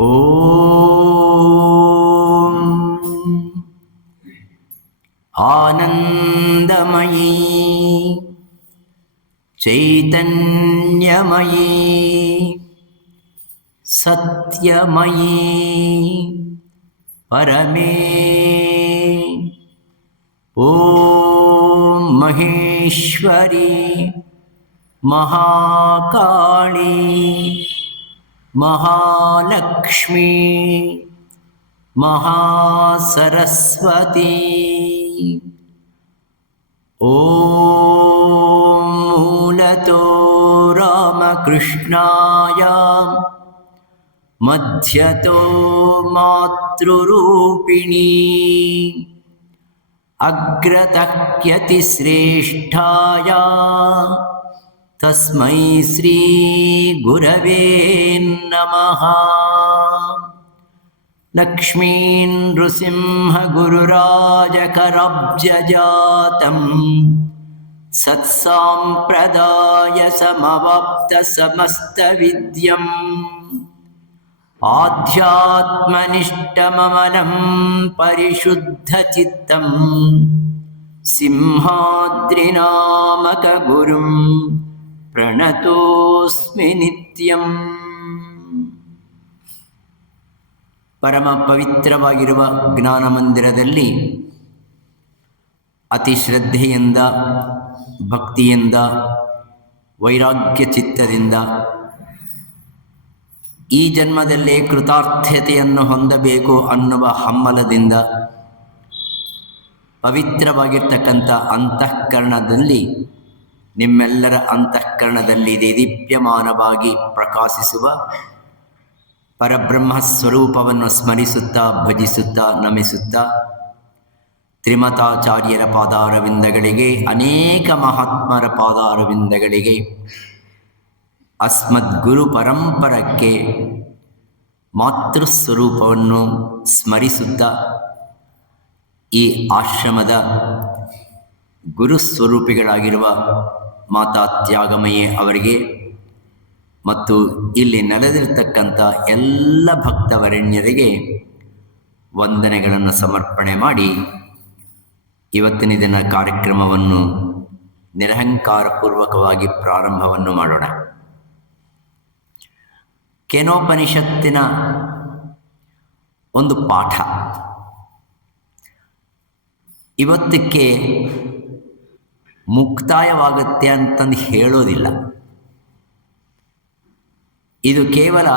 ಓಂ ಆನಂದಮಯೀ ಚೈತನ್ಯಮಯೀ ಸತ್ಯಮಯೀ ಪರಮೇ ಓಂ ಮಹೇಶ್ವರಿ ಮಹಾಕಾಳಿ ಮಹಾಲಕ್ಷ್ಮೀ ಮಹಾಸರಸ್ವತಿ ಓಂ ಮೂಲತೋ ರಾಮಕೃಷ್ಣಾಯ ಮಧ್ಯತೋ ಮಾತೃರೂಪಿಣೀ ಅಗ್ರತಃ ಯತಿಶ್ರೇಷ್ಠಾಯ ತಸ್ಮೈ ಶ್ರೀ ಗುರವೇ ನಮಃ. ಲಕ್ಷ್ಮೀ ನೃಸಿಂಹ ಗುರುರಾಜಕರಾಬ್ಜಜಾತಂ ಸತ್ಸಾಂಪ್ರದಾಯ ಸಮವಾಪ್ತ ಸಮಸ್ತ ವಿದ್ಯಂ ಆಧ್ಯಾತ್ಮನಿಷ್ಠಮಮಲಂ ಪರಿಶುದ್ಧಚಿತ್ತಂ ಸಿಂಹಾದ್ರಿನಾಮಕ ಗುರುಂ ಪ್ರಣತೋಸ್ಮಿ ನಿತ್ಯಂ. ಪರಮ ಪವಿತ್ರವಾಗಿರುವ ಜ್ಞಾನ ಮಂದಿರದಲ್ಲಿ ಅತಿ ಶ್ರದ್ಧೆಯಿಂದ, ಭಕ್ತಿಯಿಂದ, ವೈರಾಗ್ಯ ಚಿತ್ತದಿಂದ ಈ ಜನ್ಮದಲ್ಲೇ ಕೃತಾರ್ಥತೆಯನ್ನು ಹೊಂದಬೇಕು ಅನ್ನುವ ಹಮ್ಮಲದಿಂದ ಪವಿತ್ರವಾಗಿರ್ತಕ್ಕಂಥ ಅಂತಃಕರಣದಲ್ಲಿ, ನಿಮ್ಮೆಲ್ಲರ ಅಂತಃಕರಣದಲ್ಲಿ ದೀಪ್ಯಮಾನವಾಗಿ ಪ್ರಕಾಶಿಸುವ ಪರಬ್ರಹ್ಮ ಸ್ವರೂಪವನ್ನು ಸ್ಮರಿಸುತ್ತಾ, ಭಜಿಸುತ್ತಾ, ನಮಿಸುತ್ತಾ, ತ್ರಿಮತಾಚಾರ್ಯರ ಪಾದಾರವಿಂದಗಳಿಗೆ, ಅನೇಕ ಮಹಾತ್ಮರ ಪಾದಾರವಿಂದಗಳಿಗೆ, ಅಸ್ಮದ್ಗುರು ಪರಂಪರಕ್ಕೆ ಮಾತೃಸ್ವರೂಪವನ್ನು ಸ್ಮರಿಸುತ್ತಾ, ಈ ಆಶ್ರಮದ ಗುರುಸ್ವರೂಪಿಗಳಾಗಿರುವ ಮಾತಾ ತ್ಯಾಗಮಯೇ ಅವರಿಗೆ ಮತ್ತು ಇಲ್ಲಿ ನೆಲೆದಿರತಕ್ಕಂಥ ಎಲ್ಲ ಭಕ್ತವರೆಣ್ಯರಿಗೆ ವಂದನೆಗಳನ್ನು ಸಮರ್ಪಣೆ ಮಾಡಿ ಇವತ್ತಿನ ದಿನ ಕಾರ್ಯಕ್ರಮವನ್ನು ನಿರಹಂಕಾರಪೂರ್ವಕವಾಗಿ ಪ್ರಾರಂಭವನ್ನು ಮಾಡೋಣ. ಕೇನೋಪನಿಷತ್ತಿನ ಒಂದು ಪಾಠ ಇವತ್ತಕ್ಕೆ ಮುಕ್ತಾಯವಾಗುತ್ತೆ ಅಂತಂದು ಹೇಳೋದಿಲ್ಲ. ಇದು ಕೇವಲ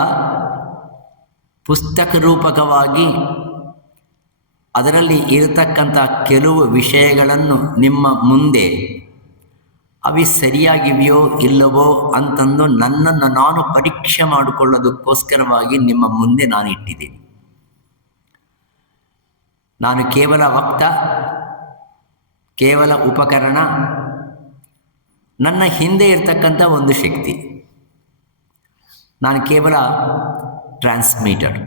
ಪುಸ್ತಕ ರೂಪಕವಾಗಿ ಅದರಲ್ಲಿ ಇರತಕ್ಕಂಥ ಕೆಲವು ವಿಷಯಗಳನ್ನು ನಿಮ್ಮ ಮುಂದೆ ಅవి ಸರಿಯಾಗಿವೆಯೋ ಇಲ್ಲವೋ ಅಂತಂದು ನನ್ನನ್ನು ನಾನು ಪರೀಕ್ಷೆ ಮಾಡಿಕೊಳ್ಳೋದಕ್ಕೋಸ್ಕರವಾಗಿ ನಿಮ್ಮ ಮುಂದೆ ನಾನು ಇಟ್ಟಿದ್ದೀನಿ. ನಾನು ಕೇವಲ ವಕ್ತ, ಕೇವಲ ಉಪಕರಣ, ನನ್ನ ಹಿಂದೆ ಇರತಕ್ಕಂಥ ಒಂದು ಶಕ್ತಿ. ನಾನು ಕೇವಲ ಟ್ರಾನ್ಸ್ಮೀಟರ್,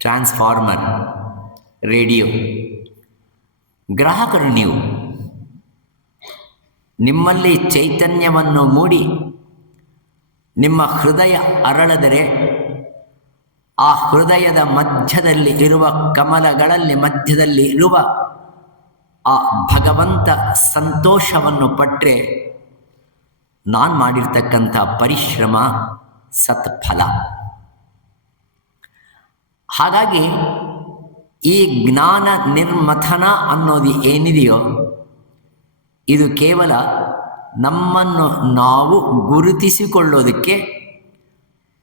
ಟ್ರಾನ್ಸ್ಫಾರ್ಮರ್, ರೇಡಿಯೋ. ಗ್ರಾಹಕರು ನೀವು. ನಿಮ್ಮಲ್ಲಿ ಚೈತನ್ಯವನ್ನು ಮೂಡಿ ನಿಮ್ಮ ಹೃದಯ ಅರಳಿದರೆ ಆ ಹೃದಯದ ಮಧ್ಯದಲ್ಲಿ ಇರುವ ಕಮಲಗಳಲ್ಲಿ ಮಧ್ಯದಲ್ಲಿ ಇರುವ ಆ ಭಗವಂತ ಸಂತೋಷವನ್ನು ಪಟ್ಟರೆ ನಾನು ಮಾಡಿರ್ತಕ್ಕಂಥ ಪರಿಶ್ರಮ ಸತ್ಫಲ. ಹಾಗಾಗಿ ಈ ಜ್ಞಾನ ನಿರ್ಮಥನ ಅನ್ನೋದು ಏನಿದೆಯೋ ಇದು ಕೇವಲ ನಮ್ಮನ್ನು ನಾವು ಗುರುತಿಸಿಕೊಳ್ಳೋದಕ್ಕೆ,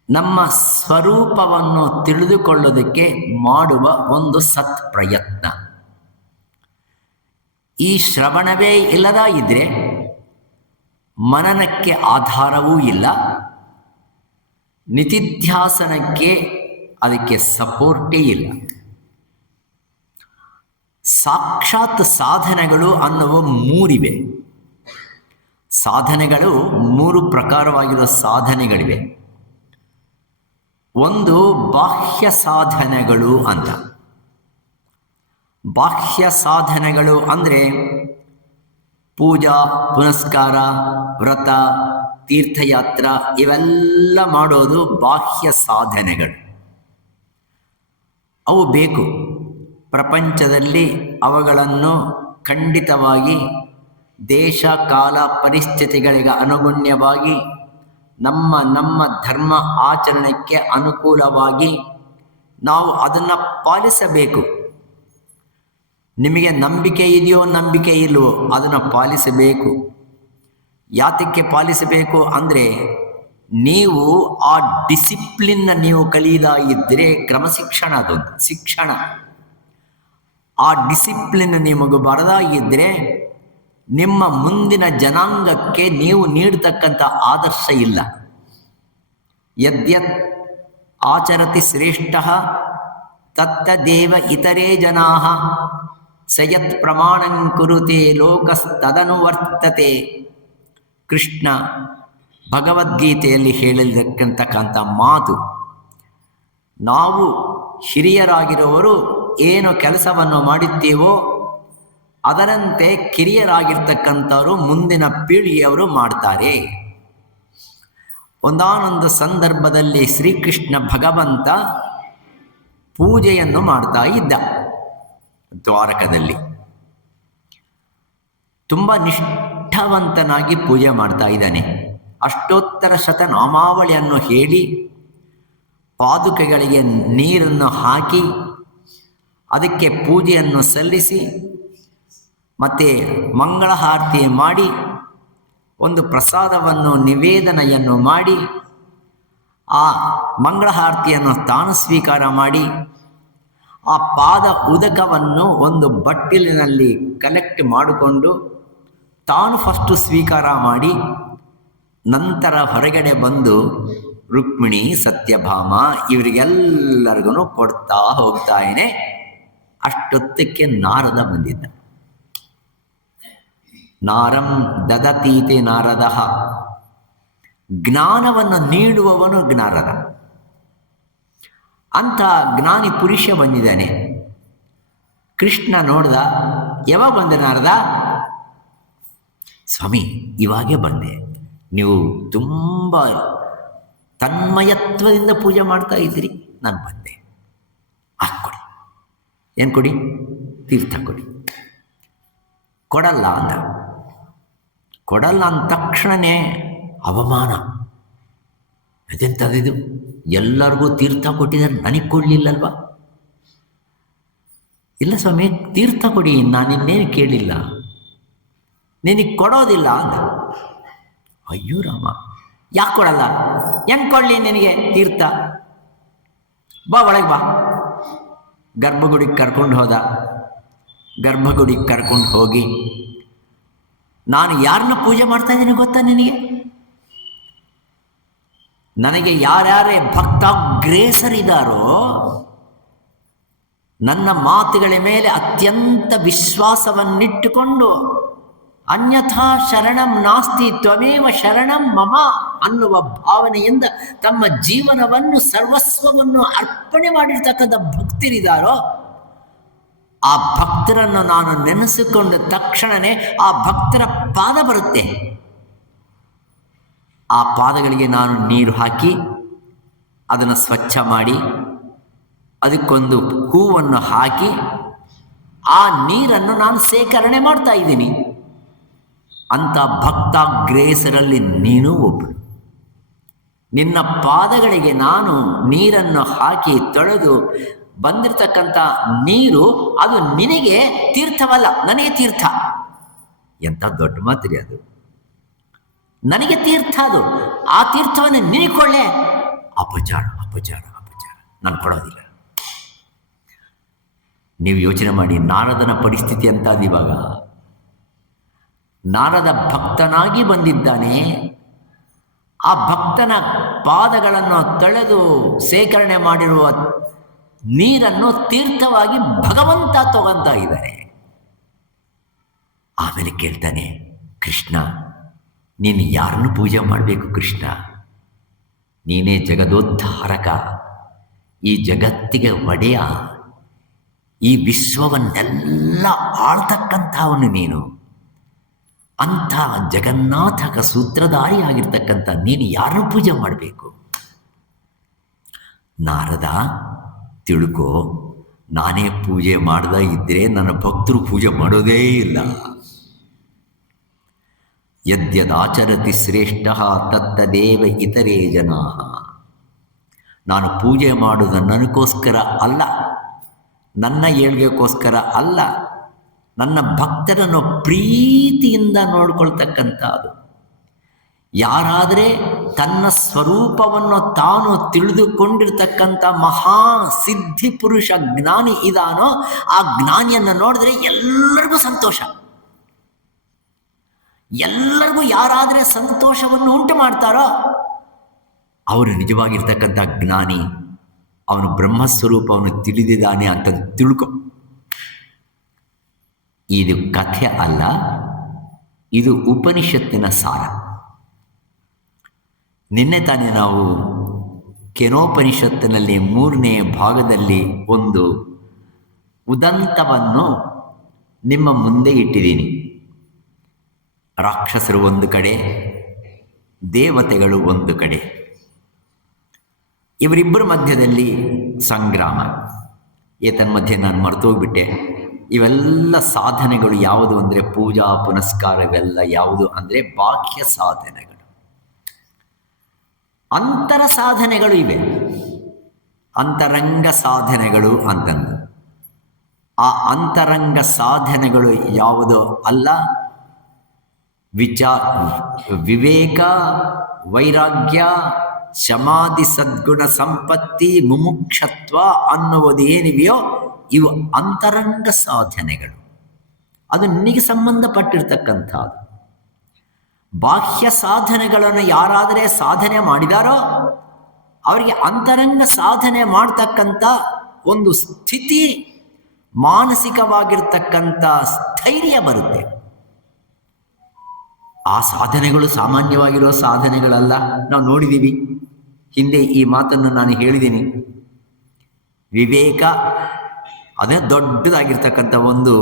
ನಮ್ಮ ಸ್ವರೂಪವನ್ನು ತಿಳಿದುಕೊಳ್ಳೋದಕ್ಕೆ ಮಾಡುವ ಒಂದು ಸತ್ ಪ್ರಯತ್ನ. ಈ ಶ್ರವಣವೇ ಇಲ್ಲದ ಇದ್ದರೆ ಮನನಕ್ಕೆ ಆಧಾರವೂ ಇಲ್ಲ, ನಿಧಿಧ್ಯಾಸನಕ್ಕೆ ಅದಕ್ಕೆ ಸಪೋರ್ಟೇ ಇಲ್ಲ. ಸಾಕ್ಷಾತ್ ಸಾಧನೆಗಳು ಅನ್ನುವ ಮೂರಿವೆ. ಸಾಧನೆಗಳು ಮೂರು ಪ್ರಕಾರವಾಗಿರುವ ಸಾಧನೆಗಳಿವೆ. ಒಂದು ಬಾಹ್ಯ ಸಾಧನೆಗಳು ಅಂತ. ಬಾಹ್ಯ ಸಾಧನೆಗಳು ಅಂದರೆ ಪೂಜಾ ಪುನಸ್ಕಾರ, ವ್ರತ, ತೀರ್ಥಯಾತ್ರ ಇವೆಲ್ಲ ಮಾಡೋದು ಬಾಹ್ಯ ಸಾಧನೆಗಳು. ಅವು ಬೇಕು. ಪ್ರಪಂಚದಲ್ಲಿ ಅವುಗಳನ್ನು ಖಂಡಿತವಾಗಿ ದೇಶ ಕಾಲ ಪರಿಸ್ಥಿತಿಗಳಿಗೆ ಅನುಗುಣ್ಯವಾಗಿ ನಮ್ಮ ಧರ್ಮ ಆಚರಣೆಗೆ ಅನುಕೂಲವಾಗಿ ನಾವು ಅದನ್ನು ಪಾಲಿಸಬೇಕು. ನಿಮಗೆ ನಂಬಿಕೆ ಇದೆಯೋ ನಂಬಿಕೆ ಇಲ್ಲವೋ ಅದನ್ನು ಪಾಲಿಸಬೇಕು. ಯಾತಕ್ಕೆ ಪಾಲಿಸಬೇಕು ಅಂದರೆ ನೀವು ಆ ಡಿಸಿಪ್ಲಿನ್ನ ನೀವು ಕಲಿಯದ ಇದ್ದರೆ ಕ್ರಮಶಿಕ್ಷಣ, ಅದೊಂದು ಶಿಕ್ಷಣ. ಆ ಡಿಸಿಪ್ಲಿನ್ ನಿಮಗೆ ಬರದಾಗಿದ್ದರೆ ನಿಮ್ಮ ಮುಂದಿನ ಜನಾಂಗಕ್ಕೆ ನೀವು ನೀಡತಕ್ಕಂಥ ಆದರ್ಶ ಇಲ್ಲ. ಯದ್ಯತ್ ಆಚರತಿ ಶ್ರೇಷ್ಠ ತತ್ತದೇವ ಇತರೇ ಜನಾ ಸಯತ್ ಪ್ರಮಾಣಂ ಕುರುತೆ ಲೋಕಸ್ತದನುವರ್ತತೆ. ಕೃಷ್ಣ ಭಗವದ್ಗೀತೆಯಲ್ಲಿ ಹೇಳಿರ್ತಕ್ಕಂಥ ಮಾತು. ನಾವು ಹಿರಿಯರಾಗಿರುವವರು ಏನು ಕೆಲಸವನ್ನು ಮಾಡುತ್ತೇವೋ ಅದರಂತೆ ಕಿರಿಯರಾಗಿರ್ತಕ್ಕಂಥವರು ಮುಂದಿನ ಪೀಳಿಗೆಯವರು ಮಾಡ್ತಾರೆ. ಒಂದಾನೊಂದು ಸಂದರ್ಭದಲ್ಲಿ ಶ್ರೀಕೃಷ್ಣ ಭಗವಂತ ಪೂಜೆಯನ್ನು ಮಾಡ್ತಾ ಇದ್ದ ದ್ವಾರಕದಲ್ಲಿ. ತುಂಬ ನಿಷ್ಠಾವಂತನಾಗಿ ಪೂಜೆ ಮಾಡ್ತಾ ಇದ್ದಾನೆ. ಅಷ್ಟೋತ್ತರ ಶತನಾಮಾವಳಿಯನ್ನು ಹೇಳಿ ಪಾದುಕೆಗಳಿಗೆ ನೀರನ್ನು ಹಾಕಿ ಅದಕ್ಕೆ ಪೂಜೆಯನ್ನು ಸಲ್ಲಿಸಿ ಮತ್ತು ಮಂಗಳಹಾರತಿ ಮಾಡಿ ಒಂದು ಪ್ರಸಾದವನ್ನು ನಿವೇದನೆಯನ್ನು ಮಾಡಿ ಆ ಮಂಗಳಹಾರತಿಯನ್ನು ತಾನು ಸ್ವೀಕಾರ ಮಾಡಿ ಆ ಪಾದ ಉದಕವನ್ನು ಒಂದು ಬಟ್ಟಲಿನಲ್ಲಿ ಕಲೆಕ್ಟ್ ಮಾಡಿಕೊಂಡು ತಾನು ಫಸ್ಟು ಸ್ವೀಕಾರ ಮಾಡಿ ನಂತರ ಹೊರಗಡೆ ಬಂದು ರುಕ್ಮಿಣಿ ಸತ್ಯಭಾಮ ಇವರಿಗೆಲ್ಲರಿಗೂ ಕೊಡ್ತಾ ಹೋಗ್ತಾಯೇನೆ. ಅಷ್ಟೊತ್ತಕ್ಕೆ ನಾರದ ಬಂದಿದ್ದ. ನಾರಂ ದದತೀತೆ ನಾರದ, ಜ್ಞಾನವನ್ನು ನೀಡುವವನು ನಾರದ. ಅಂಥ ಜ್ಞಾನಿ ಪುರುಷ ಬಂದಿದ್ದಾನೆ. ಕೃಷ್ಣ ನೋಡ್ದ, ಯಾವಾಗ ಬಂದೆ ನಾರದ? ಸ್ವಾಮಿ ಇವಾಗೇ ಬಂದೆ, ನೀವು ತುಂಬ ತನ್ಮಯತ್ವದಿಂದ ಪೂಜೆ ಮಾಡ್ತಾ ಇದ್ದೀರಿ, ನಾನು ಬಂದೆ. ಕೊಡಿ. ಏನು ಕೊಡಿ? ತೀರ್ಥ ಕೊಡಿ. ಕೊಡಲ್ಲ ಅಂದ. ಕೊಡಲ್ಲ ಅಂದ ತಕ್ಷಣವೇ ಅವಮಾನ. ಅದೆಂಥದ್ದು? ಎಲ್ಲರಿಗೂ ತೀರ್ಥ ಕೊಟ್ಟಿದ್ದಾರೆ, ನನಗೆ ಕೊಡಲಿಲ್ಲಲ್ವ? ಇಲ್ಲ ಸ್ವಾಮಿ, ತೀರ್ಥ ಕೊಡಿ, ನಾನಿನ್ನೇನು ಕೇಳಿಲ್ಲ, ನಿನಗೆ ಕೊಡೋದಿಲ್ಲ ಅಂದ. ಅಯ್ಯೋ ರಾಮ, ಯಾಕೆ ಕೊಡಲ್ಲ? ಹೆಂಗೆ ಕೊಡಲಿ ನಿನಗೆ ತೀರ್ಥ? ಬಾ ಒಳಗೆ ಬಾ. ಗರ್ಭಗುಡಿಗೆ ಕರ್ಕೊಂಡು ಹೋದ. ಗರ್ಭಗುಡಿಗೆ ಕರ್ಕೊಂಡು ಹೋಗಿ, ನಾನು ಯಾರನ್ನ ಪೂಜೆ ಮಾಡ್ತಾ ಇದ್ದೀನಿ ಗೊತ್ತಾ ನಿನಗೆ? ನನಗೆ ಯಾರ್ಯಾರೇ ಭಕ್ತಾಗ್ರೇಸರಿದ್ದಾರೋ, ನನ್ನ ಮಾತುಗಳ ಮೇಲೆ ಅತ್ಯಂತ ವಿಶ್ವಾಸವನ್ನಿಟ್ಟುಕೊಂಡು ಅನ್ಯಥಾ ಶರಣಂ ನಾಸ್ತಿ ತ್ವಮೇವ ಶರಣಂ ಮಮ ಅನ್ನುವ ಭಾವನೆಯಿಂದ ತಮ್ಮ ಜೀವನವನ್ನು ಸರ್ವಸ್ವವನ್ನು ಅರ್ಪಣೆ ಮಾಡಿರ್ತಕ್ಕಂಥ ಭಕ್ತರಿದ್ದಾರೋ, ಆ ಭಕ್ತರನ್ನು ನಾನು ನೆನೆಸಿಕೊಂಡ ತಕ್ಷಣವೇ ಆ ಭಕ್ತರ ಪಾದ ಬರುತ್ತೆ. ಆ ಪಾದಗಳಿಗೆ ನಾನು ನೀರು ಹಾಕಿ ಅದನ್ನು ಸ್ವಚ್ಛ ಮಾಡಿ ಅದಕ್ಕೊಂದು ಹೂವನ್ನು ಹಾಕಿ ಆ ನೀರನ್ನು ನಾನು ಸೇಕರಣೆ ಮಾಡ್ತಾ ಇದ್ದೀನಿ. ಅಂಥ ಭಕ್ತಾಗ್ರೇಸರಲ್ಲಿ ನೀನು ಒಬ್ಬಳು. ನಿನ್ನ ಪಾದಗಳಿಗೆ ನಾನು ನೀರನ್ನು ಹಾಕಿ ತೊಳೆದು ಬಂದಿರತಕ್ಕಂಥ ನೀರು ಅದು ನಿನಗೆ ತೀರ್ಥವಲ್ಲ, ನನಗೆ ತೀರ್ಥ. ಎಂಥ ದೊಡ್ಡ ಮಾತಿರಿ ಅದು. ನನಗೆ ತೀರ್ಥ ಅದು, ಆ ತೀರ್ಥವನ್ನು ನಿನಕೊಳ್ಳೆ. ಅಪಚಾರ ಅಪಚಾರ ಅಪಚಾರ, ನಾನು ಕೊಡೋದಿಲ್ಲ. ನೀವು ಯೋಚನೆ ಮಾಡಿ, ನಾರದನ ಪರಿಸ್ಥಿತಿ ಅಂತ ಅದು. ಇವಾಗ ನಾರದ ಭಕ್ತನಾಗಿ ಬಂದಿದ್ದಾನೆ. ಆ ಭಕ್ತನ ಪಾದಗಳನ್ನು ತೊಳೆದು ಸೇಕರಣೆ ಮಾಡಿರುವ ನೀರನ್ನು ತೀರ್ಥವಾಗಿ ಭಗವಂತ ತಗೊಂತ ಇದ್ದಾರೆ. ಆಮೇಲೆ ಕೇಳ್ತಾನೆ, ಕೃಷ್ಣ ನೀನು ಯಾರನ್ನು ಪೂಜೆ ಮಾಡಬೇಕು? ಕೃಷ್ಣ ನೀನೇ ಜಗದೋದ್ಧಾರಕ, ಈ ಜಗತ್ತಿಗೆ ಒಡೆಯ, ಈ ವಿಶ್ವವನ್ನೆಲ್ಲ ಆಳ್ತಕ್ಕಂಥವನು ನೀನು. ಅಂಥ ಜಗನ್ನಾಥಕ ಸೂತ್ರಧಾರಿಯಾಗಿರ್ತಕ್ಕಂಥ ನೀನು ಯಾರನ್ನು ಪೂಜೆ ಮಾಡಬೇಕು? ನಾರದ ತಿಳ್ಕೋ, ನಾನೇ ಪೂಜೆ ಮಾಡ್ದ ಇದ್ದರೆ ನನ್ನ ಭಕ್ತರು ಪೂಜೆ ಮಾಡೋದೇ ಇಲ್ಲ. ಯದ್ಯದಾಚರತಿ ಶ್ರೇಷ್ಠ ತತ್ತದೇವ ಇತರೇ ಜನಾ. ನಾನು ಪೂಜೆ ಮಾಡೋದು ನನಗೋಸ್ಕರ ಅಲ್ಲ, ನನ್ನ ಏಳ್ಗೆಗೋಸ್ಕರ ಅಲ್ಲ, ನನ್ನ ಭಕ್ತರನ್ನು ಪ್ರೀತಿಯಿಂದ ನೋಡ್ಕೊಳ್ತಕ್ಕಂಥದ್ದು. ಯಾರಾದರೆ ತನ್ನ ಸ್ವರೂಪವನ್ನು ತಾನು ತಿಳಿದುಕೊಂಡಿರ್ತಕ್ಕಂಥ ಮಹಾ ಸಿದ್ಧಿ ಪುರುಷ ಜ್ಞಾನಿ ಇದಾನೋ, ಆ ಜ್ಞಾನಿಯನ್ನು ನೋಡಿದ್ರೆ ಎಲ್ಲರಿಗೂ ಸಂತೋಷ. ಎಲ್ಲರಿಗೂ ಯಾರಾದರೆ ಸಂತೋಷವನ್ನು ಉಂಟು ಮಾಡ್ತಾರೋ ಅವರು ನಿಜವಾಗಿರ್ತಕ್ಕಂಥ ಜ್ಞಾನಿ, ಅವನು ಬ್ರಹ್ಮಸ್ವರೂಪವನ್ನು ತಿಳಿದಿದ್ದಾನೆ ಅಂತ ತಿಳ್ಕೊ. ಇದು ಕಥೆ ಅಲ್ಲ, ಇದು ಉಪನಿಷತ್ತಿನ ಸಾರ. ನಿನ್ನೆ ತಾನೇ ನಾವು ಕೆನೋಪನಿಷತ್ತಿನಲ್ಲಿ 3ನೇ ಭಾಗದಲ್ಲಿ ಒಂದು ಉದಂತವನ್ನು ನಿಮ್ಮ ಮುಂದೆ ಇಟ್ಟಿದ್ದೀನಿ. ರಾಕ್ಷಸರು ಒಂದು ಕಡೆ, ದೇವತೆಗಳು ಒಂದು ಕಡೆ, ಇವರಿಬ್ಬರ ಮಧ್ಯದಲ್ಲಿ ಸಂಗ್ರಾಮ. ಏತನ್ಮಧ್ಯೆ ನಾನು ಮರ್ತೋಗ್ಬಿಟ್ಟೆ, ಇವೆಲ್ಲ ಸಾಧನೆಗಳು ಯಾವುದು ಅಂದರೆ ಪೂಜಾ ಪುನಸ್ಕಾರ, ಇವೆಲ್ಲ ಯಾವುದು ಅಂದರೆ ಬಾಹ್ಯ ಸಾಧನೆಗಳು. ಅಂತರ ಸಾಧನೆಗಳು ಇವೆ, ಅಂತರಂಗ ಸಾಧನೆಗಳು ಅಂತಂದು. ಆ ಅಂತರಂಗ ಸಾಧನೆಗಳು ಯಾವುದು ಅಲ್ಲ, ವಿವೇಕ, ವೈರಾಗ್ಯ, ಸಮಾಧಿ, ಸದ್ಗುಣ ಸಂಪತ್ತಿ, ಮುಮುಕ್ಷತ್ವ ಅನ್ನುವುದು ಏನಿವೆಯೋ ಇವು ಅಂತರಂಗ ಸಾಧನೆಗಳು. ಅದು ನಿನಗೆ ಸಂಬಂಧಪಟ್ಟಿರ್ತಕ್ಕಂಥದ್ದು. ಬಾಹ್ಯ ಸಾಧನೆಗಳನ್ನು ಯಾರಾದರೆ ಸಾಧನೆ ಮಾಡಿದಾರೋ ಅವರಿಗೆ ಅಂತರಂಗ ಸಾಧನೆ ಮಾಡ್ತಕ್ಕಂಥ ಒಂದು ಸ್ಥಿತಿ, ಮಾನಸಿಕವಾಗಿರ್ತಕ್ಕಂಥ ಸ್ಥೈರ್ಯ ಬರುತ್ತೆ. ಆ ಸಾಧನೆಗಳು ಸಾಮಾನ್ಯವಾಗಿರೋ ಸಾಧನೆಗಳಲ್ಲ. ನಾವು ನೋಡಿದ್ದೀವಿ, ಹಿಂದೆ ಈ ಮಾತನ್ನು ನಾನು ಹೇಳಿದ್ದೀನಿ. ವಿವೇಕ ಅದೇ ದೊಡ್ಡದಾಗಿರ್ತಕ್ಕಂಥ ಒಂದು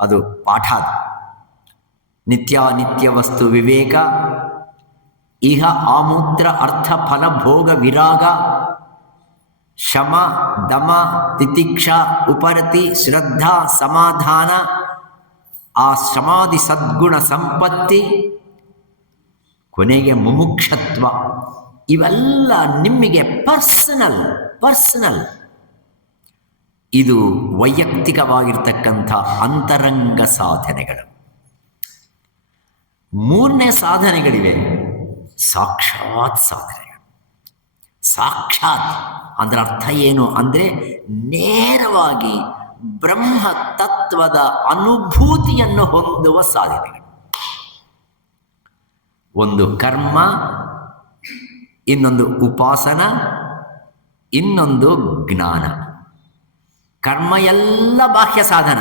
ಅದು ಪಾಠ. ಅದು ನಿತ್ಯಾನಿತ್ಯ ವಸ್ತು ವಿವೇಕ, ಇಹ ಆಮೂತ್ರ ಅರ್ಥ ಫಲ ಭೋಗ ವಿರಾಗ, ಶಮ ದಮ ತಿತಿಕ್ಷ ಉಪರತಿ ಶ್ರದ್ಧಾ ಸಮಾಧಾನ, ಆ ಸಮಾಧಿ ಸದ್ಗುಣ ಸಂಪತ್ತಿ, ಕೊನೆಗೆ ಮುಮುಕ್ಷತ್ವ. ಇವೆಲ್ಲ ನಿಮಗೆ ಪರ್ಸನಲ್ ಇದು ವೈಯಕ್ತಿಕವಾಗಿರ್ತಕ್ಕಂಥ ಅಂತರಂಗ ಸಾಧನೆಗಳು. 3ನೇ ಸಾಧನೆಗಳಿವೆ, ಸಾಕ್ಷಾತ್ ಸಾಧನೆಗಳು. ಸಾಕ್ಷಾತ್ ಅಂದ್ರೆ ಅರ್ಥ ಏನು ಅಂದರೆ ನೇರವಾಗಿ ಬ್ರಹ್ಮ ತತ್ವದ ಅನುಭೂತಿಯನ್ನು ಹೊಂದುವ ಸಾಧನೆಗಳು. ಒಂದು ಕರ್ಮ, ಇನ್ನೊಂದು ಉಪಾಸನ, ಇನ್ನೊಂದು ಜ್ಞಾನ. ಕರ್ಮ ಎಲ್ಲ ಬಾಹ್ಯ ಸಾಧನ,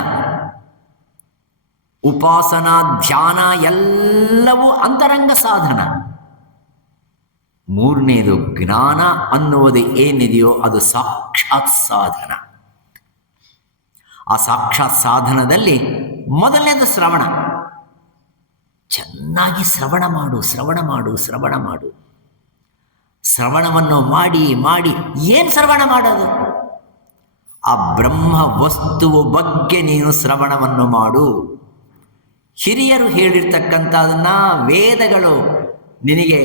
ಉಪಾಸನ ಧ್ಯಾನ ಎಲ್ಲವೂ ಅಂತರಂಗ ಸಾಧನ. 3ನೇದು ಜ್ಞಾನ ಅನ್ನುವುದು ಏನಿದೆಯೋ ಅದು ಸಾಕ್ಷಾತ್ ಸಾಧನ. ಆ ಸಾಕ್ಷಾತ್ ಸಾಧನದಲ್ಲಿ ಮೊದಲನೇದು ಶ್ರವಣ. ಚೆನ್ನಾಗಿ ಶ್ರವಣ ಮಾಡು. ಶ್ರವಣವನ್ನು ಮಾಡಿ ಏನು ಶ್ರವಣ ಮಾಡೋದು? ಆ ಬ್ರಹ್ಮ ವಸ್ತುವ ಬಗ್ಗೆ ನೀನು ಶ್ರವಣವನ್ನು ಮಾಡು. ಹಿರಿಯರು ಹೇಳಿರ್ತಕ್ಕಂಥದನ್ನ, ವೇದಗಳು ನಿನಗೆ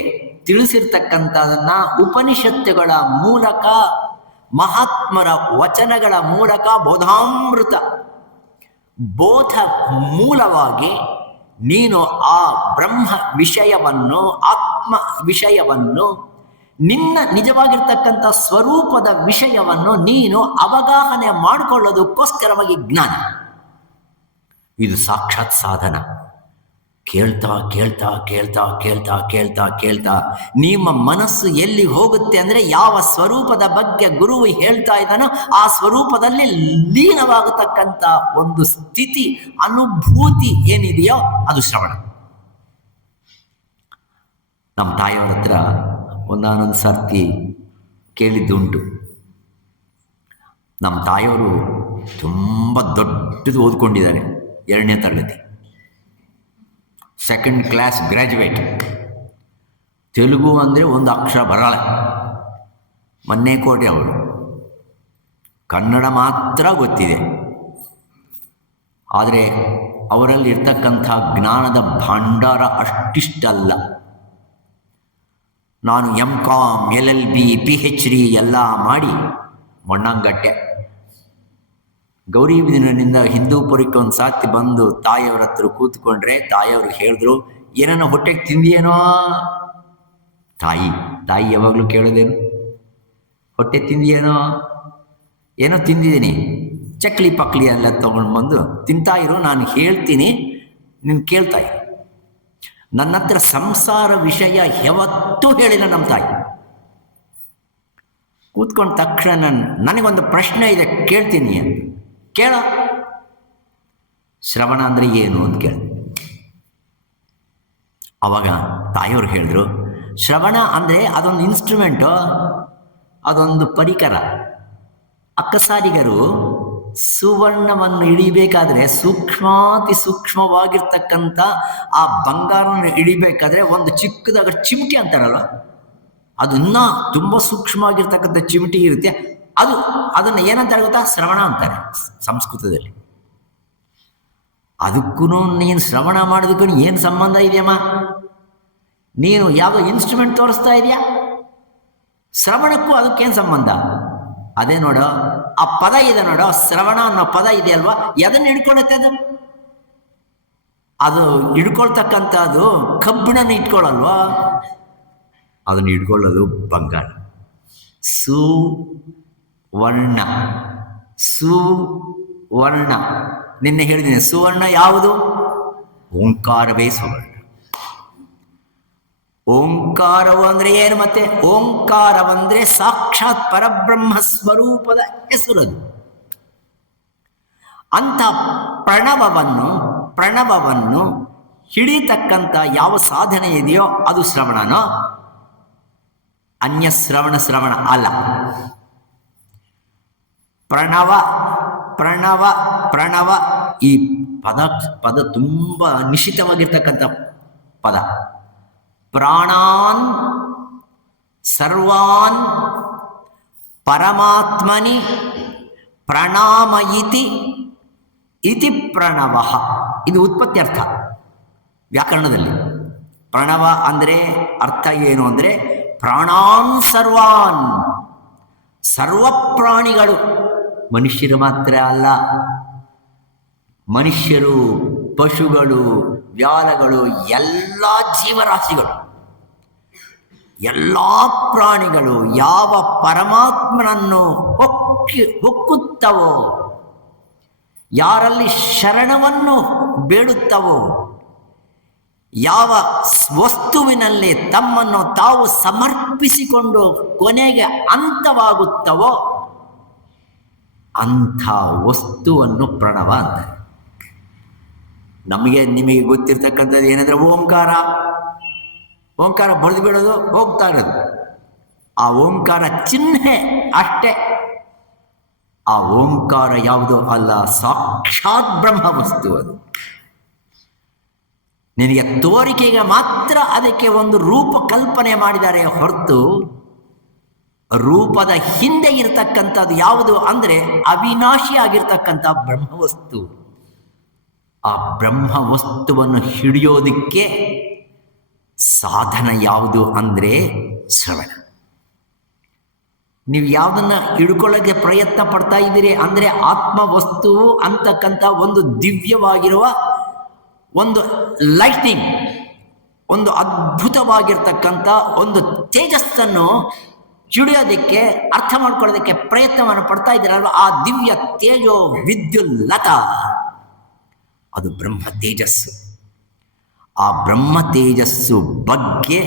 ತಿಳಿಸಿರ್ತಕ್ಕಂಥದನ್ನ, ಉಪನಿಷತ್ತುಗಳ ಮೂಲಕ, ಮಹಾತ್ಮರ ವಚನಗಳ ಮೂಲಕ, ಬೋಧಾಮೃತ ಬೋಧ ಮೂಲವಾಗಿ ನೀನು ಆ ಬ್ರಹ್ಮ ವಿಷಯವನ್ನು, ಆತ್ಮ ವಿಷಯವನ್ನು, ನಿನ್ನ ನಿಜವಾಗಿರ್ತಕ್ಕಂಥ ಸ್ವರೂಪದ ವಿಷಯವನ್ನು ನೀನು ಅವಗಾಹನೆ ಮಾಡಿಕೊಳ್ಳೋದಕ್ಕೋಸ್ಕರವಾಗಿ ಜ್ಞಾನ. ಇದು ಸಾಕ್ಷಾತ್ ಸಾಧನ. ಕೇಳ್ತಾ ನಿಮ್ಮ ಮನಸ್ಸು ಎಲ್ಲಿ ಹೋಗುತ್ತೆ ಅಂದರೆ ಯಾವ ಸ್ವರೂಪದ ಬಗ್ಗೆ ಗುರುವು ಹೇಳ್ತಾ ಇದ್ದಾನೋ ಆ ಸ್ವರೂಪದಲ್ಲಿ ಲೀನವಾಗತಕ್ಕಂಥ ಒಂದು ಸ್ಥಿತಿ, ಅನುಭೂತಿ ಏನಿದೆಯೋ ಅದು ಶ್ರವಣ. ನಮ್ಮ ತಾಯಿಯವರ ಹತ್ರ ಒಂದಾನೊಂದು ಸರ್ತಿ ಕೇಳಿದ್ದುಂಟು. ನಮ್ಮ ತಾಯಿಯವರು ತುಂಬ ದೊಡ್ಡದು ಓದ್ಕೊಂಡಿದ್ದಾರೆ, 2ನೇ ತರಗತಿ, 2nd ಕ್ಲಾಸ್ ಗ್ರ್ಯಾಜುಯೇಟ್. ತೆಲುಗು ಅಂದರೆ ಒಂದು ಅಕ್ಷರ ಬರಲ್ಲ. ಮೊನ್ನೆ ಕೋಟೆ ಅವರು ಕನ್ನಡ ಮಾತ್ರ ಗೊತ್ತಿದೆ. ಆದರೆ ಅವರಲ್ಲಿ ಇರ್ತಕ್ಕಂಥ ಜ್ಞಾನದ ಭಂಡಾರ ಅಷ್ಟಿಷ್ಟಲ್ಲ. ನಾನು MCom LLB PhD ಎಲ್ಲ ಮಾಡಿ ಮೊಣ್ಣಂಗಟ್ಟೆ. ಗೌರಿಬಿದನೂರಿನಿಂದ ಹಿಂದೂಪುರಕ್ಕೆ ಒಂದು ಸಾತಿ ಬಂದು ತಾಯಿಯವ್ರ ಹತ್ರ ಕೂತ್ಕೊಂಡ್ರೆ ತಾಯಿಯವ್ರು ಹೇಳಿದ್ರು, ಏನೋ ಹೊಟ್ಟೆಗೆ ತಿಂದಿಯೇನೋ? ತಾಯಿ ಯಾವಾಗಲೂ ಕೇಳೋದೇನು, ಹೊಟ್ಟೆ ತಿಂದಿಯೇನೋ? ಏನೋ ತಿಂದಿದ್ದೀನಿ, ಚಕ್ಲಿ ಪಕ್ಲಿ ಎಲ್ಲ ತೊಗೊಂಡು ಬಂದು ತಿಂತಾ ಇರು, ನಾನು ಹೇಳ್ತೀನಿ, ನೀನು ಕೇಳ್ತಾ ಇರು. ನನ್ನ ಹತ್ರ ಸಂಸಾರ ವಿಷಯ ಯಾವತ್ತೂ ಹೇಳಿಲ್ಲ ನಮ್ಮ ತಾಯಿ. ಕೂತ್ಕೊಂಡ ತಕ್ಷಣ ನನಗೊಂದು ಪ್ರಶ್ನೆ ಇದೆ, ಕೇಳ್ತೀನಿ ಅಂತ. ಕೇಳ, ಶ್ರವಣ ಅಂದರೆ ಏನು ಅಂತ ಕೇಳ. ಅವಾಗ ತಾಯಿಯವ್ರು ಹೇಳಿದ್ರು, ಶ್ರವಣ ಅಂದರೆ ಅದೊಂದು ಇನ್ಸ್ಟ್ರೂಮೆಂಟು, ಅದೊಂದು ಪರಿಕರ. ಅಕ್ಕಸಾರಿಗರು ಸುವರ್ಣವನ್ನು ಹಿಡಿಬೇಕಾದ್ರೆ ಸೂಕ್ಷ್ಮಾತಿ ಸೂಕ್ಷ್ಮವಾಗಿರ್ತಕ್ಕಂಥ ಆ ಬಂಗಾರವನ್ನು ಹಿಡಿಬೇಕಾದ್ರೆ ಒಂದು ಚಿಕ್ಕದಾಗ ಚಿಮಟಿ ಅಂತಾರಲ್ಲ, ಅದು ಇನ್ನೂ ತುಂಬ ಸೂಕ್ಷ್ಮವಾಗಿರ್ತಕ್ಕಂಥ ಚಿಮಟಿ ಇರುತ್ತೆ. ಅದನ್ನು ಏನಂತಾರೆ ಗೊತ್ತಾ? ಶ್ರವಣ ಅಂತಾರೆ ಸಂಸ್ಕೃತದಲ್ಲಿ. ಅದಕ್ಕೂ ನೀನು ಶ್ರವಣ ಮಾಡೋದಕ್ಕೂ ಏನು ಸಂಬಂಧ ಇದೆಯಮ್ಮ? ನೀನು ಯಾವುದೋ ಇನ್ಸ್ಟ್ರೂಮೆಂಟ್ ತೋರಿಸ್ತಾ ಇದೆಯಾ? ಶ್ರವಣಕ್ಕೂ ಅದಕ್ಕೇನು ಸಂಬಂಧ? ಅದೇ ನೋಡೋ, ಆ ಪದ ಇದೆ ನೋಡೋ, ಶ್ರವಣ ಅನ್ನೋ ಪದ ಇದೆಯಲ್ವಾ, ಎದನ್ನು ಹಿಡ್ಕೊಳ್ಳುತ್ತೆ? ಅದು ಹಿಡ್ಕೊಳ್ತಕ್ಕಂಥದ್ದು ಕಬ್ಬಿಣನ ಇಟ್ಕೊಳ್ಳಲ್ವಾ, ಅದನ್ನು ಹಿಡ್ಕೊಳ್ಳೋದು ಬಂಗಾರ. ಸುವರ್ಣ, ಸುವರ್ಣ. ನಿನ್ನೆ ಹೇಳಿದ್ದೀನಿ, ಸುವರ್ಣ ಯಾವುದು? ಓಂಕಾರವೇ ಸುವರ್ಣ. ಓಂಕಾರವು ಅಂದರೆ ಏನು? ಮತ್ತೆ ಓಂಕಾರವಂದ್ರೆ ಸಾಕ್ಷಾತ್ ಪರಬ್ರಹ್ಮ ಸ್ವರೂಪದ ಹೆಸರದು. ಅಂಥ ಪ್ರಣವವನ್ನು ಹಿಡಿತಕ್ಕಂಥ ಯಾವ ಸಾಧನೆ ಇದೆಯೋ ಅದು ಶ್ರವಣನೋ? ಅನ್ಯ ಶ್ರವಣ ಅಲ್ಲ. ಪ್ರಣವ ಈ ಪದ ತುಂಬ ನಿಶ್ಚಿತವಾಗಿರ್ತಕ್ಕಂಥ ಪದ. ಪ್ರಾಣಾನ್ ಸರ್ವಾನ್ ಪರಮಾತ್ಮನಿ ಪ್ರಣಾಮಯಿತಿ ಇತಿ ಪ್ರಣವ. ಇದು ಉತ್ಪತ್ತಿ ಅರ್ಥ ವ್ಯಾಕರಣದಲ್ಲಿ. ಪ್ರಣವ ಅಂದರೆ ಅರ್ಥ ಏನು ಅಂದರೆ ಪ್ರಾಣಾನ್ ಸರ್ವಾನ್, ಸರ್ವ ಪ್ರಾಣಿಗಳು, ಮನುಷ್ಯರು ಮಾತ್ರ ಅಲ್ಲ, ಮನುಷ್ಯರು, ಪಶುಗಳು, ವ್ಯಾಲಗಳು, ಎಲ್ಲ ಜೀವರಾಶಿಗಳು, ಎಲ್ಲ ಪ್ರಾಣಿಗಳು ಯಾವ ಪರಮಾತ್ಮನನ್ನು ಹೊಕ್ಕುತ್ತವೋ, ಯಾರಲ್ಲಿ ಶರಣವನ್ನು ಬೇಡುತ್ತವೋ, ಯಾವ ವಸ್ತುವಿನಲ್ಲಿ ತಮ್ಮನ್ನು ತಾವು ಸಮರ್ಪಿಸಿಕೊಂಡು ಕೊನೆಗೆ ಅಂತವಾಗುತ್ತವೋ ಅಂಥ ವಸ್ತುವನ್ನು ಪ್ರಣವ ಅಂತಾರೆ. ನಿಮಗೆ ಗೊತ್ತಿರ್ತಕ್ಕಂಥದ್ದು ಏನಂದ್ರೆ ಓಂಕಾರ ಬರೆದು ಬಿಡೋದು, ಹೋಗ್ತಾ ಇರೋದು. ಆ ಓಂಕಾರ ಚಿಹ್ನೆ ಅಷ್ಟೇ. ಆ ಓಂಕಾರ ಯಾವುದೋ ಅಲ್ಲ, ಸಾಕ್ಷಾತ್ ಬ್ರಹ್ಮ ವಸ್ತು ಅದು. ನಿನಗೆ ತೋರಿಕೆಗೆ ಮಾತ್ರ ಅದಕ್ಕೆ ಒಂದು ರೂಪ ಕಲ್ಪನೆ ಮಾಡಿದ್ದಾರೆ ಹೊರತು ರೂಪದ ಹಿಂದೆ ಇರತಕ್ಕಂಥದ್ದು ಯಾವುದು ಅಂದರೆ ಅವಿನಾಶಿ ಆಗಿರ್ತಕ್ಕಂಥ ಬ್ರಹ್ಮವಸ್ತು. ಆ ಬ್ರಹ್ಮವಸ್ತುವನ್ನು ಹಿಡಿಯೋದಕ್ಕೆ ಸಾಧನ ಯಾವುದು ಅಂದರೆ ಶ್ರವಣ. ನೀವು ಯಾವುದನ್ನ ಹಿಡ್ಕೊಳ್ಳೋಕ್ಕೆ ಪ್ರಯತ್ನ ಪಡ್ತಾ ಇದ್ದೀರಿ ಅಂದರೆ ಆತ್ಮವಸ್ತು ಅಂತಕ್ಕಂಥ ಒಂದು ದಿವ್ಯವಾಗಿರುವ ಒಂದು ಲೈಟ್ನಿಂಗ್, ಒಂದು ಅದ್ಭುತವಾಗಿರ್ತಕ್ಕಂಥ ಒಂದು ತೇಜಸ್ಸನ್ನು ಹಿಡಿಯೋದಕ್ಕೆ, ಅರ್ಥ ಮಾಡ್ಕೊಳ್ಳೋದಕ್ಕೆ ಪ್ರಯತ್ನವನ್ನು ಪಡ್ತಾ ಇದ್ದೀರಲ್ವ, ಆ ದಿವ್ಯ ತೇಜೋ ವಿದ್ಯುಲ್ಲತ ಅದು ಬ್ರಹ್ಮ ತೇಜಸ್ಸು. ಆ ಬ್ರಹ್ಮ ತೇಜಸ್ಸು ಬಗ್ಗೆ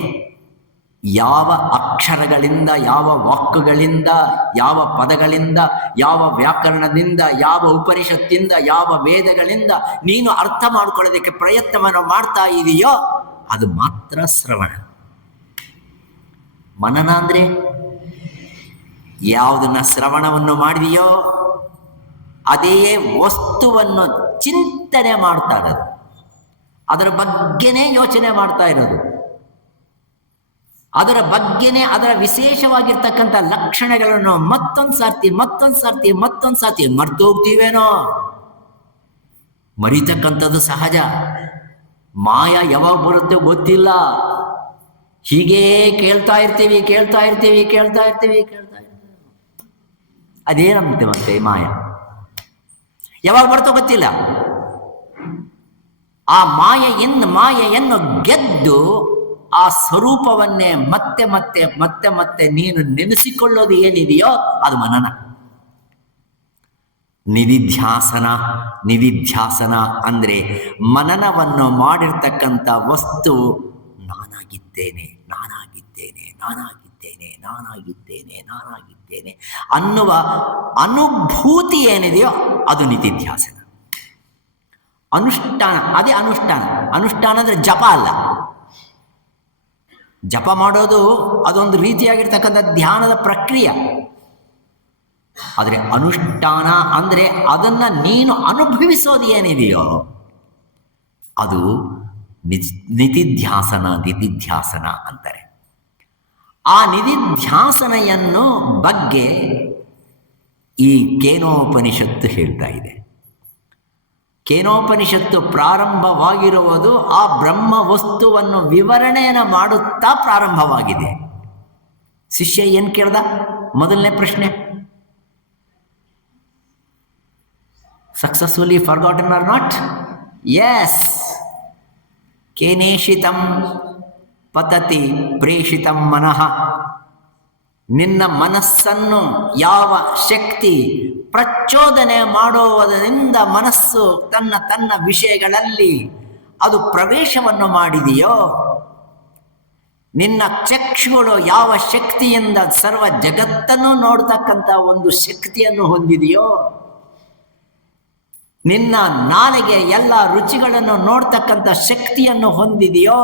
ಯಾವ ಅಕ್ಷರಗಳಿಂದ, ಯಾವ ವಾಕ್ಯಗಳಿಂದ, ಯಾವ ಪದಗಳಿಂದ, ಯಾವ ವ್ಯಾಕರಣದಿಂದ, ಯಾವ ಉಪನಿಷತ್ತಿಂದ, ಯಾವ ವೇದಗಳಿಂದ ನೀನು ಅರ್ಥ ಮಾಡ್ಕೊಳ್ಳೋದಕ್ಕೆ ಪ್ರಯತ್ನವನ್ನು ಮಾಡ್ತಾ ಇದೆಯೋ ಅದು ಮಾತ್ರ ಶ್ರವಣ. ಮನನ ಅಂದರೆ ಯಾವುದನ್ನ ಶ್ರವಣವನ್ನು ಮಾಡಿದೆಯೋ ಅದೇ ವಸ್ತುವನ್ನು ಚಿಂತನೆ ಮಾಡ್ತಾ ಇರೋದು, ಅದರ ಬಗ್ಗೆನೇ ಯೋಚನೆ ಮಾಡ್ತಾ ಇರೋದು. ಅದರ ಬಗ್ಗೆನೇ ಅದರ ವಿಶೇಷವಾಗಿರ್ತಕ್ಕಂಥ ಲಕ್ಷಣಗಳನ್ನು ಮತ್ತೊಂದು ಸರ್ತಿ ಮರ್ತೋಗ್ತೀವೇನೋ. ಮರಿತಕ್ಕಂಥದ್ದು ಸಹಜ. ಮಾಯ ಯಾವಾಗ ಬರುತ್ತೆ ಗೊತ್ತಿಲ್ಲ. ಹೀಗೇ ಕೇಳ್ತಾ ಇರ್ತೀವಿ. ಅದೇನಂತೆ ಮತ್ತೆ ಮಾಯ ಯಾವಾಗ ಬರ್ತೋ ಗೊತ್ತಿಲ್ಲ. ಆ ಮಾಯೆಯನ್ನು ಗೆದ್ದು ಆ ಸ್ವರೂಪವನ್ನೇ ಮತ್ತೆ ನೀನು ನೆನೆಸಿಕೊಳ್ಳೋದು ಏನಿದೆಯೋ ಅದು ಮನನ. ನಿಧಿಧ್ಯಾಸನ ಅಂದ್ರೆ ಮನನವನ್ನು ಮಾಡಿರ್ತಕ್ಕಂಥ ವಸ್ತು ನಾನಾಗಿದ್ದೇನೆ ಅನ್ನುವ ಅನುಭೂತಿ ಏನಿದೆಯೋ ಅದು ನಿಧಿಧ್ಯಾಸನ. ಅದೇ ಅನುಷ್ಠಾನ ಅಂದ್ರೆ ಜಪ ಅಲ್ಲ. ಜಪ ಮಾಡೋದು ಅದೊಂದು ರೀತಿಯಾಗಿರ್ತಕ್ಕಂಥ ಧ್ಯಾನದ ಪ್ರಕ್ರಿಯೆ. ಆದರೆ ಅನುಷ್ಠಾನ ಅಂದ್ರೆ ಅದನ್ನ ನೀನು ಅನುಭವಿಸೋದು ಏನಿದೆಯೋ ಅದು ನಿಧಿಧ್ಯಾಸನ ಅಂತಾರೆ. ಆ ನಿಧಿಧ್ಯಾಸನೆಯನ್ನು ಬಗ್ಗೆ ಈ ಕೇನೋಪನಿಷತ್ತು ಹೇಳ್ತಾ ಇದೆ. ಕೇನೋಪನಿಷತ್ತು ಪ್ರಾರಂಭವಾಗಿರುವುದು ಆ ಬ್ರಹ್ಮ ವಸ್ತುವನ್ನು ವಿವರಣೆಯನ್ನು ಮಾಡುತ್ತಾ ಪ್ರಾರಂಭವಾಗಿದೆ. ಶಿಷ್ಯ ಏನ್ ಕೇಳ್ದ? ಮೊದಲನೇ ಪ್ರಶ್ನೆ, successfully forgotten or not? Yes. ಕೇನೇಷಿತಂ ಪತತಿ ಪ್ರೇಷಿತಂ ಮನಃ. ನಿನ್ನ ಮನಸ್ಸನ್ನು ಯಾವ ಶಕ್ತಿ ಪ್ರಚೋದನೆ ಮಾಡುವುದರಿಂದ ಮನಸ್ಸು ತನ್ನ ವಿಷಯಗಳಲ್ಲಿ ಅದು ಪ್ರವೇಶವನ್ನು ಮಾಡಿದೆಯೋ, ನಿನ್ನ ಚಕ್ಷುಗಳು ಯಾವ ಶಕ್ತಿಯಿಂದ ಸರ್ವ ಜಗತ್ತನ್ನು ನೋಡ್ತಕ್ಕಂಥ ಒಂದು ಶಕ್ತಿಯನ್ನು ಹೊಂದಿದೆಯೋ, ನಿನ್ನ ನಾಲಿಗೆ ಎಲ್ಲ ರುಚಿಗಳನ್ನು ನೋಡ್ತಕ್ಕಂಥ ಶಕ್ತಿಯನ್ನು ಹೊಂದಿದೆಯೋ,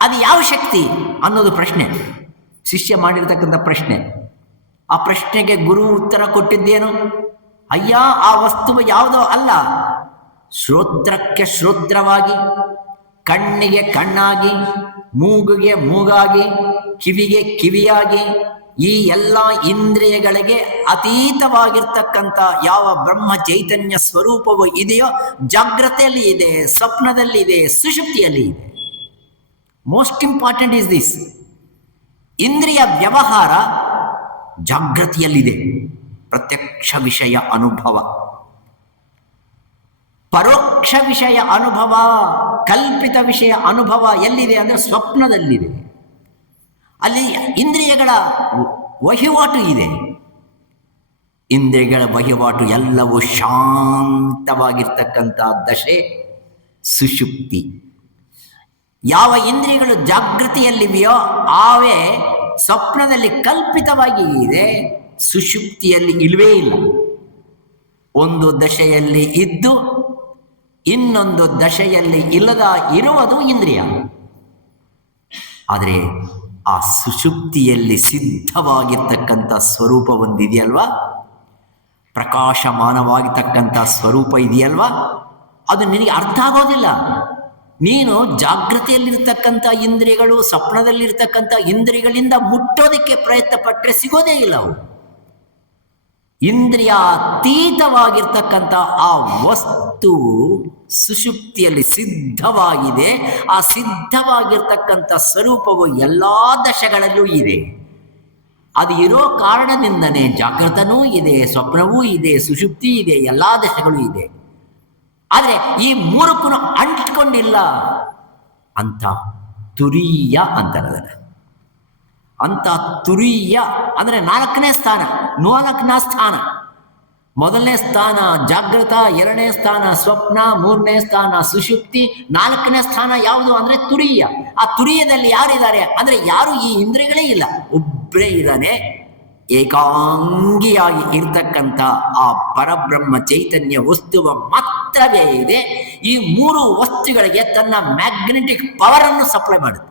ಅದು ಯಾವ ಶಕ್ತಿ ಅನ್ನೋದು ಪ್ರಶ್ನೆ. ಶಿಷ್ಯ ಮಾಡಿರ್ತಕ್ಕಂಥ ಪ್ರಶ್ನೆ. ಆ ಪ್ರಶ್ನೆಗೆ ಗುರು ಉತ್ತರ ಕೊಟ್ಟಿದ್ದೇನು? ಅಯ್ಯ, ಆ ವಸ್ತುವು ಯಾವುದೋ ಅಲ್ಲ. ಶ್ರೋತ್ರಕ್ಕೆ ಶ್ರೋತ್ರವಾಗಿ, ಕಣ್ಣಿಗೆ ಕಣ್ಣಾಗಿ, ಮೂಗಿಗೆ ಮೂಗಾಗಿ, ಕಿವಿಗೆ ಕಿವಿಯಾಗಿ, ಈ ಎಲ್ಲ ಇಂದ್ರಿಯಗಳಿಗೆ ಅತೀತವಾಗಿರ್ತಕ್ಕಂಥ ಯಾವ ಬ್ರಹ್ಮ ಚೈತನ್ಯ ಸ್ವರೂಪವು ಇದೆಯೋ, ಜಾಗ್ರತೆಯಲ್ಲಿ ಇದೆ, ಸ್ವಪ್ನದಲ್ಲಿ ಇದೆ, ಸುಷುಪ್ತಿಯಲ್ಲಿ ಇದೆ. Most important is this. ಇಂದ್ರಿಯ ವ್ಯವಹಾರ ಜಾಗೃತಿಯಲ್ಲಿದೆ. ಪ್ರತ್ಯಕ್ಷ ವಿಷಯ ಅನುಭವ, ಪರೋಕ್ಷ ವಿಷಯ ಅನುಭವ, ಕಲ್ಪಿತ ವಿಷಯ ಅನುಭವ ಎಲ್ಲಿದೆ ಅಂದರೆ ಸ್ವಪ್ನದಲ್ಲಿದೆ. ಅಲ್ಲಿ ಇಂದ್ರಿಯಗಳ ವಹಿವಾಟು ಇದೆ. ಇಂದ್ರಿಯಗಳ ವಹಿವಾಟು ಎಲ್ಲವೂ ಶಾಂತವಾಗಿರ್ತಕ್ಕಂಥ ದಶೆ ಸುಷುಪ್ತಿ. ಯಾವ ಇಂದ್ರಿಯಗಳು ಜಾಗೃತಿಯಲ್ಲಿವೆಯೋ ಆವೇ ಸ್ವಪ್ನದಲ್ಲಿ ಕಲ್ಪಿತವಾಗಿ ಇದೆ, ಸುಷುಪ್ತಿಯಲ್ಲಿ ಇಲ್ವೇ ಇಲ್ಲ. ಒಂದು ದಶೆಯಲ್ಲಿ ಇದ್ದು ಇನ್ನೊಂದು ದಶೆಯಲ್ಲಿ ಇಲ್ಲದ ಇರುವುದು ಇಂದ್ರಿಯ. ಆದರೆ ಆ ಸುಷುಪ್ತಿಯಲ್ಲಿ ಸಿದ್ಧವಾಗಿರ್ತಕ್ಕಂಥ ಸ್ವರೂಪ ಒಂದಿದೆಯಲ್ವಾ, ಪ್ರಕಾಶಮಾನವಾಗಿರ್ತಕ್ಕಂಥ ಸ್ವರೂಪ ಇದೆಯಲ್ವಾ, ಅದು ನಿನಗೆ ಅರ್ಥ ಆಗೋದಿಲ್ಲ. ನೀನು ಜಾಗೃತಿಯಲ್ಲಿರ್ತಕ್ಕಂಥ ಇಂದ್ರಿಯಗಳು ಸ್ವಪ್ನದಲ್ಲಿರ್ತಕ್ಕಂಥ ಇಂದ್ರಿಯಗಳಿಂದ ಮುಟ್ಟೋದಕ್ಕೆ ಪ್ರಯತ್ನ ಪಟ್ಟರೆ ಸಿಗೋದೇ ಇಲ್ಲ. ಅವು ಇಂದ್ರಿಯಾತೀತವಾಗಿರ್ತಕ್ಕಂಥ ಆ ವಸ್ತು ಸುಷುಪ್ತಿಯಲ್ಲಿ ಸಿದ್ಧವಾಗಿದೆ. ಆ ಸಿದ್ಧವಾಗಿರ್ತಕ್ಕಂಥ ಸ್ವರೂಪವು ಎಲ್ಲ ದಶೆಗಳಲ್ಲೂ ಇದೆ. ಅದು ಇರೋ ಕಾರಣದಿಂದನೇ ಜಾಗೃತನೂ ಇದೆ, ಸ್ವಪ್ನವೂ ಇದೆ, ಸುಷುಪ್ತಿ ಇದೆ, ಎಲ್ಲ ದಶೆಗಳೂ ಇದೆ. ಆದರೆ ಈ ಮೂರಕ್ಕೂ ಅಂಟಿಕೊಂಡಿಲ್ಲ ಅಂತ ತುರೀಯ ಅಂತಾರೆ. ಅಂತ ತುರೀಯ ಅಂದರೆ ನಾಲ್ಕನೇ ಸ್ಥಾನ. ಮೊದಲನೇ ಸ್ಥಾನ ಜಾಗೃತ, ಎರಡನೇ ಸ್ಥಾನ ಸ್ವಪ್ನ, ಮೂರನೇ ಸ್ಥಾನ ಸುಷುಪ್ತಿ, ನಾಲ್ಕನೇ ಸ್ಥಾನ ಯಾವುದು ಅಂದರೆ ತುರೀಯ. ಆ ತುರೀಯದಲ್ಲಿ ಯಾರಿದ್ದಾರೆ ಅಂದರೆ ಯಾರು ಈ ಇಂದ್ರಿಯಗಳೇ ಇಲ್ಲ, ಒಬ್ಬರೇ ಇದ್ದಾನೆ. ಏಕಾಂಗಿಯಾಗಿ ಇರ್ತಕ್ಕಂಥ ಆ ಪರಬ್ರಹ್ಮ ಚೈತನ್ಯ ವಸ್ತುವ ಮಾತ್ರವೇ ಇದೆ. ಈ ಮೂರು ವಸ್ತುಗಳಿಗೆ ತನ್ನ ಮ್ಯಾಗ್ನೆಟಿಕ್ ಪವರ್ ಅನ್ನು ಸಪ್ಲೈ ಮಾಡುತ್ತೆ.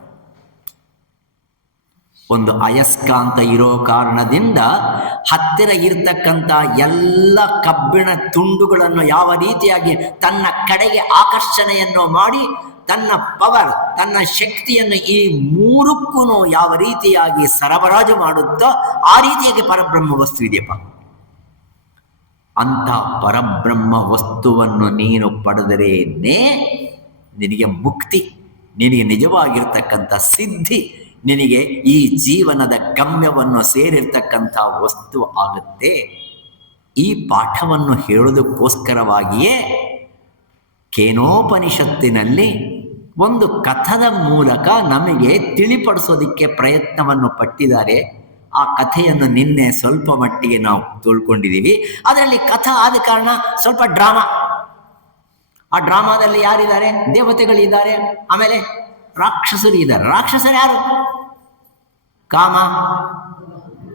ಒಂದು ಅಯಸ್ಕಾಂತ ಇರೋ ಕಾರಣದಿಂದ ಹತ್ತಿರ ಇರ್ತಕ್ಕಂಥ ಎಲ್ಲ ಕಬ್ಬಿಣ ತುಂಡುಗಳನ್ನು ಯಾವ ರೀತಿಯಾಗಿ ತನ್ನ ಕಡೆಗೆ ಆಕರ್ಷಣೆಯನ್ನು ಮಾಡಿ ತನ್ನ ಪವರ್, ತನ್ನ ಶಕ್ತಿಯನ್ನು ಈ ಮೂರಕ್ಕೂ ಯಾವ ರೀತಿಯಾಗಿ ಸರಬರಾಜು ಮಾಡುತ್ತೋ ಆ ರೀತಿಯಾಗಿ ಪರಬ್ರಹ್ಮ ವಸ್ತು ಇದೆಯಪ್ಪ. ಅಂತ ಪರಬ್ರಹ್ಮ ವಸ್ತುವನ್ನು ನೀನು ಪಡೆದರೇನೇ ನಿನಗೆ ಮುಕ್ತಿ, ನಿನಗೆ ನಿಜವಾಗಿರ್ತಕ್ಕಂಥ ಸಿದ್ಧಿ, ನಿನಗೆ ಈ ಜೀವನದ ಗಮ್ಯವನ್ನು ಸೇರಿರ್ತಕ್ಕಂಥ ವಸ್ತು ಆಗುತ್ತೆ. ಈ ಪಾಠವನ್ನು ಹೇಳೋದಕ್ಕೋಸ್ಕರವಾಗಿಯೇ ಕೇನೋಪನಿಷತ್ತಿನಲ್ಲಿ ಒಂದು ಕಥದ ಮೂಲಕ ನಮಗೆ ತಿಳಿಪಡಿಸೋದಕ್ಕೆ ಪ್ರಯತ್ನವನ್ನು ಪಟ್ಟಿದ್ದಾರೆ. ಆ ಕಥೆಯನ್ನು ನಿನ್ನೆ ಸ್ವಲ್ಪ ಮಟ್ಟಿಗೆ ನಾವು ತಿಳ್ಕೊಂಡಿದ್ದೀವಿ. ಅದರಲ್ಲಿ ಕಥಾ ಆದ ಕಾರಣ ಸ್ವಲ್ಪ ಡ್ರಾಮಾ. ಆ ಡ್ರಾಮಾದಲ್ಲಿ ಯಾರಿದ್ದಾರೆ? ದೇವತೆಗಳಿದ್ದಾರೆ, ಆಮೇಲೆ ರಾಕ್ಷಸರು ಇದ್ದಾರೆ. ರಾಕ್ಷಸರು ಯಾರು? ಕಾಮ,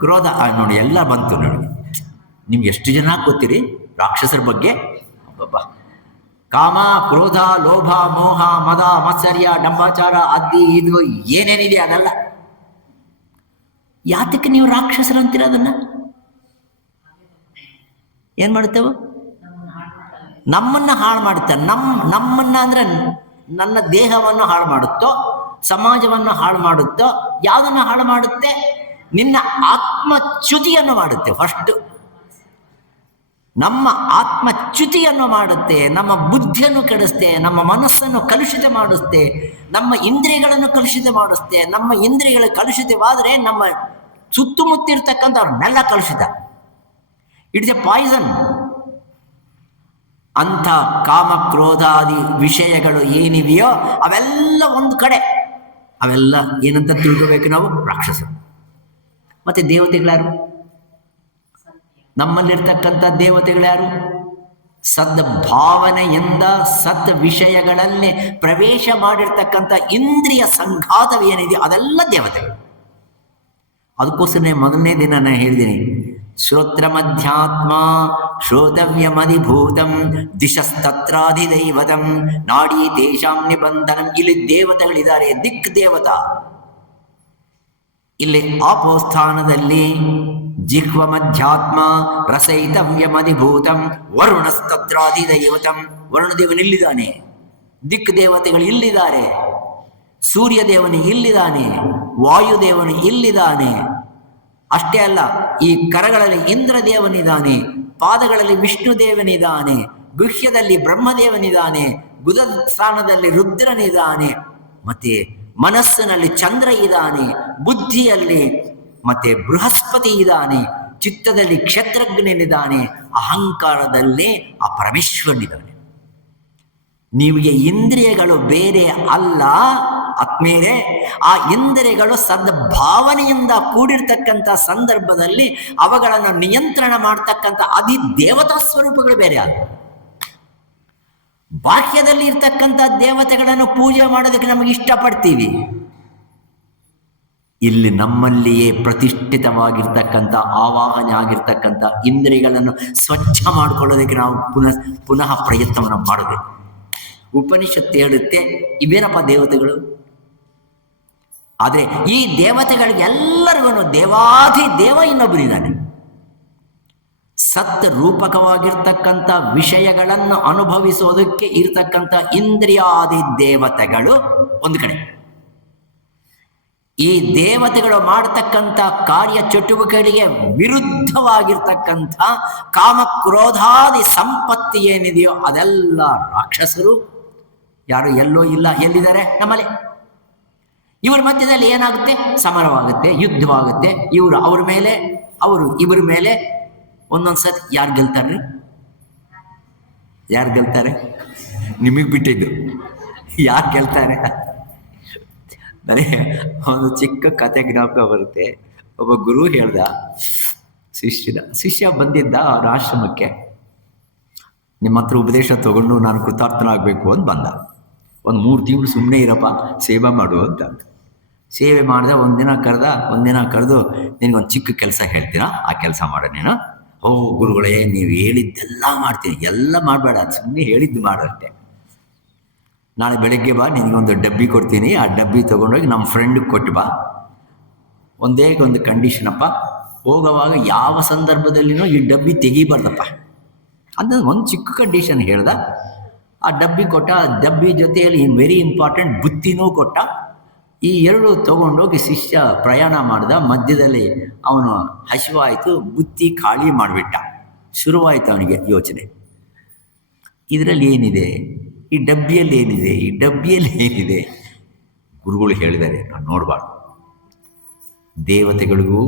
ಕ್ರೋಧ. ನೋಡಿ, ಎಲ್ಲ ಬಂತು ನೋಡಿ. ನಿಮ್ಗೆ ಎಷ್ಟು ಜನ ಗೊತ್ತಿರಿ ರಾಕ್ಷಸರ ಬಗ್ಗೆ? ಕಾಮ, ಕ್ರೋಧ, ಲೋಭ, ಮೋಹ, ಮದ, ಮತ್ಸರ್ಯ, ಡಂಬಾಚಾರ, ಅದ್ದಿ ಇದು ಏನೇನಿದೆ ಅದೆಲ್ಲ. ಯಾತಕ್ಕೆ ನೀವು ರಾಕ್ಷಸರು ಅಂತೀರ? ಅದನ್ನ ಏನ್ ಮಾಡ್ತೇವೆ? ನಮ್ಮನ್ನ ಹಾಳು ಮಾಡುತ್ತೆ. ನಮ್ಮನ್ನ ಅಂದ್ರೆ ನನ್ನ ದೇಹವನ್ನು ಹಾಳು ಮಾಡುತ್ತೋ, ಸಮಾಜವನ್ನು ಹಾಳು ಮಾಡುತ್ತೋ, ಯಾವುದನ್ನ ಹಾಳು ಮಾಡುತ್ತೆ? ನಿನ್ನ ಆತ್ಮಚ್ಯುತಿಯನ್ನು ಮಾಡುತ್ತೆ. ಫಸ್ಟ್ ನಮ್ಮ ಆತ್ಮಚ್ಯುತಿಯನ್ನು ಮಾಡುತ್ತೆ, ನಮ್ಮ ಬುದ್ಧಿಯನ್ನು ಕೆಡಿಸುತ್ತೆ, ನಮ್ಮ ಮನಸ್ಸನ್ನು ಕಲುಷಿತ ಮಾಡಿಸುತ್ತೆ, ನಮ್ಮ ಇಂದ್ರಿಯಗಳನ್ನು ಕಲುಷಿತ ಮಾಡಿಸುತ್ತೆ. ನಮ್ಮ ಇಂದ್ರಿಯಗಳು ಕಲುಷಿತವಾದರೆ ನಮ್ಮ ಸುತ್ತಮುತ್ತಿರ್ತಕ್ಕಂಥವ್ರನ್ನೆಲ್ಲ ಕಲುಷಿತ. It's a poison. ಅಂಥ ಕಾಮ ಕ್ರೋಧಾದಿ ವಿಷಯಗಳು ಏನಿವೆಯೋ ಅವೆಲ್ಲ ಒಂದು ಕಡೆ. ಅವೆಲ್ಲ ಏನಂತ ತಿಳ್ಕೋಬೇಕು ನಾವು? ರಾಕ್ಷಸರು. ಮತ್ತೆ ದೇವತೆಗಳ್ಯಾರು? ನಮ್ಮಲ್ಲಿರ್ತಕ್ಕಂಥ ದೇವತೆಗಳ್ಯಾರು? ಸದ್ಭಾವನೆಯಿಂದ ಸತ್ ವಿಷಯಗಳಲ್ಲಿ ಪ್ರವೇಶ ಮಾಡಿರ್ತಕ್ಕಂಥ ಇಂದ್ರಿಯ ಸಂಘಾತವೇನಿದೆಯೋ ಅದೆಲ್ಲ ದೇವತೆಗಳು. ಅದಕ್ಕೋಸ್ಕರ ಮೊದಲನೇ ದಿನ ನಾನು ಹೇಳಿದ್ದೀನಿ, ಶ್ರೋತ್ರಮಧ್ಯಾತ್ಮ ಶ್ರೋತವ್ಯಮಧಿಭೂತಂ ದಿಶಸ್ತತ್ರಾಧಿದೈವತಂ ನಾಡಿ ತೇಷಾಂ ನಿಬಂಧನಂ. ಇಲ್ಲಿ ದೇವತೆಗಳಿದ್ದಾರೆ, ದಿಕ್ ದೇವತಾ. ಇಲ್ಲಿ ಆಪೋಸ್ಥಾನದಲ್ಲಿ ಜಿಹ್ವಮಧ್ಯಾತ್ಮ ರಸೈತವ್ಯಮಧಿಭೂತಂ ವರುಣಸ್ತತ್ರಾಧಿದೈವತಂ. ವರುಣದೇವನು ಇಲ್ಲಿದ್ದಾನೆ, ದಿಕ್ ದೇವತೆಗಳು ಇಲ್ಲಿದ್ದಾರೆ, ಸೂರ್ಯದೇವನು ಇಲ್ಲಿದ್ದಾನೆ, ವಾಯುದೇವನು ಇಲ್ಲಿದ್ದಾನೆ. ಅಷ್ಟೇ ಅಲ್ಲ, ಈ ಕರಗಳಲ್ಲಿ ಇಂದ್ರದೇವನಿದ್ದಾನೆ, ಪಾದಗಳಲ್ಲಿ ವಿಷ್ಣುದೇವನಿದ್ದಾನೆ, ಗುಹ್ಯದಲ್ಲಿ ಬ್ರಹ್ಮದೇವನಿದ್ದಾನೆ, ಬುಧ ಸ್ಥಾನದಲ್ಲಿ ರುದ್ರನಿದ್ದಾನೆ, ಮತ್ತೆ ಮನಸ್ಸಿನಲ್ಲಿ ಚಂದ್ರ ಇದ್ದಾನೆ, ಬುದ್ಧಿಯಲ್ಲಿ ಮತ್ತೆ ಬೃಹಸ್ಪತಿ ಇದ್ದಾನೆ, ಚಿತ್ತದಲ್ಲಿ ಕ್ಷೇತ್ರಜ್ಞನಿದ್ದಾನೆ, ಅಹಂಕಾರದಲ್ಲಿ ಆ ಪರಮೇಶ್ವರನಿದ್ದಾನೆ. ನಿಮಗೆ ಇಂದ್ರಿಯಗಳು ಬೇರೆ ಅಲ್ಲ ಆತ್ಮೀಯರೇ. ಆ ಇಂದ್ರಿಯಗಳು ಸದ್ಭಾವನೆಯಿಂದ ಕೂಡಿರ್ತಕ್ಕಂಥ ಸಂದರ್ಭದಲ್ಲಿ ಅವುಗಳನ್ನು ನಿಯಂತ್ರಣ ಮಾಡ್ತಕ್ಕಂಥ ದೇವತಾ ಸ್ವರೂಪಗಳು ಬೇರೆ ಅಲ್ಲ. ಬಾಹ್ಯದಲ್ಲಿ ಇರ್ತಕ್ಕಂಥ ದೇವತೆಗಳನ್ನು ಪೂಜೆ ಮಾಡೋದಕ್ಕೆ ನಮಗೆ ಇಷ್ಟಪಡ್ತೀವಿ. ಇಲ್ಲಿ ನಮ್ಮಲ್ಲಿಯೇ ಪ್ರತಿಷ್ಠಿತವಾಗಿರ್ತಕ್ಕಂಥ ಆವಾಹನೆ ಆಗಿರ್ತಕ್ಕಂಥ ಇಂದ್ರಿಯಗಳನ್ನು ಸ್ವಚ್ಛ ಮಾಡಿಕೊಳ್ಳೋದಕ್ಕೆ ನಾವು ಪುನಃ ಪ್ರಯತ್ನವನ್ನು ಮಾಡಬೇಕು. ಉಪನಿಷತ್ತು ಹೇಳುತ್ತೆ, ಇವೇನಪ್ಪ ದೇವತೆಗಳು? ಆದರೆ ಈ ದೇವತೆಗಳಿಗೆಲ್ಲರಿಗೂ ದೇವಾಧಿದೇವ ಇನ್ನೊಬ್ಬರಿದ್ದಾನೆ. ಸತ್ ರೂಪಕವಾಗಿರ್ತಕ್ಕಂಥ ವಿಷಯಗಳನ್ನು ಅನುಭವಿಸೋದಕ್ಕೆ ಇರ್ತಕ್ಕಂಥ ಇಂದ್ರಿಯಾದಿ ದೇವತೆಗಳು ಒಂದು ಕಡೆ, ಈ ದೇವತೆಗಳು ಮಾಡತಕ್ಕಂಥ ಕಾರ್ಯ ಚಟುವಟಿಕೆಗಳಿಗೆ ವಿರುದ್ಧವಾಗಿರ್ತಕ್ಕಂಥ ಕಾಮ ಕ್ರೋಧಾದಿ ಸಂಪತ್ತಿ ಏನಿದೆಯೋ ಅದೆಲ್ಲ ರಾಕ್ಷಸರು. ಯಾರು ಎಲ್ಲೋ ಇಲ್ಲ, ಎಲ್ಲಿದ್ದಾರೆ? ನಮ್ಮಲ್ಲಿ. ಇವರ ಮಧ್ಯದಲ್ಲಿ ಏನಾಗುತ್ತೆ? ಸಮರವಾಗುತ್ತೆ, ಯುದ್ಧವಾಗುತ್ತೆ. ಇವರು ಅವ್ರ ಮೇಲೆ, ಅವರು ಇವರ ಮೇಲೆ. ಒಂದೊಂದ್ಸತಿ ಯಾರು ಗೆಲ್ತಾರೆ? ಯಾರು ಗೆಲ್ತಾರೆ? ನಿಮಗೆ ಬಿಟ್ಟಿದ್ದು. ಯಾರು ಗೆಲ್ತಾರೆ? ನನಗೆ ಒಂದು ಚಿಕ್ಕ ಕತೆ ಜ್ಞಾಪಕ ಬರುತ್ತೆ. ಒಬ್ಬ ಗುರು ಹೇಳ್ದ, ಶಿಷ್ಯ ಬಂದಿದ್ದ ಅವ್ರ ಆಶ್ರಮಕ್ಕೆ. ನಿಮ್ಮ ಹತ್ರ ಉಪದೇಶ ತಗೊಂಡು ನಾನು ಕೃತಾರ್ಥನಾಗಬೇಕು ಅಂತ ಬಂದ. ಒಂದು 3 ತಿಂಗಳು ಸುಮ್ಮನೆ ಇರಪ್ಪ, ಸೇವೆ ಮಾಡು ಅಂತ. ಸೇವೆ ಮಾಡಿದೆ. ಒಂದಿನ ಕರೆದು ನಿನಗೊಂದು ಚಿಕ್ಕ ಕೆಲಸ ಹೇಳ್ತೀರಾ, ಆ ಕೆಲಸ ಮಾಡು ನೀನು. ಓ ಗುರುಗಳೇ, ನೀವು ಹೇಳಿದ್ದೆಲ್ಲ ಮಾಡ್ತೀನಿ. ಎಲ್ಲ ಮಾಡಬೇಡ, ಸುಮ್ಮನೆ ಹೇಳಿದ್ದು ಮಾಡಷ್ಟೆ. ನಾಳೆ ಬೆಳಗ್ಗೆ ಬಾ, ನಿನಗೊಂದು ಡಬ್ಬಿ ಕೊಡ್ತೀನಿ. ಆ ಡಬ್ಬಿ ತೊಗೊಂಡೋಗಿ ನಮ್ಮ ಫ್ರೆಂಡಿಗೆ ಕೊಟ್ಟು ಬಾ. ಒಂದೇ ಒಂದು ಕಂಡೀಷನಪ್ಪ, ಹೋಗೋವಾಗ ಯಾವ ಸಂದರ್ಭದಲ್ಲಿನೋ ಈ ಡಬ್ಬಿ ತೆಗಿಬಾರ್ದಪ್ಪ ಅಂತ ಒಂದು ಚಿಕ್ಕ ಕಂಡೀಷನ್ ಹೇಳ್ದ. ಆ ಡಬ್ಬಿ ಕೊಟ್ಟ. ಡಬ್ಬಿ ಜೊತೆಯಲ್ಲಿ ವೆರಿ ಇಂಪಾರ್ಟೆಂಟ್ ಬುತ್ತಿನೂ ಕೊಟ್ಟ. ಈ ಎರಡು ತಗೊಂಡೋಗಿ ಶಿಷ್ಯ ಪ್ರಯಾಣ ಮಾಡ್ದ. ಮಧ್ಯದಲ್ಲಿ ಅವನು ಹಸಿವಾಯಿತು, ಬುತ್ತಿ ಖಾಲಿ ಮಾಡಿಬಿಟ್ಟ. ಶುರುವಾಯಿತು ಅವನಿಗೆ ಯೋಚನೆ, ಇದರಲ್ಲಿ ಏನಿದೆ, ಈ ಡಬ್ಬಿಯಲ್ಲಿ ಏನಿದೆ, ಈ ಡಬ್ಬಿಯಲ್ಲಿ ಏನಿದೆ. ಗುರುಗಳು ಹೇಳಿದ್ದಾರೆ, ನಾನು ನೋಡಬಾರ್ದು. ದೇವತೆಗಳಿಗೂ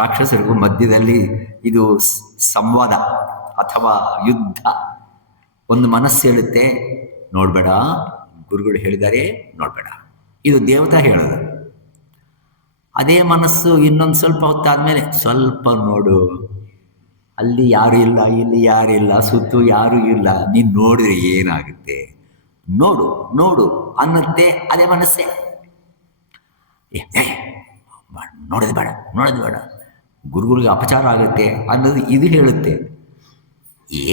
ರಾಕ್ಷಸರಿಗೂ ಮಧ್ಯದಲ್ಲಿ ಇದು ಸಂವಾದ ಅಥವಾ ಯುದ್ಧ. ಒಂದು ಮನಸ್ಸು ಹೇಳುತ್ತೆ ನೋಡಬೇಡ, ಗುರುಗಳು ಹೇಳಿದ್ದಾರೆ ನೋಡಬೇಡ. ಇದು ದೇವತಾ ಹೇಳೋದು. ಅದೇ ಮನಸ್ಸು ಇನ್ನೊಂದು ಸ್ವಲ್ಪ ಹೊತ್ತಾದ್ಮೇಲೆ ಸ್ವಲ್ಪ ನೋಡು, ಅಲ್ಲಿ ಯಾರು ಇಲ್ಲ, ಇಲ್ಲಿ ಯಾರಿಲ್ಲ, ಸುತ್ತು ಯಾರೂ ಇಲ್ಲ, ನೀನು ನೋಡಿದ್ರೆ ಏನಾಗುತ್ತೆ, ನೋಡು ನೋಡು ಅನ್ನತ್ತೆ ಅದೇ ಮನಸ್ಸೇ. ನೋಡೋದು ಬೇಡ, ನೋಡೋದು ಬೇಡ, ಗುರುಗಳಿಗೆ ಅಪಚಾರ ಆಗುತ್ತೆ ಅನ್ನೋದು ಇದು ಹೇಳುತ್ತೆ.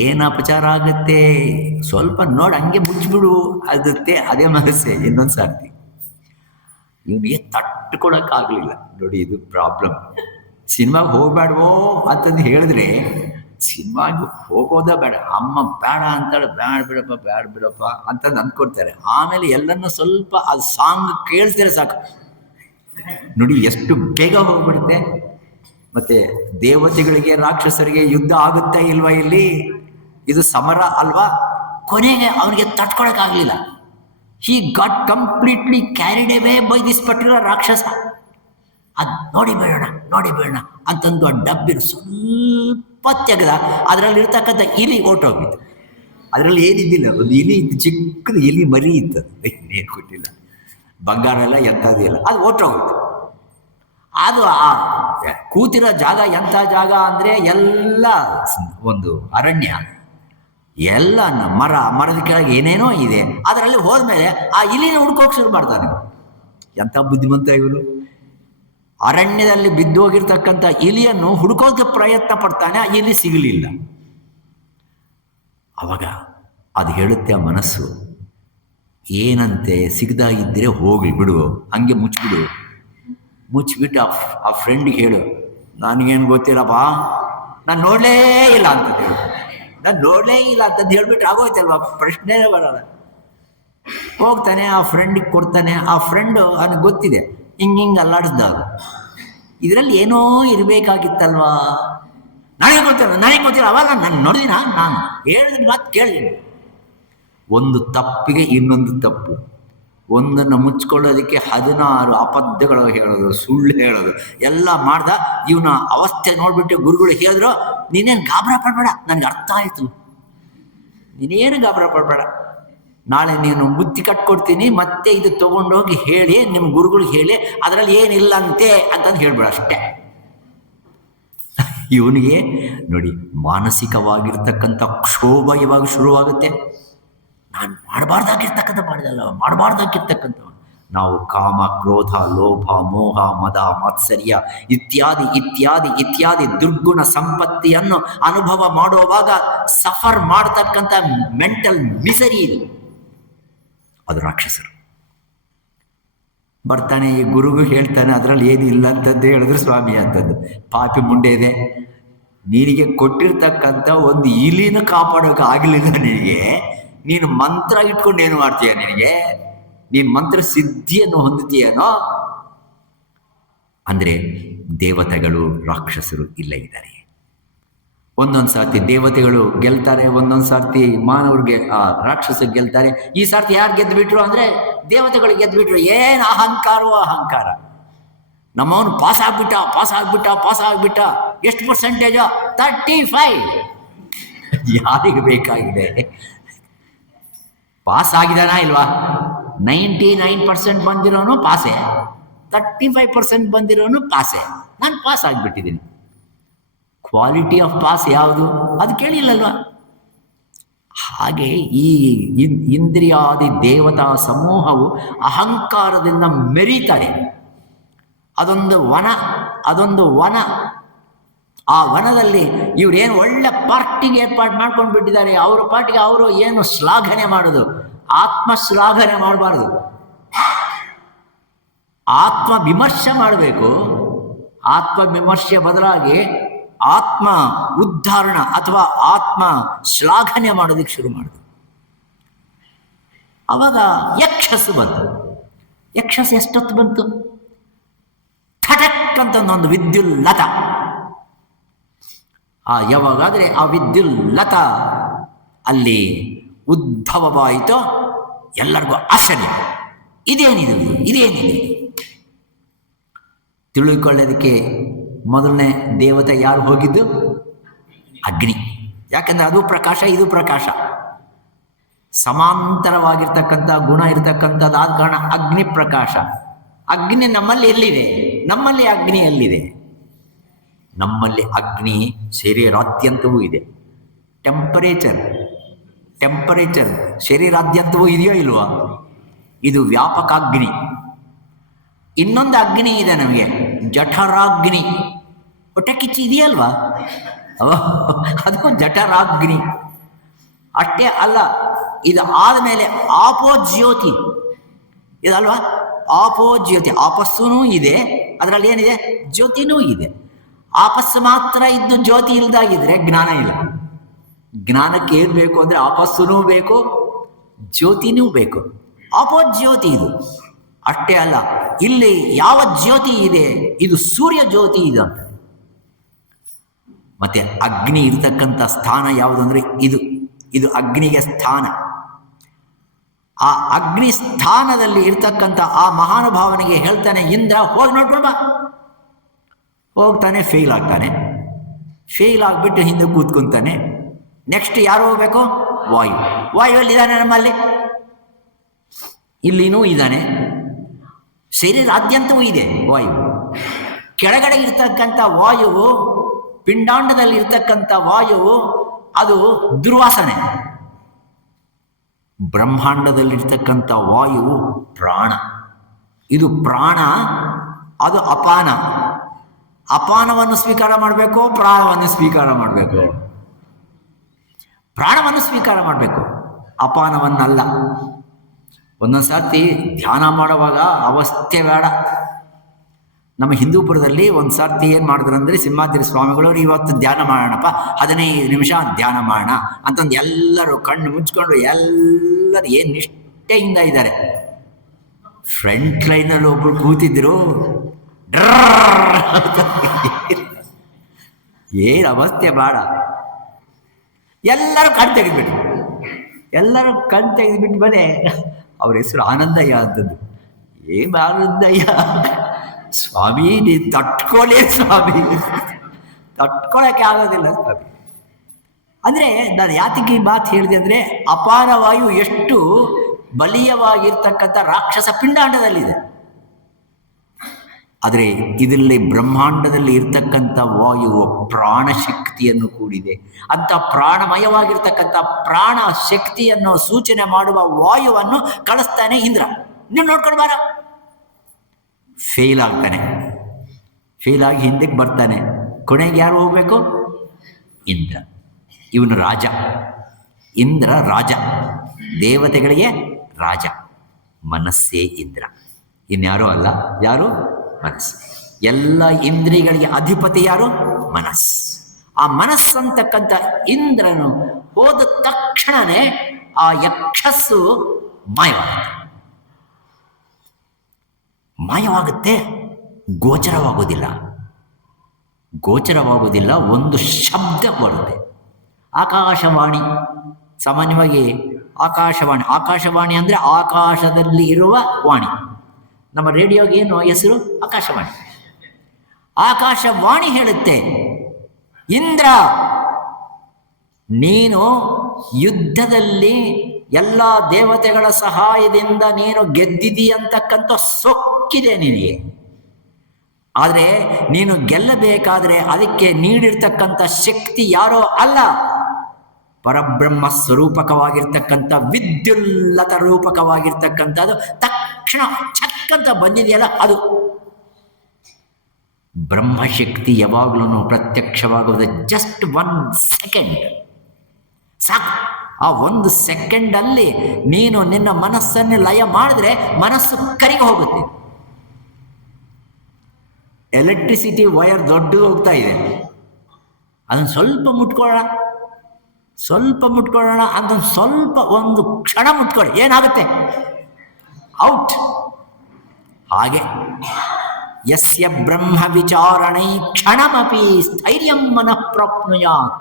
ಏನು ಅಪಚಾರ ಆಗುತ್ತೆ, ಸ್ವಲ್ಪ ನೋಡಿ ಹಂಗೆ ಮುಚ್ಚಿಬಿಡು ಆಗುತ್ತೆ ಅದೇ ಮನಸ್ಸೇ ಇನ್ನೊಂದು ಸರ್ತಿ. ಇವನಿಗೆ ತಟ್ಕೊಳಕ್ಕಾಗಲಿಲ್ಲ. ನೋಡಿ, ಇದು ಪ್ರಾಬ್ಲಮ್. ಸಿನಿಮಾಗೆ ಹೋಗಬೇಡವೋ ಅಂತಂದು ಹೇಳಿದ್ರೆ ಸಿನಿಮಾಗೆ ಹೋಗೋದೇ ಬೇಡ, ಅಮ್ಮ ಬೇಡ ಅಂತಾಳೆ, ಬೇಡ ಬಿಡಪ್ಪ ಅಂತಂದು ಅಂದ್ಕೊಡ್ತಾರೆ. ಆಮೇಲೆ ಎಲ್ಲನೂ ಸ್ವಲ್ಪ ಅದು ಸಾಂಗ್ ಕೇಳಿಸಿದ್ರೆ ಸಾಕು, ನೋಡಿ ಎಷ್ಟು ಬೇಗ ಹೋಗ್ಬಿಡುತ್ತೆ. ಮತ್ತೆ ದೇವತೆಗಳಿಗೆ ರಾಕ್ಷಸರಿಗೆ ಯುದ್ಧ ಆಗುತ್ತಾ ಇಲ್ವಾ ಇಲ್ಲಿ? ಇದು ಸಮರ ಅಲ್ವಾ? ಕೊನೆಗೆ ಅವನಿಗೆ ತಟ್ಕೊಳಕ್ಕಾಗಲಿಲ್ಲ. He got completely carried away by this particular ರಾಕ್ಷಸ. ಅದು ನೋಡಿ ಬೇಡ ಅಂತಂದು ಆ ಡಬ್ಬಿನ ಸ್ವಲ್ಪ ತೆಗೆದ. ಅದರಲ್ಲಿರ್ತಕ್ಕಂಥ ಇಲಿ ಓಟೋಗ್ಬಿತ್ತು. ಅದರಲ್ಲಿ ಏನಿದ್ದಿಲ್ಲ, ಒಂದು ಇಲಿ ಇತ್ತು, ಚಿಕ್ಕದು ಇಲಿ ಮರಿ ಇತ್ತು, ಏನು ಕೊಟ್ಟಿಲ್ಲ, ಬಂಗಾರ ಎಲ್ಲ ಎಂಥದ್ದು ಇಲ್ಲ, ಅದು ಓಟೋಗ್ಬಿತ್ತು. ಅದು ಆ ಕೂತಿರೋ ಜಾಗ ಎಂಥ ಜಾಗ ಅಂದರೆ ಎಲ್ಲ ಒಂದು ಅರಣ್ಯ, ಎಲ್ಲ ಮರದ ಕೆಳಗೆ ಏನೇನೋ ಇದೆ. ಅದರಲ್ಲಿ ಹೋದ್ಮೇಲೆ ಆ ಇಲಿನ ಹುಡ್ಕೋಕೆ ಶುರು ಮಾಡ್ತಾನೆ. ಎಂಥ ಬುದ್ಧಿಮಂತ ಇವನು! ಅರಣ್ಯದಲ್ಲಿ ಬಿದ್ದೋಗಿರ್ತಕ್ಕಂಥ ಇಲಿಯನ್ನು ಹುಡ್ಕೋಕೆ ಪ್ರಯತ್ನ ಪಡ್ತಾನೆ, ಆ ಇಲಿ ಸಿಗಲಿಲ್ಲ. ಅವಾಗ ಅದು ಹೇಳುತ್ತೆ ಆ ಮನಸ್ಸು, ಏನಂತೆ, ಸಿಗದಾ ಇದ್ದರೆ ಹೋಗಿ ಬಿಡು, ಹಂಗೆ ಮುಚ್ಚಿಬಿಟ್ಟು ಆ ಫ್ರೆಂಡಿಗೆ ಹೇಳು, ನನಗೇನು ಗೊತ್ತಿಲ್ಲಪ್ಪ, ನಾನು ನೋಡಲೇ ಇಲ್ಲ ಅಂತಂದು ಹೇಳು. ನಾನು ನೋಡಲೇ ಇಲ್ಲ ಅಂತಂದು ಹೇಳ್ಬಿಟ್ಟು ಆಗೋಯ್ತಲ್ವ, ಪ್ರಶ್ನೆನೇ ಬರಲ್ಲ. ಹೋಗ್ತಾನೆ, ಆ ಫ್ರೆಂಡಿಗೆ ಕೊಡ್ತಾನೆ. ಆ ಫ್ರೆಂಡು ಅವನಿಗೆ ಗೊತ್ತಿದೆ, ಹಿಂಗೆ ಅಲ್ಲಾಡಿಸ್ದಾಗ ಇದರಲ್ಲಿ ಏನೋ ಇರಬೇಕಾಗಿತ್ತಲ್ವಾ. ನನಗೆ ಗೊತ್ತಿಲ್ಲ ಅವಾಗ ನಾನು ನೋಡಿದಿನ, ನಾನು ಹೇಳಿದ್ರೆ ಮಾತು ಕೇಳಿದ್ದೀನಿ. ಒಂದು ತಪ್ಪಿಗೆ ಇನ್ನೊಂದು ತಪ್ಪು, ಒಂದನ್ನು ಮುಚ್ಕೊಳ್ಳೋದಕ್ಕೆ 16 ಅಬದ್ಧಗಳು ಹೇಳೋದು, ಸುಳ್ಳು ಹೇಳೋದು ಎಲ್ಲ ಮಾಡ್ದ. ಇವನ ಅವಸ್ಥೆ ನೋಡ್ಬಿಟ್ಟು ಗುರುಗಳು ಹೇಳಿದ್ರು, ನೀನೇನು ಗಾಬರ ಪಡಬೇಡ, ನನಗೆ ಅರ್ಥ ಆಯಿತು, ನೀನೇನು ಗಾಬರ ಪಡಬೇಡ, ನಾಳೆ ನೀನು ಬುತ್ತಿ ಕಟ್ಕೊಡ್ತೀನಿ, ಮತ್ತೆ ಇದು ತೊಗೊಂಡೋಗಿ ಹೇಳಿ ನಿಮ್ಮ ಗುರುಗಳಿಗೆ ಹೇಳಿ ಅದರಲ್ಲಿ ಏನಿಲ್ಲಂತೆ ಅಂತಂದು ಹೇಳ್ಬೇಡ ಅಷ್ಟೇ. ಇವನಿಗೆ ನೋಡಿ, ಮಾನಸಿಕವಾಗಿರ್ತಕ್ಕಂಥ ಕ್ಷೋಭ ಇವಾಗ ಶುರುವಾಗುತ್ತೆ. ನಾನು ಮಾಡಬಾರ್ದಾಗಿರ್ತಕ್ಕಂಥ ನಾವು ಕಾಮ, ಕ್ರೋಧ, ಲೋಭ, ಮೋಹ, ಮದ, ಮಾತ್ಸರ್ಯ ಇತ್ಯಾದಿ ಇತ್ಯಾದಿ ಇತ್ಯಾದಿ ದುರ್ಗುಣ ಸಂಪತ್ತಿಯನ್ನು ಅನುಭವ ಮಾಡುವಾಗ ಸಫರ್ ಮಾಡತಕ್ಕಂಥ ಮೆಂಟಲ್ ಮಿಸರಿ ಇದು, ಅದು ರಾಕ್ಷಸರು. ಬರ್ತಾನೆ, ಈ ಗುರುಗೂ ಹೇಳ್ತಾನೆ, ಅದರಲ್ಲಿ ಏನಿಲ್ಲ ಅಂತಂದು ಹೇಳಿದ್ರು ಸ್ವಾಮಿ ಅಂತಂದು. ಪಾಪಿ ಮುಂಡೆ ಇದೆ, ನಿನಗೆ ಕೊಟ್ಟಿರ್ತಕ್ಕಂಥ ಒಂದು ಇಲಿನ ಕಾಪಾಡೋಕೆ ಆಗಲಿಲ್ಲ ನಿನಗೆ, ನೀನು ಮಂತ್ರ ಇಟ್ಕೊಂಡು ಏನು ಮಾಡ್ತೀಯ, ನೀನು ಮಂತ್ರ ಸಿದ್ಧಿಯನ್ನು ಹೊಂದುತ್ತೀಯನೋ ಅಂದರೆ ದೇವತೆಗಳು ರಾಕ್ಷಸರು ಇಲ್ಲೇ ಇದ್ದಾರೆ. ಒಂದೊಂದು ಸರ್ತಿ ದೇವತೆಗಳು ಗೆಲ್ತಾರೆ, ಒಂದೊಂದು ಸರ್ತಿ ಮಾನವರಿಗೆ ರಾಕ್ಷಸ ಗೆಲ್ತಾರೆ. ಈ ಸರ್ತಿ ಯಾರು ಗೆದ್ದುಬಿಟ್ರು ಅಂದರೆ ದೇವತೆಗಳು ಗೆದ್ದುಬಿಟ್ರು. ಏನು ಅಹಂಕಾರವೋ ಅಹಂಕಾರ. ನಮ್ಮವನು ಪಾಸ್ ಆಗ್ಬಿಟ್ಟ. ಎಷ್ಟು ಪರ್ಸೆಂಟೇಜು? 35. ಯಾರಿಗೆ ಬೇಕಾಗಿದೆ? ಪಾಸ್ ಆಗಿದಾನಾ ಇಲ್ವಾ? 99% ಬಂದಿರೋನು ಪಾಸೆ, 35% ಬಂದಿರೋನು ಪಾಸೆ. ನಾನು ಪಾಸ್ ಆಗಿಬಿಟ್ಟಿದ್ದೀನಿ. ಕ್ವಾಲಿಟಿ ಆಫ್ ಪಾಸ್ ಯಾವುದು ಅದು ಕೇಳಿಲ್ಲಲ್ವ? ಹಾಗೆ ಈ ಇಂದ್ರಿಯಾದಿ ದೇವತಾ ಸಮೂಹವು ಅಹಂಕಾರದಿಂದ ಮೆರೀತಾರೆ. ಅದೊಂದು ವನ. ಆ ವನದಲ್ಲಿ ಇವ್ರೇನು ಒಳ್ಳೆ ಪಾರ್ಟಿಗೆ ಏರ್ಪಾಡು ಮಾಡ್ಕೊಂಡು ಬಿಟ್ಟಿದ್ದಾರೆ. ಅವರ ಪಾರ್ಟಿಗೆ ಅವರು ಏನು ಶ್ಲಾಘನೆ ಮಾಡೋದು, ಆತ್ಮ ಶ್ಲಾಘನೆ ಮಾಡಬಾರ್ದು, ಆತ್ಮ ವಿಮರ್ಶೆ ಮಾಡಬೇಕು. ಆತ್ಮ ವಿಮರ್ಶೆ ಬದಲಾಗಿ ಆತ್ಮ ಉದ್ಧಾರಣ ಅಥವಾ ಆತ್ಮ ಶ್ಲಾಘನೆ ಮಾಡೋದಕ್ಕೆ ಶುರು ಮಾಡೋದು. ಅವಾಗ ಯಕ್ಷಸ್ಸು ಬಂತು. ಯಕ್ಷಸ್ ಎಷ್ಟೊತ್ತು ಬಂತು? ಥಟಕ್ ಅಂತ ಒಂದು ವಿದ್ಯುಲ್ಲತ. ಯಾವಾಗಾದರೆ ಆ ವಿದ್ಯುಲ್ಲತ ಅಲ್ಲಿ ಉದ್ಭವವಾಯಿತೋ ಎಲ್ಲರಿಗೂ ಆಶ್ಚರ್ಯ. ಇದೇನಿದು, ಇದೇನಿದೆ ತಿಳುಕೊಳ್ಳೋದಕ್ಕೆ ಮೊದಲನೇ ದೇವತೆ ಯಾರು ಹೋಗಿದ್ದು? ಅಗ್ನಿ. ಯಾಕಂದರೆ ಅದು ಪ್ರಕಾಶ, ಇದು ಪ್ರಕಾಶ, ಸಮಾಂತರವಾಗಿರ್ತಕ್ಕಂಥ ಗುಣ ಇರತಕ್ಕಂಥದ್ದಾದ ಕಾರಣ ಅಗ್ನಿ ಪ್ರಕಾಶ. ಅಗ್ನಿ ನಮ್ಮಲ್ಲಿ ಎಲ್ಲಿದೆ? ನಮ್ಮಲ್ಲಿ ಅಗ್ನಿ ಎಲ್ಲಿದೆ? ನಮ್ಮಲ್ಲಿ ಅಗ್ನಿ ಶರೀರಾದ್ಯಂತವೂ ಇದೆ. ಟೆಂಪರೇಚರ್ ಶರೀರಾದ್ಯಂತವೂ ಇದೆಯೋ ಇಲ್ವಾ? ಇದು ವ್ಯಾಪಕ ಅಗ್ನಿ. ಇನ್ನೊಂದು ಅಗ್ನಿ ಇದೆ ನಮಗೆ, ಜಠರಾಗ್ನಿ. ಹೊಟ್ಟೆ ಕಿಚ್ಚಿ ಇದೆಯಲ್ವಾ, ಅದು ಜಠರಾಗ್ನಿ. ಅಷ್ಟೇ ಅಲ್ಲ, ಇದು ಆದಮೇಲೆ ಆಪೋಜ್ಯೋತಿ ಇದಲ್ವಾ? ಆಪೋಜ್ಯೋತಿ, ಆಪಸ್ಸೂ ಇದೆ, ಅದರಲ್ಲಿ ಏನಿದೆ? ಜ್ಯೋತಿನೂ ಇದೆ. ಆಪಸ್ಸು ಮಾತ್ರ ಇದ್ದು ಜ್ಯೋತಿ ಇಲ್ದಾಗಿದ್ರೆ ಜ್ಞಾನ ಇಲ್ಲ. ಜ್ಞಾನಕ್ಕೆ ಏನು ಬೇಕು ಅಂದರೆ ಆಪಸ್ಸೂ ಬೇಕು, ಜ್ಯೋತಿನೂ ಬೇಕು. ಆಪೋಜ್ಯೋತಿ ಇದು. ಅಷ್ಟೇ ಅಲ್ಲ, ಇಲ್ಲಿ ಯಾವ ಜ್ಯೋತಿ ಇದೆ? ಇದು ಸೂರ್ಯ ಜ್ಯೋತಿ ಇದೆ ಅಂತ. ಮತ್ತೆ ಅಗ್ನಿ ಇರತಕ್ಕಂಥ ಸ್ಥಾನ ಯಾವುದಂದ್ರೆ ಇದು ಅಗ್ನಿಗೆ ಸ್ಥಾನ. ಆ ಅಗ್ನಿ ಸ್ಥಾನದಲ್ಲಿ ಇರ್ತಕ್ಕಂಥ ಆ ಮಹಾನುಭಾವನಿಗೆ ಹೇಳ್ತಾನೆ ಇಂದ್ರ, ಹೋಗಿ ನೋಡ್ಕೊಂಡ್ ಬಾ. ಹೋಗ್ತಾನೆ, ಫೇಲ್ ಆಗ್ತಾನೆ. ಫೇಲ್ ಆಗಿಬಿಟ್ಟು ಹಿಂದೆ ಕೂತ್ಕೊಂತಾನೆ. ನೆಕ್ಸ್ಟ್ ಯಾರು ಹೋಗ್ಬೇಕು? ವಾಯು ಎಲ್ಲಿದ್ದಾನೆ? ನಮ್ಮಲ್ಲಿ ಇಲ್ಲಿನೂ ಇದ್ದಾನೆ, ಶರೀರಾದ್ಯಂತವೂ ಇದೆ ವಾಯು. ಕೆಳಗಡೆ ಇರ್ತಕ್ಕಂಥ ವಾಯುವು, ಪಿಂಡಾಂಡದಲ್ಲಿ ಇರ್ತಕ್ಕಂಥ ವಾಯುವು, ಅದು ದುರ್ವಾಸನೆ. ಬ್ರಹ್ಮಾಂಡದಲ್ಲಿರ್ತಕ್ಕಂಥ ವಾಯುವು ಪ್ರಾಣ. ಇದು ಪ್ರಾಣ, ಅದು ಅಪಾನ. ಅಪಾನವನ್ನು ಸ್ವೀಕಾರ ಮಾಡಬೇಕು, ಪ್ರಾಣವನ್ನು ಸ್ವೀಕಾರ ಮಾಡಬೇಕು. ಪ್ರಾಣವನ್ನು ಸ್ವೀಕಾರ ಮಾಡಬೇಕು, ಅಪಾನವನ್ನಲ್ಲ. ಒಂದೊಂದು ಸರ್ತಿ ಧ್ಯಾನ ಮಾಡುವಾಗ ಅವಸ್ಥೆ ಬೇಡ. ನಮ್ಮ ಹಿಂದೂಪುರದಲ್ಲಿ ಒಂದು ಸರ್ತಿ ಏನು ಮಾಡಿದ್ರು ಅಂದರೆ, ಸಿಂಹಾದ್ರಿ ಸ್ವಾಮಿಗಳವರು ಇವತ್ತು ಧ್ಯಾನ ಮಾಡೋಣಪ್ಪ, 15 ನಿಮಿಷ ಧ್ಯಾನ ಮಾಡೋಣ ಅಂತಂದು ಎಲ್ಲರೂ ಕಣ್ಣು ಮುಚ್ಕೊಂಡು ಎಲ್ಲರೂ ಏನು ನಿಷ್ಠೆಯಿಂದ ಇದ್ದಾರೆ. ಫ್ರಂಟ್ ಲೈನಲ್ಲಿ ಒಬ್ಬರು ಕೂತಿದ್ರು, ಏನು ಅವಸ್ಥೆ ಬೇಡ. ಎಲ್ಲರೂ ಕಣ್ ತೆಗೆದುಬಿಟ್ಟು ಮೇಲೆ ಅವ್ರ ಹೆಸರು ಆನಂದಯ್ಯ ಅಂತದ್ದು. ಏನು ಆನಂದಯ್ಯ ಸ್ವಾಮಿ, ನೀ ತಟ್ಕೊಳ್ಳಿ ಸ್ವಾಮಿ, ತಟ್ಕೊಳಕ್ಕೆ ಆಗೋದಿಲ್ಲ ಸ್ವಾಮಿ. ಅಂದರೆ ನಾನು ಯಾತಕ್ಕೆ ಈ ಮಾತು ಹೇಳಿದೆ ಅಂದರೆ, ಅಪಾರ ವಾಯು ಎಷ್ಟು ಬಲೀಯವಾಗಿರ್ತಕ್ಕಂಥ ರಾಕ್ಷಸ ಪಿಂಡಾಂಡದಲ್ಲಿದೆ. ಆದರೆ ಇದರಲ್ಲಿ ಬ್ರಹ್ಮಾಂಡದಲ್ಲಿ ಇರ್ತಕ್ಕಂಥ ವಾಯುವು ಪ್ರಾಣಶಕ್ತಿಯನ್ನು ಕೂಡಿದೆ. ಅಂಥ ಪ್ರಾಣಮಯವಾಗಿರ್ತಕ್ಕಂಥ ಪ್ರಾಣ ಶಕ್ತಿಯನ್ನು ಸೂಚನೆ ಮಾಡುವ ವಾಯುವನ್ನು ಕಳಿಸ್ತಾನೆ ಇಂದ್ರ. ನೀವು ನೋಡ್ಕೊಂಡು ಬಾರ. ಫೇಲ್ ಆಗ್ತಾನೆ. ಫೇಲ್ ಆಗಿ ಹಿಂದಕ್ಕೆ ಬರ್ತಾನೆ. ಕೊನೆಗೆ ಯಾರು ಹೋಗ್ಬೇಕು? ಇಂದ್ರ. ಇವನು ರಾಜ. ಇಂದ್ರ ರಾಜ, ದೇವತೆಗಳಿಗೆ ರಾಜ. ಮನಸ್ಸೇ ಇಂದ್ರ, ಇನ್ಯಾರೂ ಅಲ್ಲ. ಯಾರು? ಮನಸ್ಸು. ಎಲ್ಲ ಇಂದ್ರಿಯಗಳಿಗೆ ಅಧಿಪತಿ ಯಾರು? ಮನಸ್ಸು. ಆ ಮನಸ್ಸಂತಕ್ಕಂಥ ಇಂದ್ರನು ಹೋದ ತಕ್ಷಣವೇ ಆ ಯಕ್ಷಸ್ಸು ಮಾಯವಾಗುತ್ತೆ. ಗೋಚರವಾಗುವುದಿಲ್ಲ. ಒಂದು ಶಬ್ದ ಬರುತ್ತೆ, ಆಕಾಶವಾಣಿ. ಸಾಮಾನ್ಯವಾಗಿ ಆಕಾಶವಾಣಿ ಅಂದರೆ ಆಕಾಶದಲ್ಲಿ ಇರುವ ವಾಣಿ. ನಮ್ಮ ರೇಡಿಯೋಗೆ ಏನು ಹೆಸರು? ಆಕಾಶವಾಣಿ. ಆಕಾಶವಾಣಿ ಹೇಳುತ್ತೆ, ಇಂದ್ರ ನೀನು ಯುದ್ಧದಲ್ಲಿ ಎಲ್ಲ ದೇವತೆಗಳ ಸಹಾಯದಿಂದ ನೀನು ಗೆದ್ದಿದೀಯಂತಕ್ಕಂಥ ಸೊಕ್ಕಿದೆ ನಿನಗೆ. ಆದರೆ ನೀನು ಗೆಲ್ಲಬೇಕಾದ್ರೆ ಅದಕ್ಕೆ ನೀಡಿರ್ತಕ್ಕಂಥ ಶಕ್ತಿ ಯಾರೋ ಅಲ್ಲ, ಪರಬ್ರಹ್ಮ ಸ್ವರೂಪಕವಾಗಿರ್ತಕ್ಕಂಥ ವಿದ್ಯುಲ್ಲತ ರೂಪಕವಾಗಿರ್ತಕ್ಕಂಥದ್ದು ತಕ್ಷಣ ಚಕ್ಕಂತ ಬಂದಿದೆಯಲ್ಲ, ಅದು ಬ್ರಹ್ಮಶಕ್ತಿ. ಯಾವಾಗಲೂ ಪ್ರತ್ಯಕ್ಷವಾಗೋದು ಜಸ್ಟ್ 1 ಸೆಕೆಂಡ್ ಸಾಕು. ಆ 1 ಸೆಕೆಂಡಲ್ಲಿ ನೀನು ನಿನ್ನ ಮನಸ್ಸನ್ನು ಲಯ ಮಾಡಿದ್ರೆ ಮನಸ್ಸು ಕರಿಗೆ ಹೋಗುತ್ತೆ. ಎಲೆಕ್ಟ್ರಿಸಿಟಿ ವೈರ್ ದೊಡ್ಡದು ಹೋಗ್ತಾ ಇದೆ, ಅದನ್ನು ಸ್ವಲ್ಪ ಮುಟ್ಕೊಳ್ಳೋಣ, ಸ್ವಲ್ಪ ಮುಟ್ಕೊಳ್ಳೋಣ ಅಂತ ಸ್ವಲ್ಪ ಒಂದು ಕ್ಷಣ ಮುಟ್ಕೊಳ್ಳಿ, ಏನಾಗುತ್ತೆ? ಔಟ್. ಹಾಗೆ ಯಸ್ಯ ಬ್ರಹ್ಮ ವಿಚಾರಣೈ ಕ್ಷಣಮಪಿ ಸ್ಥೈರ್ಯಂ ಮನಃ ಪ್ರಾಪ್ನುಯಾತ್.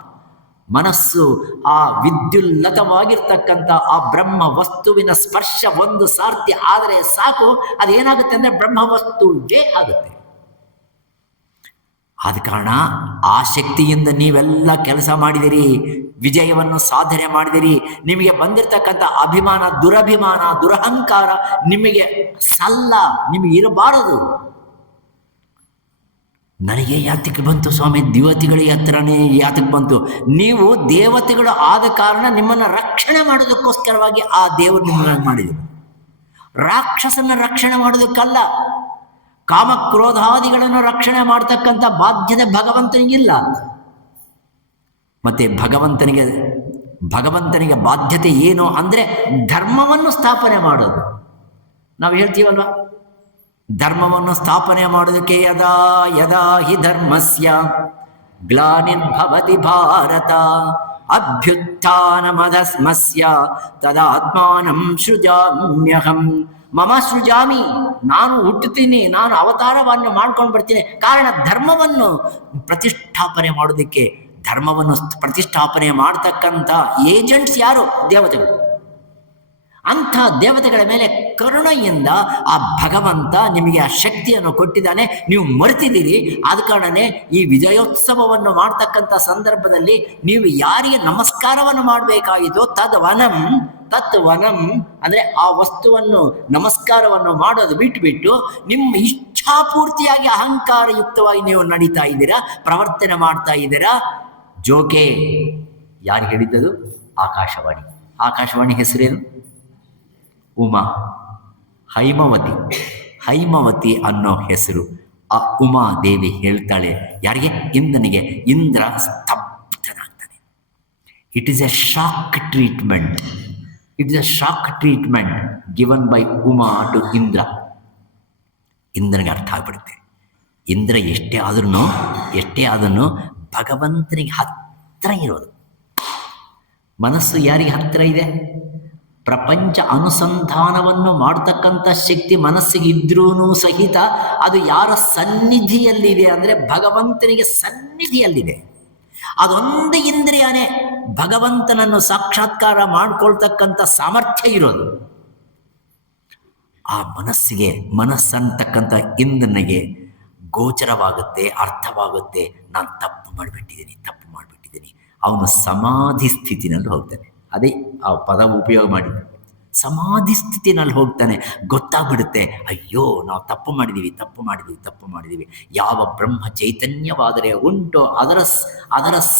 ಮನಸ್ಸು ಆ ವಿದ್ಯುಲ್ಲತವಾಗಿರ್ತಕ್ಕಂಥ ಆ ಬ್ರಹ್ಮ ವಸ್ತುವಿನ ಸ್ಪರ್ಶ ಒಂದು ಸಾರ್ತಿ ಆದರೆ ಸಾಕು, ಅದೇನಾಗುತ್ತೆ ಅಂದರೆ ಬ್ರಹ್ಮ ವಸ್ತುವೇ ಆಗುತ್ತೆ. ಆದ ಕಾರಣ ಆ ಶಕ್ತಿಯಿಂದ ನೀವೆಲ್ಲ ಕೆಲಸ ಮಾಡಿದಿರಿ, ವಿಜಯವನ್ನು ಸಾಧನೆ ಮಾಡಿದಿರಿ. ನಿಮಗೆ ಬಂದಿರತಕ್ಕಂಥ ಅಭಿಮಾನ, ದುರಭಿಮಾನ, ದುರಹಂಕಾರ ನಿಮಗೆ ಸಲ್ಲ, ನಿಮಗೆ ಇರಬಾರದು. ನನಗೆ ಯಾತಕ್ಕೆ ಬಂತು ಸ್ವಾಮಿ? ದೇವತೆಗಳಿಗೆ ಹತ್ರನೇ ಯಾತಕ್ಕೆ ಬಂತು? ನೀವು ದೇವತೆಗಳು ಆದ ಕಾರಣ ನಿಮ್ಮನ್ನು ರಕ್ಷಣೆ ಮಾಡೋದಕ್ಕೋಸ್ಕರವಾಗಿ ಆ ದೇವರು ನಿಮ್ಮನ್ನು ಮಾಡಿದರು. ರಾಕ್ಷಸನ ರಕ್ಷಣೆ ಮಾಡೋದಕ್ಕಲ್ಲ. ಕಾಮಕ್ರೋಧಾದಿಗಳನ್ನು ರಕ್ಷಣೆ ಮಾಡ್ತಕ್ಕಂಥ ಬಾಧ್ಯತೆ ಭಗವಂತನಿಗಿಲ್ಲ. ಮತ್ತೆ ಭಗವಂತನಿಗೆ ಬಾಧ್ಯತೆ ಏನು ಅಂದರೆ ಧರ್ಮವನ್ನು ಸ್ಥಾಪನೆ ಮಾಡೋದು. ನಾವು ಹೇಳ್ತೀವಲ್ವ, ಧರ್ಮವನ್ನು ಸ್ಥಾಪನೆ ಮಾಡೋದಕ್ಕೆ ಯದಾ ಯದಾ ಹಿ ಧರ್ಮಸ್ಯ ಗ್ಲಾನಿರ್ಭವತಿ ಭಾರತ ಅಭ್ಯುತ್ಥಾನಮಧರ್ಮಸ್ಯ ತದಾತ್ಮಾನಂ ಸೃಜಾಮ್ಯಹಂ. ಮಮ ಸೃಜಾಮಿ, ನಾನು ಹುಟ್ಟುತ್ತೀನಿ, ನಾನು ಅವತಾರವನ್ನು ಮಾಡ್ಕೊಂಡು ಬರ್ತೀನಿ. ಕಾರಣ ಧರ್ಮವನ್ನು ಪ್ರತಿಷ್ಠಾಪನೆ ಮಾಡೋದಕ್ಕೆ. ಧರ್ಮವನ್ನು ಪ್ರತಿಷ್ಠಾಪನೆ ಮಾಡ್ತಕ್ಕಂಥ ಏಜೆಂಟ್ಸ್ ಯಾರು? ದೇವತೆಗಳು. ಅಂಥ ದೇವತೆಗಳ ಮೇಲೆ ಕರುಣೆಯಿಂದ ಆ ಭಗವಂತ ನಿಮಗೆ ಆ ಶಕ್ತಿಯನ್ನು ಕೊಟ್ಟಿದ್ದಾನೆ. ನೀವು ಮರೆತಿದ್ದೀರಿ. ಆದ ಕಾರಣನೇ ಈ ವಿಜಯೋತ್ಸವವನ್ನು ಮಾಡ್ತಕ್ಕಂಥ ಸಂದರ್ಭದಲ್ಲಿ ನೀವು ಯಾರಿಗೆ ನಮಸ್ಕಾರವನ್ನು ಮಾಡಬೇಕಾಗಿತ್ತೋ ತತ್ ವನಂ ಅಂದರೆ ಆ ವಸ್ತುವನ್ನು ನಮಸ್ಕಾರವನ್ನು ಮಾಡೋದು ಬಿಟ್ಟು ನಿಮ್ಮ ಇಚ್ಛಾಪೂರ್ತಿಯಾಗಿ ಅಹಂಕಾರಯುಕ್ತವಾಗಿ ನೀವು ನಡೀತಾ ಇದ್ದೀರಾ, ಪ್ರವರ್ತನೆ ಮಾಡ್ತಾ ಇದ್ದೀರಾ. ಜೋಕೆ ಯಾರು ಹೇಳಿದ್ದದು? ಆಕಾಶವಾಣಿ. ಆಕಾಶವಾಣಿ ಹೆಸರೇನು? ಉಮಾ. ಹೈಮವತಿ ಅನ್ನೋ ಹೆಸರು. ಆ ಉಮಾದೇವಿ ಹೇಳ್ತಾಳೆ ಯಾರಿಗೆ? ಇಂದ್ರನಿಗೆ. ಇಂದ್ರ ಸ್ತಬ್ಧನಾಗ್ತಾನೆ. It is a shock treatment given by Uma to Indra. ಇಂದ್ರನಿಗೆ ಅರ್ಥ ಆಗ್ಬಿಡುತ್ತೆ. ಇಂದ್ರ ಎಷ್ಟೇ ಆದ್ರೂ ಭಗವಂತನಿಗೆ ಹತ್ತಿರ ಇರೋದು. ಮನಸ್ಸು ಯಾರಿಗೆ ಹತ್ತಿರ ಇದೆ? ಪ್ರಪಂಚ ಅನುಸಂಧಾನವನ್ನು ಮಾಡ್ತಕ್ಕಂಥ ಶಕ್ತಿ ಮನಸ್ಸಿಗೆ ಇದ್ರೂ ಸಹಿತ ಅದು ಯಾರ ಸನ್ನಿಧಿಯಲ್ಲಿದೆ ಅಂದರೆ ಭಗವಂತನಿಗೆ ಸನ್ನಿಧಿಯಲ್ಲಿದೆ. ಅದೊಂದು ಇಂದ್ರಿಯನೇ ಭಗವಂತನನ್ನು ಸಾಕ್ಷಾತ್ಕಾರ ಮಾಡ್ಕೊಳ್ತಕ್ಕಂಥ ಸಾಮರ್ಥ್ಯ ಇರೋದು. ಆ ಮನಸ್ಸಂತಕ್ಕಂಥ ಇಂದ್ರನಿಗೆ ಗೋಚರವಾಗುತ್ತೆ, ಅರ್ಥವಾಗುತ್ತೆ. ನಾನು ತಪ್ಪು ಮಾಡಿಬಿಟ್ಟಿದ್ದೀನಿ. ಅವನು ಸಮಾಧಿ ಸ್ಥಿತಿನಲ್ಲಿ ಹೋಗ್ತಾನೆ. ಅದೇ ಆ ಪದ ಉಪಯೋಗ ಮಾಡಿದ್ದು. ಸಮಾಧಿ ಸ್ಥಿತಿನಲ್ಲಿ ಹೋಗ್ತಾನೆ. ಗೊತ್ತಾಗ್ಬಿಡುತ್ತೆ, ಅಯ್ಯೋ ನಾವು ತಪ್ಪು ಮಾಡಿದ್ದೀವಿ. ಯಾವ ಬ್ರಹ್ಮ ಚೈತನ್ಯವಾದರೆ ಉಂಟೋ ಅದರ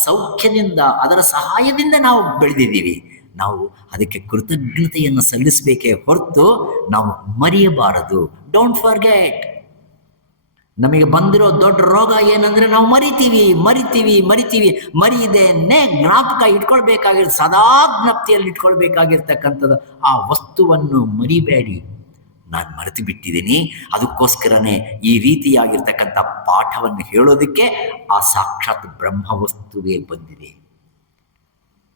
ಸೌಖ್ಯದಿಂದ, ಅದರ ಸಹಾಯದಿಂದ ನಾವು ಬೆಳೆದಿದ್ದೀವಿ. ನಾವು ಅದಕ್ಕೆ ಕೃತಜ್ಞತೆಯನ್ನು ಸಲ್ಲಿಸಬೇಕೇ ಹೊರತು ನಾವು ಮರೆಯಬಾರದು. Don't forget. ನಮಗೆ ಬಂದಿರೋ ದೊಡ್ಡ ರೋಗ ಏನಂದ್ರೆ ನಾವು ಮರಿತೀವಿ. ಮರೀದೇನೆ ಜ್ಞಾಪಕ ಇಟ್ಕೊಳ್ಬೇಕಾಗಿರ್, ಸದಾ ಜ್ಞಪ್ತಿಯಲ್ಲಿ ಇಟ್ಕೊಳ್ಬೇಕಾಗಿರ್ತಕ್ಕಂಥದ್ದು ಆ ವಸ್ತುವನ್ನು ಮರಿಬೇಡಿ. ನಾನು ಮರೆತು ಬಿಟ್ಟಿದ್ದೀನಿ, ಅದಕ್ಕೋಸ್ಕರನೇ ಈ ರೀತಿಯಾಗಿರ್ತಕ್ಕಂಥ ಪಾಠವನ್ನು ಹೇಳೋದಕ್ಕೆ ಆ ಸಾಕ್ಷಾತ್ ಬ್ರಹ್ಮವಸ್ತುವೇ ಬಂದಿದೆ.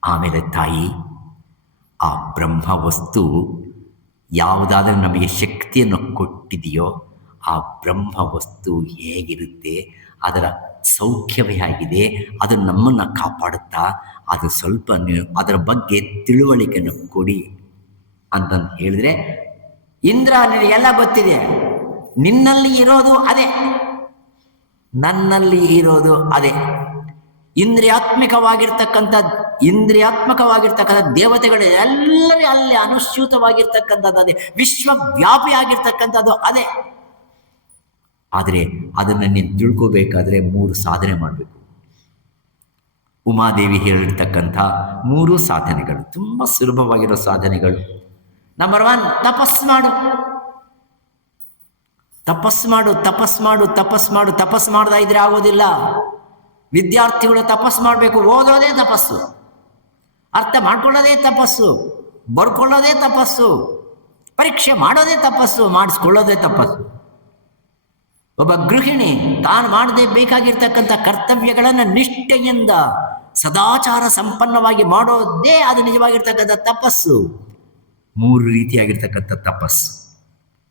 ಆಮೇಲೆ ತಾಯಿ, ಆ ಬ್ರಹ್ಮವಸ್ತು ಯಾವುದಾದ್ರೂ ನಮಗೆ ಶಕ್ತಿಯನ್ನು ಕೊಟ್ಟಿದೆಯೋ ಆ ಬ್ರಹ್ಮವಸ್ತು ಹೇಗಿರುತ್ತೆ, ಅದರ ಸೌಖ್ಯವೇ ಆಗಿದೆ, ಅದು ನಮ್ಮನ್ನು ಕಾಪಾಡುತ್ತಾ, ಅದು ಸ್ವಲ್ಪ ಅದರ ಬಗ್ಗೆ ತಿಳುವಳಿಕೆಯನ್ನು ಕೊಡಿ ಅಂತಂದು ಹೇಳಿದ್ರೆ, ಇಂದ್ರ ನಿನಗೆಲ್ಲ ಗೊತ್ತಿದೆ, ನಿನ್ನಲ್ಲಿ ಇರೋದು ಅದೇ, ನನ್ನಲ್ಲಿ ಇರೋದು ಅದೇ. ಇಂದ್ರಿಯಾತ್ಮಕವಾಗಿರ್ತಕ್ಕಂಥ ದೇವತೆಗಳು ಎಲ್ಲರೂ ಅಲ್ಲಿ ಅನುಸ್ಯೂತವಾಗಿರ್ತಕ್ಕಂಥದ್ದು ಅದೇ, ವಿಶ್ವವ್ಯಾಪಿ ಆಗಿರ್ತಕ್ಕಂಥದ್ದು ಅದೇ. ಆದರೆ ಅದನ್ನು ನೀನು ತಿಳ್ಕೋಬೇಕಾದ್ರೆ 3 ಸಾಧನೆ ಮಾಡಬೇಕು. ಉಮಾದೇವಿ ಹೇಳಿರ್ತಕ್ಕಂಥ 3 ಸಾಧನೆಗಳು ತುಂಬ ಸುಲಭವಾಗಿರೋ ಸಾಧನೆಗಳು. ನಂಬರ್ 1, ತಪಸ್ಸು ಮಾಡ್ತಾ ಇದ್ರೆ ಆಗೋದಿಲ್ಲ. ವಿದ್ಯಾರ್ಥಿಗಳು ತಪಸ್ಸು ಮಾಡಬೇಕು. ಓದೋದೇ ತಪಸ್ಸು, ಅರ್ಥ ಮಾಡ್ಕೊಳ್ಳೋದೇ ತಪಸ್ಸು, ಬರ್ಕೊಳ್ಳೋದೇ ತಪಸ್ಸು, ಪರೀಕ್ಷೆ ಮಾಡೋದೇ ತಪಸ್ಸು, ಮಾಡಿಸ್ಕೊಳ್ಳೋದೇ ತಪಸ್ಸು. ಒಬ್ಬ ಗೃಹಿಣಿ ತಾನು ಮಾಡದೇ ಬೇಕಾಗಿರ್ತಕ್ಕಂಥ ಕರ್ತವ್ಯಗಳನ್ನು ನಿಷ್ಠೆಯಿಂದ ಸದಾಚಾರ ಸಂಪನ್ನವಾಗಿ ಮಾಡೋದೇ ಅದು ನಿಜವಾಗಿರ್ತಕ್ಕಂಥ ತಪಸ್ಸು. 3 ರೀತಿಯಾಗಿರ್ತಕ್ಕಂಥ ತಪಸ್ಸು.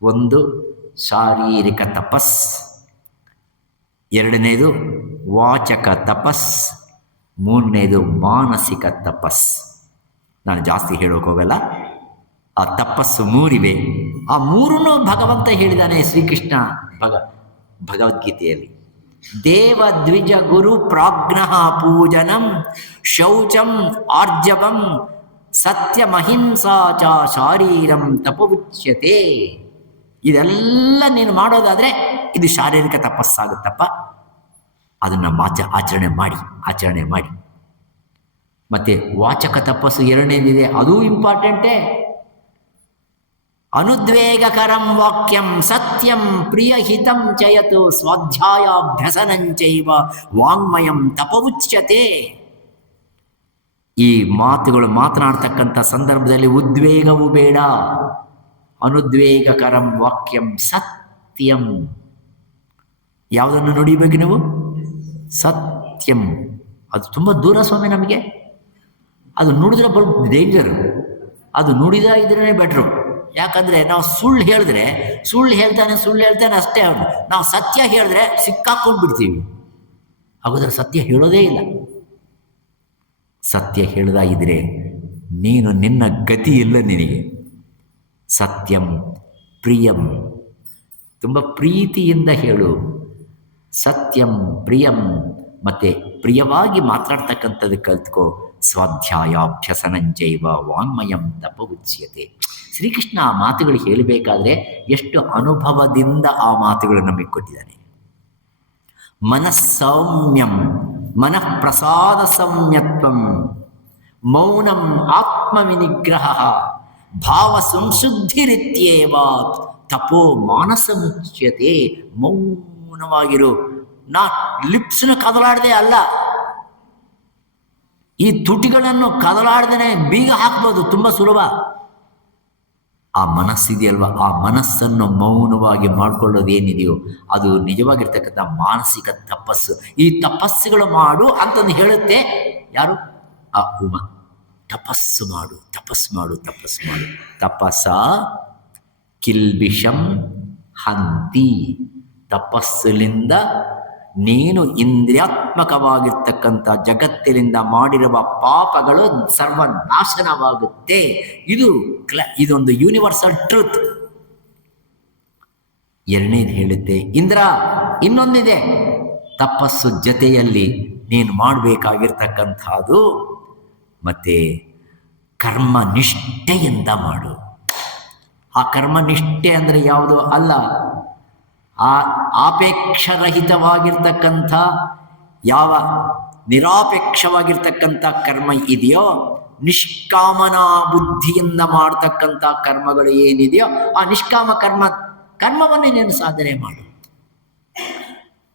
ಒಂದು ಶಾರೀರಿಕ ತಪಸ್, ಎರಡನೇದು ವಾಚಕ ತಪಸ್, ಮೂರನೇದು ಮಾನಸಿಕ ತಪಸ್. ನಾನು ಜಾಸ್ತಿ ಹೇಳೋಕೆ ಹೋಗಲ್ಲ. ಆ ತಪಸ್ಸು 3 ಇವೆ. ಆ 3 ಭಗವಂತ ಹೇಳಿದ್ದಾನೆ ಶ್ರೀಕೃಷ್ಣ ಭಗವದ್ಗೀತೆಯಲ್ಲಿ. ದೇವ ದ್ವಿಜ ಗುರು ಪ್ರಾಜ್ಞಃ ಪೂಜನಂ ಶೌಚಂ ಆರ್ಜವಂ ಸತ್ಯಮಹಿಂಸಾ ಚ ಶಾರೀರಂ ತಪೋಚ್ಯತೆ. ಇದೆಲ್ಲ ನೀನು ಮಾಡೋದಾದರೆ ಇದು ಶಾರೀರಿಕ ತಪಸ್ಸಾಗುತ್ತಪ್ಪ. ಅದನ್ನು ಆಚರಣೆ ಮಾಡಿ. ಮತ್ತು ವಾಚಕ ತಪಸ್ಸು ಎರಡನೇದಿದೆ, ಅದೂ ಇಂಪಾರ್ಟೆಂಟೇ. ಅನುದ್ವೇಗಕರಂ ವಾಕ್ಯಂ ಸತ್ಯಂ ಪ್ರಿಯಹಿತಂ ಚಯತು ಸ್ವಾಧ್ಯಾಯಾಭ್ಯಸನಂಚೈವ ವಾಂಗ್ಮಯಂ ತಪವುಚ್ಯತೆ. ಈ ಮಾತುಗಳು ಮಾತನಾಡ್ತಕ್ಕಂಥ ಸಂದರ್ಭದಲ್ಲಿ ಉದ್ವೇಗವೂ ಬೇಡ. ಅನುದ್ವೇಗಕರಂ ವಾಕ್ಯಂ ಸತ್ಯಂ. ಯಾವುದನ್ನು ನುಡಿಬೇಕು ನೀವು? ಸತ್ಯಂ. ಅದು ತುಂಬ ದೂರ ಸ್ವಾಮಿ ನಮಗೆ. ಅದು ನುಡಿದ್ರೆ ಸ್ವಲ್ಪ ಡೇಂಜರು. ಅದು ನುಡಿದ ಇದ್ರೇ ಬೆಟ್ರು. ಯಾಕಂದರೆ ನಾವು ಸುಳ್ಳು ಹೇಳ್ತಾನೆ ಅಷ್ಟೇ. ಅವನು ನಾವು ಸತ್ಯ ಹೇಳಿದ್ರೆ ಸಿಕ್ಕಾಕೊಂಡು ಬಿಡ್ತೀವಿ. ಹಾಗಾದ್ರೆ ಸತ್ಯ ಹೇಳೋದೇ ಇಲ್ಲ. ಸತ್ಯ ಹೇಳದಾಗಿದ್ರೆ ನೀನು ನಿನ್ನ ಗತಿ ಇಲ್ಲ ನಿನಗೆ. ಸತ್ಯಂ ಪ್ರಿಯಂ, ತುಂಬ ಪ್ರೀತಿಯಿಂದ ಹೇಳು. ಸತ್ಯಂ ಪ್ರಿಯಂ, ಮತ್ತು ಪ್ರಿಯವಾಗಿ ಮಾತಾಡ್ತಕ್ಕಂಥದ್ದು ಕಲ್ತ್ಕೋ. ಸ್ವಾಧ್ಯಾಯಾಭ್ಯಸನಂಚೈವ ವಾಂಗ್ಮಯಂ ತಪವುಚ್ಯತೆ. ಶ್ರೀಕೃಷ್ಣ ಆ ಮಾತುಗಳು ಹೇಳಬೇಕಾದ್ರೆ ಎಷ್ಟು ಅನುಭವದಿಂದ ಆ ಮಾತುಗಳು ನಮಗೆ ಕೊಟ್ಟಿದ್ದಾನೆ. ಮನಸ್ಸೌಮ್ಯಂ ಮನಃಪ್ರಸಾದ ಸೌಮ್ಯತ್ವಂ ಮೌನಂ ಆತ್ಮವಿನಿಗ್ರಹ ಭಾವ ಸಂಶುದ್ಧಿರಿತ್ಯೇವ ತಪೋ ಮಾನಸ ಮುಚ್ಯತೆ. ಮೌನವಾಗಿರು. ಲಿಪ್ಸ್ನ ಕದಲಾಡದೆ ಅಲ್ಲ, ಈ ತುಟಿಗಳನ್ನು ಕದಲಾಡ್ದೇ ಬೀಗ ಹಾಕ್ಬೋದು, ತುಂಬ ಸುಲಭ. ಆ ಮನಸ್ಸಿದೆಯಲ್ವ, ಆ ಮನಸ್ಸನ್ನು ಮೌನವಾಗಿ ಮಾಡಿಕೊಳ್ಳೋದೇನಿದೆಯೋ ಅದು ನಿಜವಾಗಿರ್ತಕ್ಕಂಥ ಮಾನಸಿಕ ತಪಸ್ಸು. ಈ ತಪಸ್ಸುಗಳು ಮಾಡು ಅಂತಂದು ಹೇಳುತ್ತೆ ಯಾರು? ಆ ಉಮ. ತಪಸ್ಸು ಮಾಡು. ತಪಸ್ಸ ಕಿಲ್ಬಿಷಂ ಹಂತಿ. ತಪಸ್ಸಿನಿಂದ ನೀನು ಇಂದ್ರಿಯಾತ್ಮಕವಾಗಿರ್ತಕ್ಕಂಥ ಜಗತ್ತಿನಿಂದ ಮಾಡಿರುವ ಪಾಪಗಳು ಸರ್ವನಾಶನವಾಗುತ್ತೆ. ಇದೊಂದು ಯೂನಿವರ್ಸಲ್ ಟ್ರೂತ್. ಎರಡನೇದು ಹೇಳುತ್ತೆ ಇಂದ್ರ, ಇನ್ನೊಂದಿದೆ. ತಪಸ್ಸು ಜೊತೆಯಲ್ಲಿ ನೀನು ಮಾಡಬೇಕಾಗಿರ್ತಕ್ಕಂಥದ್ದು ಮತ್ತೆ ಕರ್ಮನಿಷ್ಠೆಯಿಂದ ಮಾಡು. ಆ ಕರ್ಮನಿಷ್ಠೆ ಅಂದರೆ ಯಾವುದೋ ಅಲ್ಲ, ಆಪೇಕ್ಷರಹಿತವಾಗಿರ್ತಕ್ಕಂಥ ಯಾವ ನಿರಾಪೇಕ್ಷವಾಗಿರ್ತಕ್ಕಂಥ ಕರ್ಮ ಇದೆಯೋ, ನಿಷ್ಕಾಮನಾ ಬುದ್ಧಿಯಿಂದ ಮಾಡ್ತಕ್ಕಂಥ ಕರ್ಮಗಳು ಏನಿದೆಯೋ ಆ ನಿಷ್ಕಾಮ ಕರ್ಮವನ್ನೇ ನೀನು ಸಾಧನೆ ಮಾಡು.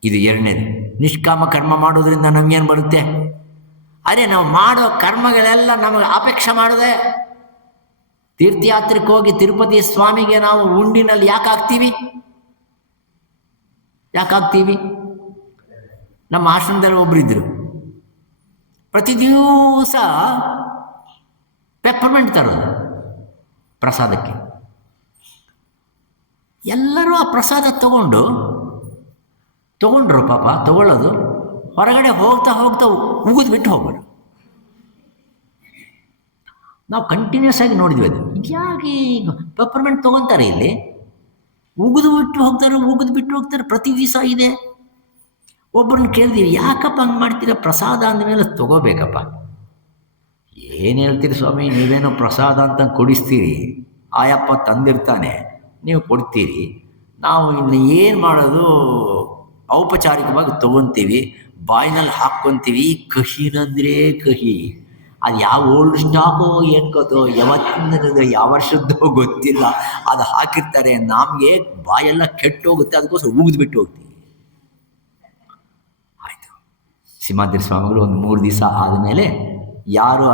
ಇದು ಎರಡನೇದು. ನಿಷ್ಕಾಮ ಕರ್ಮ ಮಾಡೋದ್ರಿಂದ ನಮಗೇನು ಬರುತ್ತೆ? ಅರೆ, ನಾವು ಮಾಡೋ ಕರ್ಮಗಳೆಲ್ಲ ನಮಗೆ ಅಪೇಕ್ಷೆ ಮಾಡಿದೆ. ತೀರ್ಥಯಾತ್ರೆಗೆ ಹೋಗಿ ತಿರುಪತಿ ಸ್ವಾಮಿಗೆ ನಾವು ಉಂಡಿನಲ್ಲಿ ಯಾಕಾಗ್ತೀವಿ? ನಮ್ಮ ಆಶ್ರಮದಲ್ಲಿ ಒಬ್ಬರಿದ್ದರು, ಪ್ರತಿ ದಿವಸ ಪೆಪ್ಪರ್ಮೆಂಟ್ ತರೋದು ಪ್ರಸಾದಕ್ಕೆ. ಎಲ್ಲರೂ ಆ ಪ್ರಸಾದ ತಗೊಂಡ್ರು ಪಾಪ. ತಗೊಳ್ಳೋದು ಹೊರಗಡೆ ಹೋಗ್ತಾ ಉಗಿದು ಬಿಟ್ಟು ಹೋಗೋದು. ನಾವು ಕಂಟಿನ್ಯೂಸ್ ಆಗಿ ನೋಡಿದ್ವಿ. ಅದು ಯಾಕೆ ಪೆಪ್ಪರ್ಮೆಂಟ್ ತೊಗೊತಾರೆ ಇಲ್ಲಿ, ಉಗಿದು ಬಿಟ್ಟು ಹೋಗ್ತಾರೆ ಪ್ರತಿ ದಿವಸ ಇದೆ. ಒಬ್ಬರನ್ನ ಕೇಳಿದೀವಿ, ಯಾಕಪ್ಪ ಹಂಗೆ ಮಾಡ್ತೀರ? ಪ್ರಸಾದ ಅಂದಮೇಲೆ ತಗೋಬೇಕಪ್ಪ. ಏನು ಹೇಳ್ತೀರಿ ಸ್ವಾಮಿ, ನೀವೇನೋ ಪ್ರಸಾದ ಅಂತ ಕೊಡಿಸ್ತೀರಿ, ಆಯಪ್ಪ ತಂದಿರ್ತಾನೆ, ನೀವು ಕೊಡ್ತೀರಿ. ನಾವು ಇನ್ನು ಏನು ಮಾಡೋದು? ಔಪಚಾರಿಕವಾಗಿ ತೊಗೊತೀವಿ, ಬಾಯಿನಲ್ಲಿ ಹಾಕ್ಕೊತೀವಿ. ಕಹಿನಂದರೆ ಕಹಿ. ಅದು ಯಾವ ಓಲ್ಡ್ ಸ್ಟಾಕೋ ಏನ್ಕೋತೋ, ಯಾವತ್ತಿಂದ ಯಾವ ವರ್ಷದ್ದೋ ಗೊತ್ತಿಲ್ಲ, ಅದು ಹಾಕಿರ್ತಾರೆ. ನಮಗೆ ಬಾಯೆಲ್ಲ ಕೆಟ್ಟೋಗುತ್ತೆ, ಅದಕ್ಕೋಸ್ಕರ ಉಗಿದ್ಬಿಟ್ಟು ಹೋಗ್ತೀವಿ. ಆಯಿತು, ಸಿಂಹಾದ್ರಿ ಸ್ವಾಮಿಗಳು ಒಂದು 3 ದಿವಸ ಆದಮೇಲೆ ಯಾರು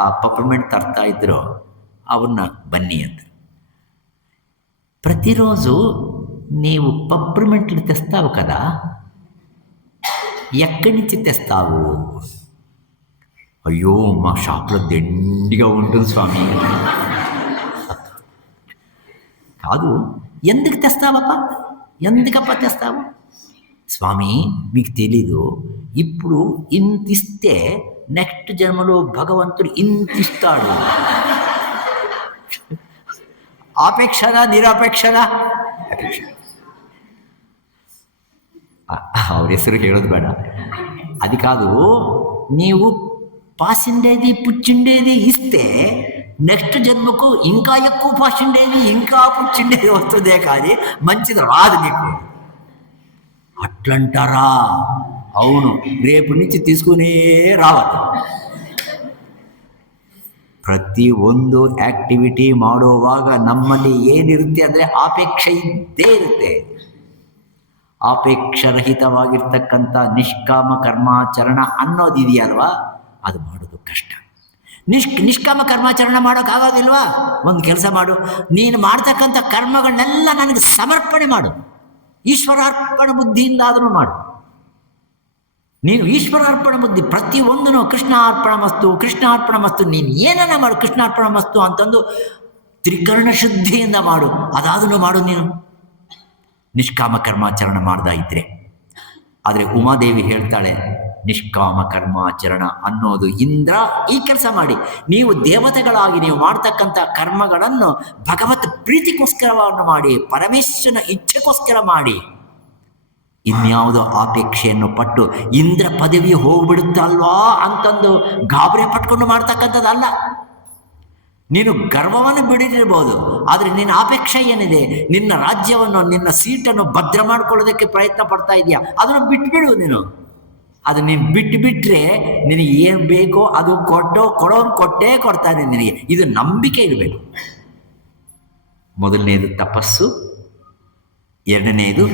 ಆ ಪೆಪ್ಪರ್ಮೆಂಟ್ ತರ್ತಾ ಇದ್ರೋ ಅವ್ರನ್ನ ಬನ್ನಿ ಅಂತ. ప్రతిరోజు నీవు పప్పిమెంట్లు తెస్తావు కదా, ఎక్కడి నుంచి తెస్తావు? అయ్యో మా షాప్లో దండిగా ఉంటుంది స్వామి. కాదు, ఎందుకు తెస్తావప్ప, ఎందుకప్ప తెస్తావు? స్వామి మీకు తెలీదు, ఇప్పుడు ఇంత ఇస్తే నెక్స్ట్ జన్మలో భగవంతుడు ఇంత ఇస్తాడు. ಆಪೇಕ್ಷನಾ ನಿರಾಪೇಕ್ಷನಾ? ಅವ್ರ ಹೆಸರು ಹೇಳೋದು ಬೇಡ. అది కాదు, నీవు పాసిండేది పుచ్చిండేది ఇస్తే నెక్స్ట్ జన్మకు ఇంకా ఎక్కువ పాసిండేది ఇంకా పుచ్చిండేది వస్తుందే కానీ మంచిది రాదు నీకు. అట్లంటారా? అవును, రేపు నుంచి తీసుకునే ರಾವದು. ಪ್ರತಿ ಒಂದು ಆಕ್ಟಿವಿಟಿ ಮಾಡುವಾಗ ನಮ್ಮಲ್ಲಿ ಏನಿರುತ್ತೆ ಅಂದರೆ ಆಪೇಕ್ಷೆ ಇದ್ದೇ ಇರುತ್ತೆ. ಆಪೇಕ್ಷರಹಿತವಾಗಿರ್ತಕ್ಕಂಥ ನಿಷ್ಕಾಮ ಕರ್ಮಾಚರಣ ಅನ್ನೋದಿದೆಯಲ್ವಾ, ಅದು ಮಾಡೋದು ಕಷ್ಟ. ನಿಷ್ಕಾಮ ಕರ್ಮಾಚರಣ ಮಾಡೋಕ್ಕಾಗೋದಿಲ್ವಾ? ಒಂದು ಕೆಲಸ ಮಾಡು, ನೀನು ಮಾಡ್ತಕ್ಕಂಥ ಕರ್ಮಗಳನ್ನೆಲ್ಲ ನನಗೆ ಸಮರ್ಪಣೆ ಮಾಡು. ಈಶ್ವರಾರ್ಪಣ ಬುದ್ಧಿಯಿಂದಾದರೂ ಮಾಡು. ನೀನು ಈಶ್ವರಾರ್ಪಣ ಬುದ್ಧಿ ಪ್ರತಿಯೊಂದನ್ನು ಕೃಷ್ಣಾರ್ಪಣ ಮಸ್ತು ಕೃಷ್ಣಾರ್ಪಣ ಮಸ್ತು, ನೀನು ಏನನ್ನ ಮಾಡು ಕೃಷ್ಣಾರ್ಪಣ ಮಸ್ತು ಅಂತಂದು ತ್ರಿಕರಣ ಶುದ್ಧಿಯಿಂದ ಮಾಡು. ಅದಾದನ್ನು ಮಾಡು ನೀನು ನಿಷ್ಕಾಮ ಕರ್ಮಾಚರಣ ಮಾಡ್ದಾ ಇದ್ರೆ. ಆದರೆ ಉಮಾದೇವಿ ಹೇಳ್ತಾಳೆ, ನಿಷ್ಕಾಮ ಕರ್ಮಾಚರಣ ಅನ್ನೋದು ಇಂದ್ರ ಈ ಕೆಲಸ ಮಾಡಿ, ನೀವು ದೇವತೆಗಳಾಗಿ ನೀವು ಮಾಡ್ತಕ್ಕಂಥ ಕರ್ಮಗಳನ್ನು ಭಗವತ್ ಪ್ರೀತಿಗೋಸ್ಕರವನ್ನು ಮಾಡಿ, ಪರಮೇಶ್ವರನ ಇಚ್ಛೆಗೋಸ್ಕರ ಮಾಡಿ. ಇನ್ಯಾವುದೋ ಆಪೇಕ್ಷೆಯನ್ನು ಪಟ್ಟು ಇಂದ್ರ ಪದವಿ ಹೋಗ್ಬಿಡುತ್ತಲ್ವಾ ಅಂತಂದು ಗಾಬರಿ ಪಟ್ಕೊಂಡು ಮಾಡ್ತಕ್ಕಂಥದ್ದಲ್ಲ. ನೀನು ಗರ್ವವನ್ನು ಬಿಡಿರ್ಬೋದು, ಆದರೆ ನಿನ್ನ ಆಪೇಕ್ಷೆ ಏನಿದೆ, ನಿನ್ನ ರಾಜ್ಯವನ್ನು ನಿನ್ನ ಸೀಟನ್ನು ಭದ್ರ ಮಾಡ್ಕೊಳ್ಳೋದಕ್ಕೆ ಪ್ರಯತ್ನ ಪಡ್ತಾ ಇದೆಯಾ, ಅದನ್ನು ಬಿಟ್ಬಿಡು ನೀನು. ಅದು ನೀನು ಬಿಟ್ಟರೆ ನಿನಗೆ ಏನು ಬೇಕೋ ಅದು ಕೊಡೋನು ಕೊಟ್ಟೇ ಕೊಡ್ತಾನೆ ನಿನಗೆ. ಇದು ನಂಬಿಕೆ ಇರಬೇಕು. ಮೊದಲನೇದು ತಪಸ್ಸು, ಎರಡನೇದು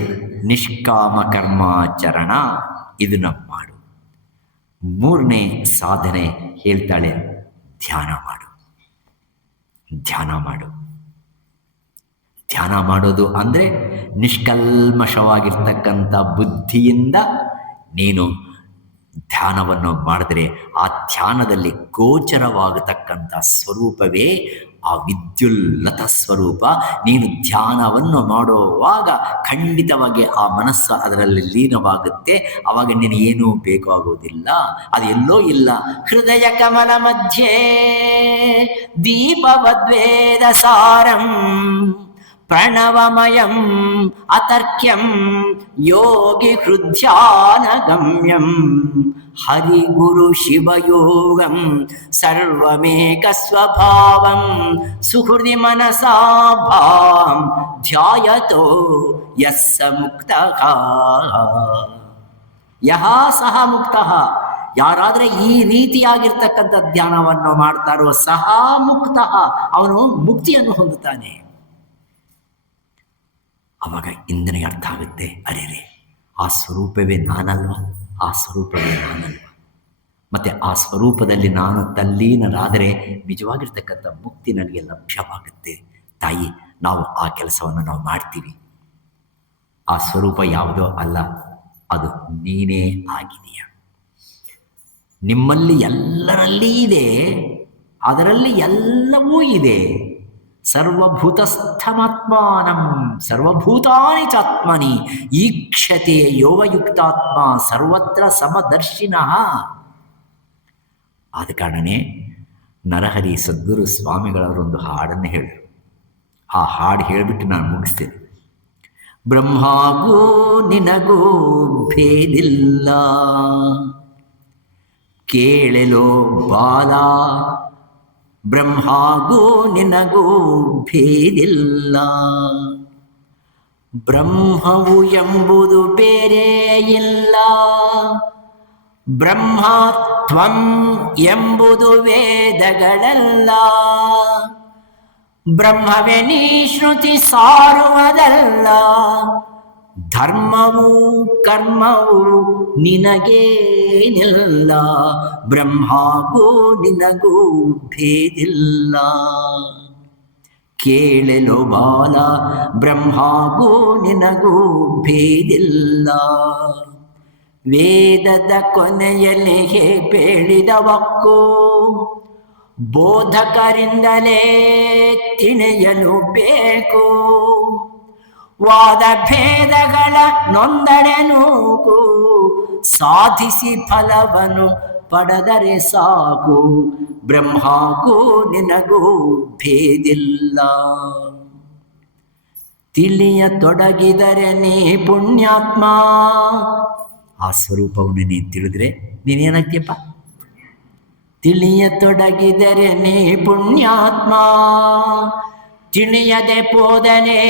ನಿಷ್ಕಾಮ ಕರ್ಮಾಚರಣ, ಇದನ್ನ ಮಾಡು. ಮೂರನೇ ಸಾಧನೆ ಹೇಳ್ತಾಳೆ, ಧ್ಯಾನ ಮಾಡು. ಧ್ಯಾನ ಮಾಡು. ಧ್ಯಾನ ಮಾಡೋದು ಅಂದರೆ ನಿಷ್ಕಲ್ಮಶವಾಗಿರ್ತಕ್ಕಂಥ ಬುದ್ಧಿಯಿಂದ ನೀನು ಧ್ಯಾನವನ್ನು ಮಾಡಿದ್ರೆ ಆ ಧ್ಯಾನದಲ್ಲಿ ಗೋಚರವಾಗತಕ್ಕಂಥ ಸ್ವರೂಪವೇ ಆ ವಿದ್ಯುಲ್ಲತ ಸ್ವರೂಪ. ನೀನು ಧ್ಯಾನವನ್ನು ಮಾಡುವಾಗ ಖಂಡಿತವಾಗಿ ಆ ಮನಸ್ಸು ಅದರಲ್ಲಿ ಲೀನವಾಗುತ್ತೆ. ಆವಾಗ ನಿನಗೇನೂ ಬೇಕಾಗುವುದಿಲ್ಲ, ಅದು ಎಲ್ಲೋ ಇಲ್ಲ. ಹೃದಯ ಕಮಲ ಮಧ್ಯೆ ದೀಪವದ್ವೇದ ಸಾರಂ ಪ್ರಣವಮಯಂ ಅತರ್ಕ್ಯಂ ಯೋಗಿ ಹೃದ್ಯಾನ ಗಮ್ಯಂ ಹರಿಗುರು ಶಿವಯೋಗಂ ಸರ್ವಮೇಕ ಸ್ವಭಾವಂ ಸುಹೃದಿ ಮನಸಾ ಭಾಂ ಧ್ಯಾಯತೋ ಯಸ್ಸ ಮುಕ್ತಃ. ಯಹ ಸಹ ಮುಕ್ತಃ. ಯಾರಾದರೆ ಈ ರೀತಿಯಾಗಿರ್ತಕ್ಕಂಥ ಧ್ಯಾನವನ್ನು ಮಾಡ್ತಾರೋ ಸಹ ಮುಕ್ತಃ, ಅವನು ಮುಕ್ತಿಯನ್ನು ಹೊಂದುತ್ತಾನೆ. ಆವಾಗ ಇಂದ್ರನಿಗೆ ಅರ್ಥ ಆಗುತ್ತೆ, ಅರೆ ಆ ಸ್ವರೂಪವೇ ನಾನಲ್ವ, ಆ ಸ್ವರೂಪವೇ ನಾನಲ್ವ. ಮತ್ತು ಆ ಸ್ವರೂಪದಲ್ಲಿ ನಾನು ತಲ್ಲೀನರಾದರೆ ನಿಜವಾಗಿರ್ತಕ್ಕಂಥ ಮುಕ್ತಿ ನನಗೆ ಲಭ್ಯವಾಗುತ್ತೆ. ತಾಯಿ, ನಾವು ಆ ಕೆಲಸವನ್ನು ನಾವು ಮಾಡ್ತೀವಿ. ಆ ಸ್ವರೂಪ ಯಾವುದೋ ಅಲ್ಲ, ಅದು ನೀನೇ ಆಗಿದೆಯಾ. ನಿಮ್ಮಲ್ಲಿ ಎಲ್ಲರಲ್ಲಿ ಇದೆ, ಅದರಲ್ಲಿ ಎಲ್ಲವೂ ಇದೆ. ಸರ್ವಭೂತಸ್ಥಮಾತ್ಮಾನಂ ಸರ್ವಭೂತಾನಿ ಚಾತ್ಮನಿ ಈಕ್ಷತೆ ಯೋಗಯುಕ್ತಾತ್ಮ ಸರ್ವತ್ರ ಸಮದರ್ಶಿನಃ. ಆದ ಕಾರಣನೇ ನರಹರಿ ಸದ್ಗುರು ಸ್ವಾಮಿಗಳವರೊಂದು ಹಾಡನ್ನು ಹೇಳಿದರು. ಆ ಹಾಡು ಹೇಳಿಬಿಟ್ಟು ನಾನು ಮುಗಿಸ್ತೇನೆ. ಬ್ರಹ್ಮಾಗೂ ನಿನಗೂ ಭೇದಿಲ್ಲ, ಕೇಳೆಲೋ ಬಾಲ, ಬ್ರಹ್ಮಾಗೂ ನಿನಗೂ ಭೇದಿಲ್ಲ. ಬ್ರಹ್ಮವು ಎಂಬುದು ಬೇರೆ ಇಲ್ಲ, ಬ್ರಹ್ಮತ್ವಂ ಎಂಬುದು ವೇದಗಳಲ್ಲ. ಬ್ರಹ್ಮವೇ ನೀ ಶ್ರುತಿ ಸಾರುವುದಲ್ಲ, ಧರ್ಮವು ಕರ್ಮವು ನಿನಗೇನಿಲ್ಲ. ಬ್ರಹ್ಮಗೂ ನಿನಗೂ ಭೇದಿಲ್ಲ. ಕೇಳೆಲೋ ಬಾಲ, ಬ್ರಹ್ಮಗೂ ನಿನಗೂ ಭೇದಿಲ್ಲ. ವೇದದ ಕೊನೆಯಲ್ಲಿ ಹೇಳಿದ ವಾಕ್ಕು ಬೋಧಕರಿಂದಲೇ ತಿಳಿಯಲು ಬೇಕು. ವಾದ ಭೇದಗಳ ನೊಂದಡೆ ನೂಕು ಸಾಧಿಸಿ ಫಲವನ್ನು ಪಡೆದರೆ ಸಾಕು. ಬ್ರಹ್ಮಗೂ ನಿನಗೂ ಭೇದಿಲ್ಲ. ತಿಳಿಯ ತೊಡಗಿದರೆ ನೀ ಪುಣ್ಯಾತ್ಮ. ಆ ಸ್ವರೂಪವನ್ನು ನೀನು ತಿಳಿದ್ರೆ ನೀನೇನಾಗ್ತೀಯಪ್ಪ? ತಿಳಿಯ ತೊಡಗಿದರೆ ನೀ ಪುಣ್ಯಾತ್ಮ. ತಿಳಿಯದೆ ಪೋದನೆ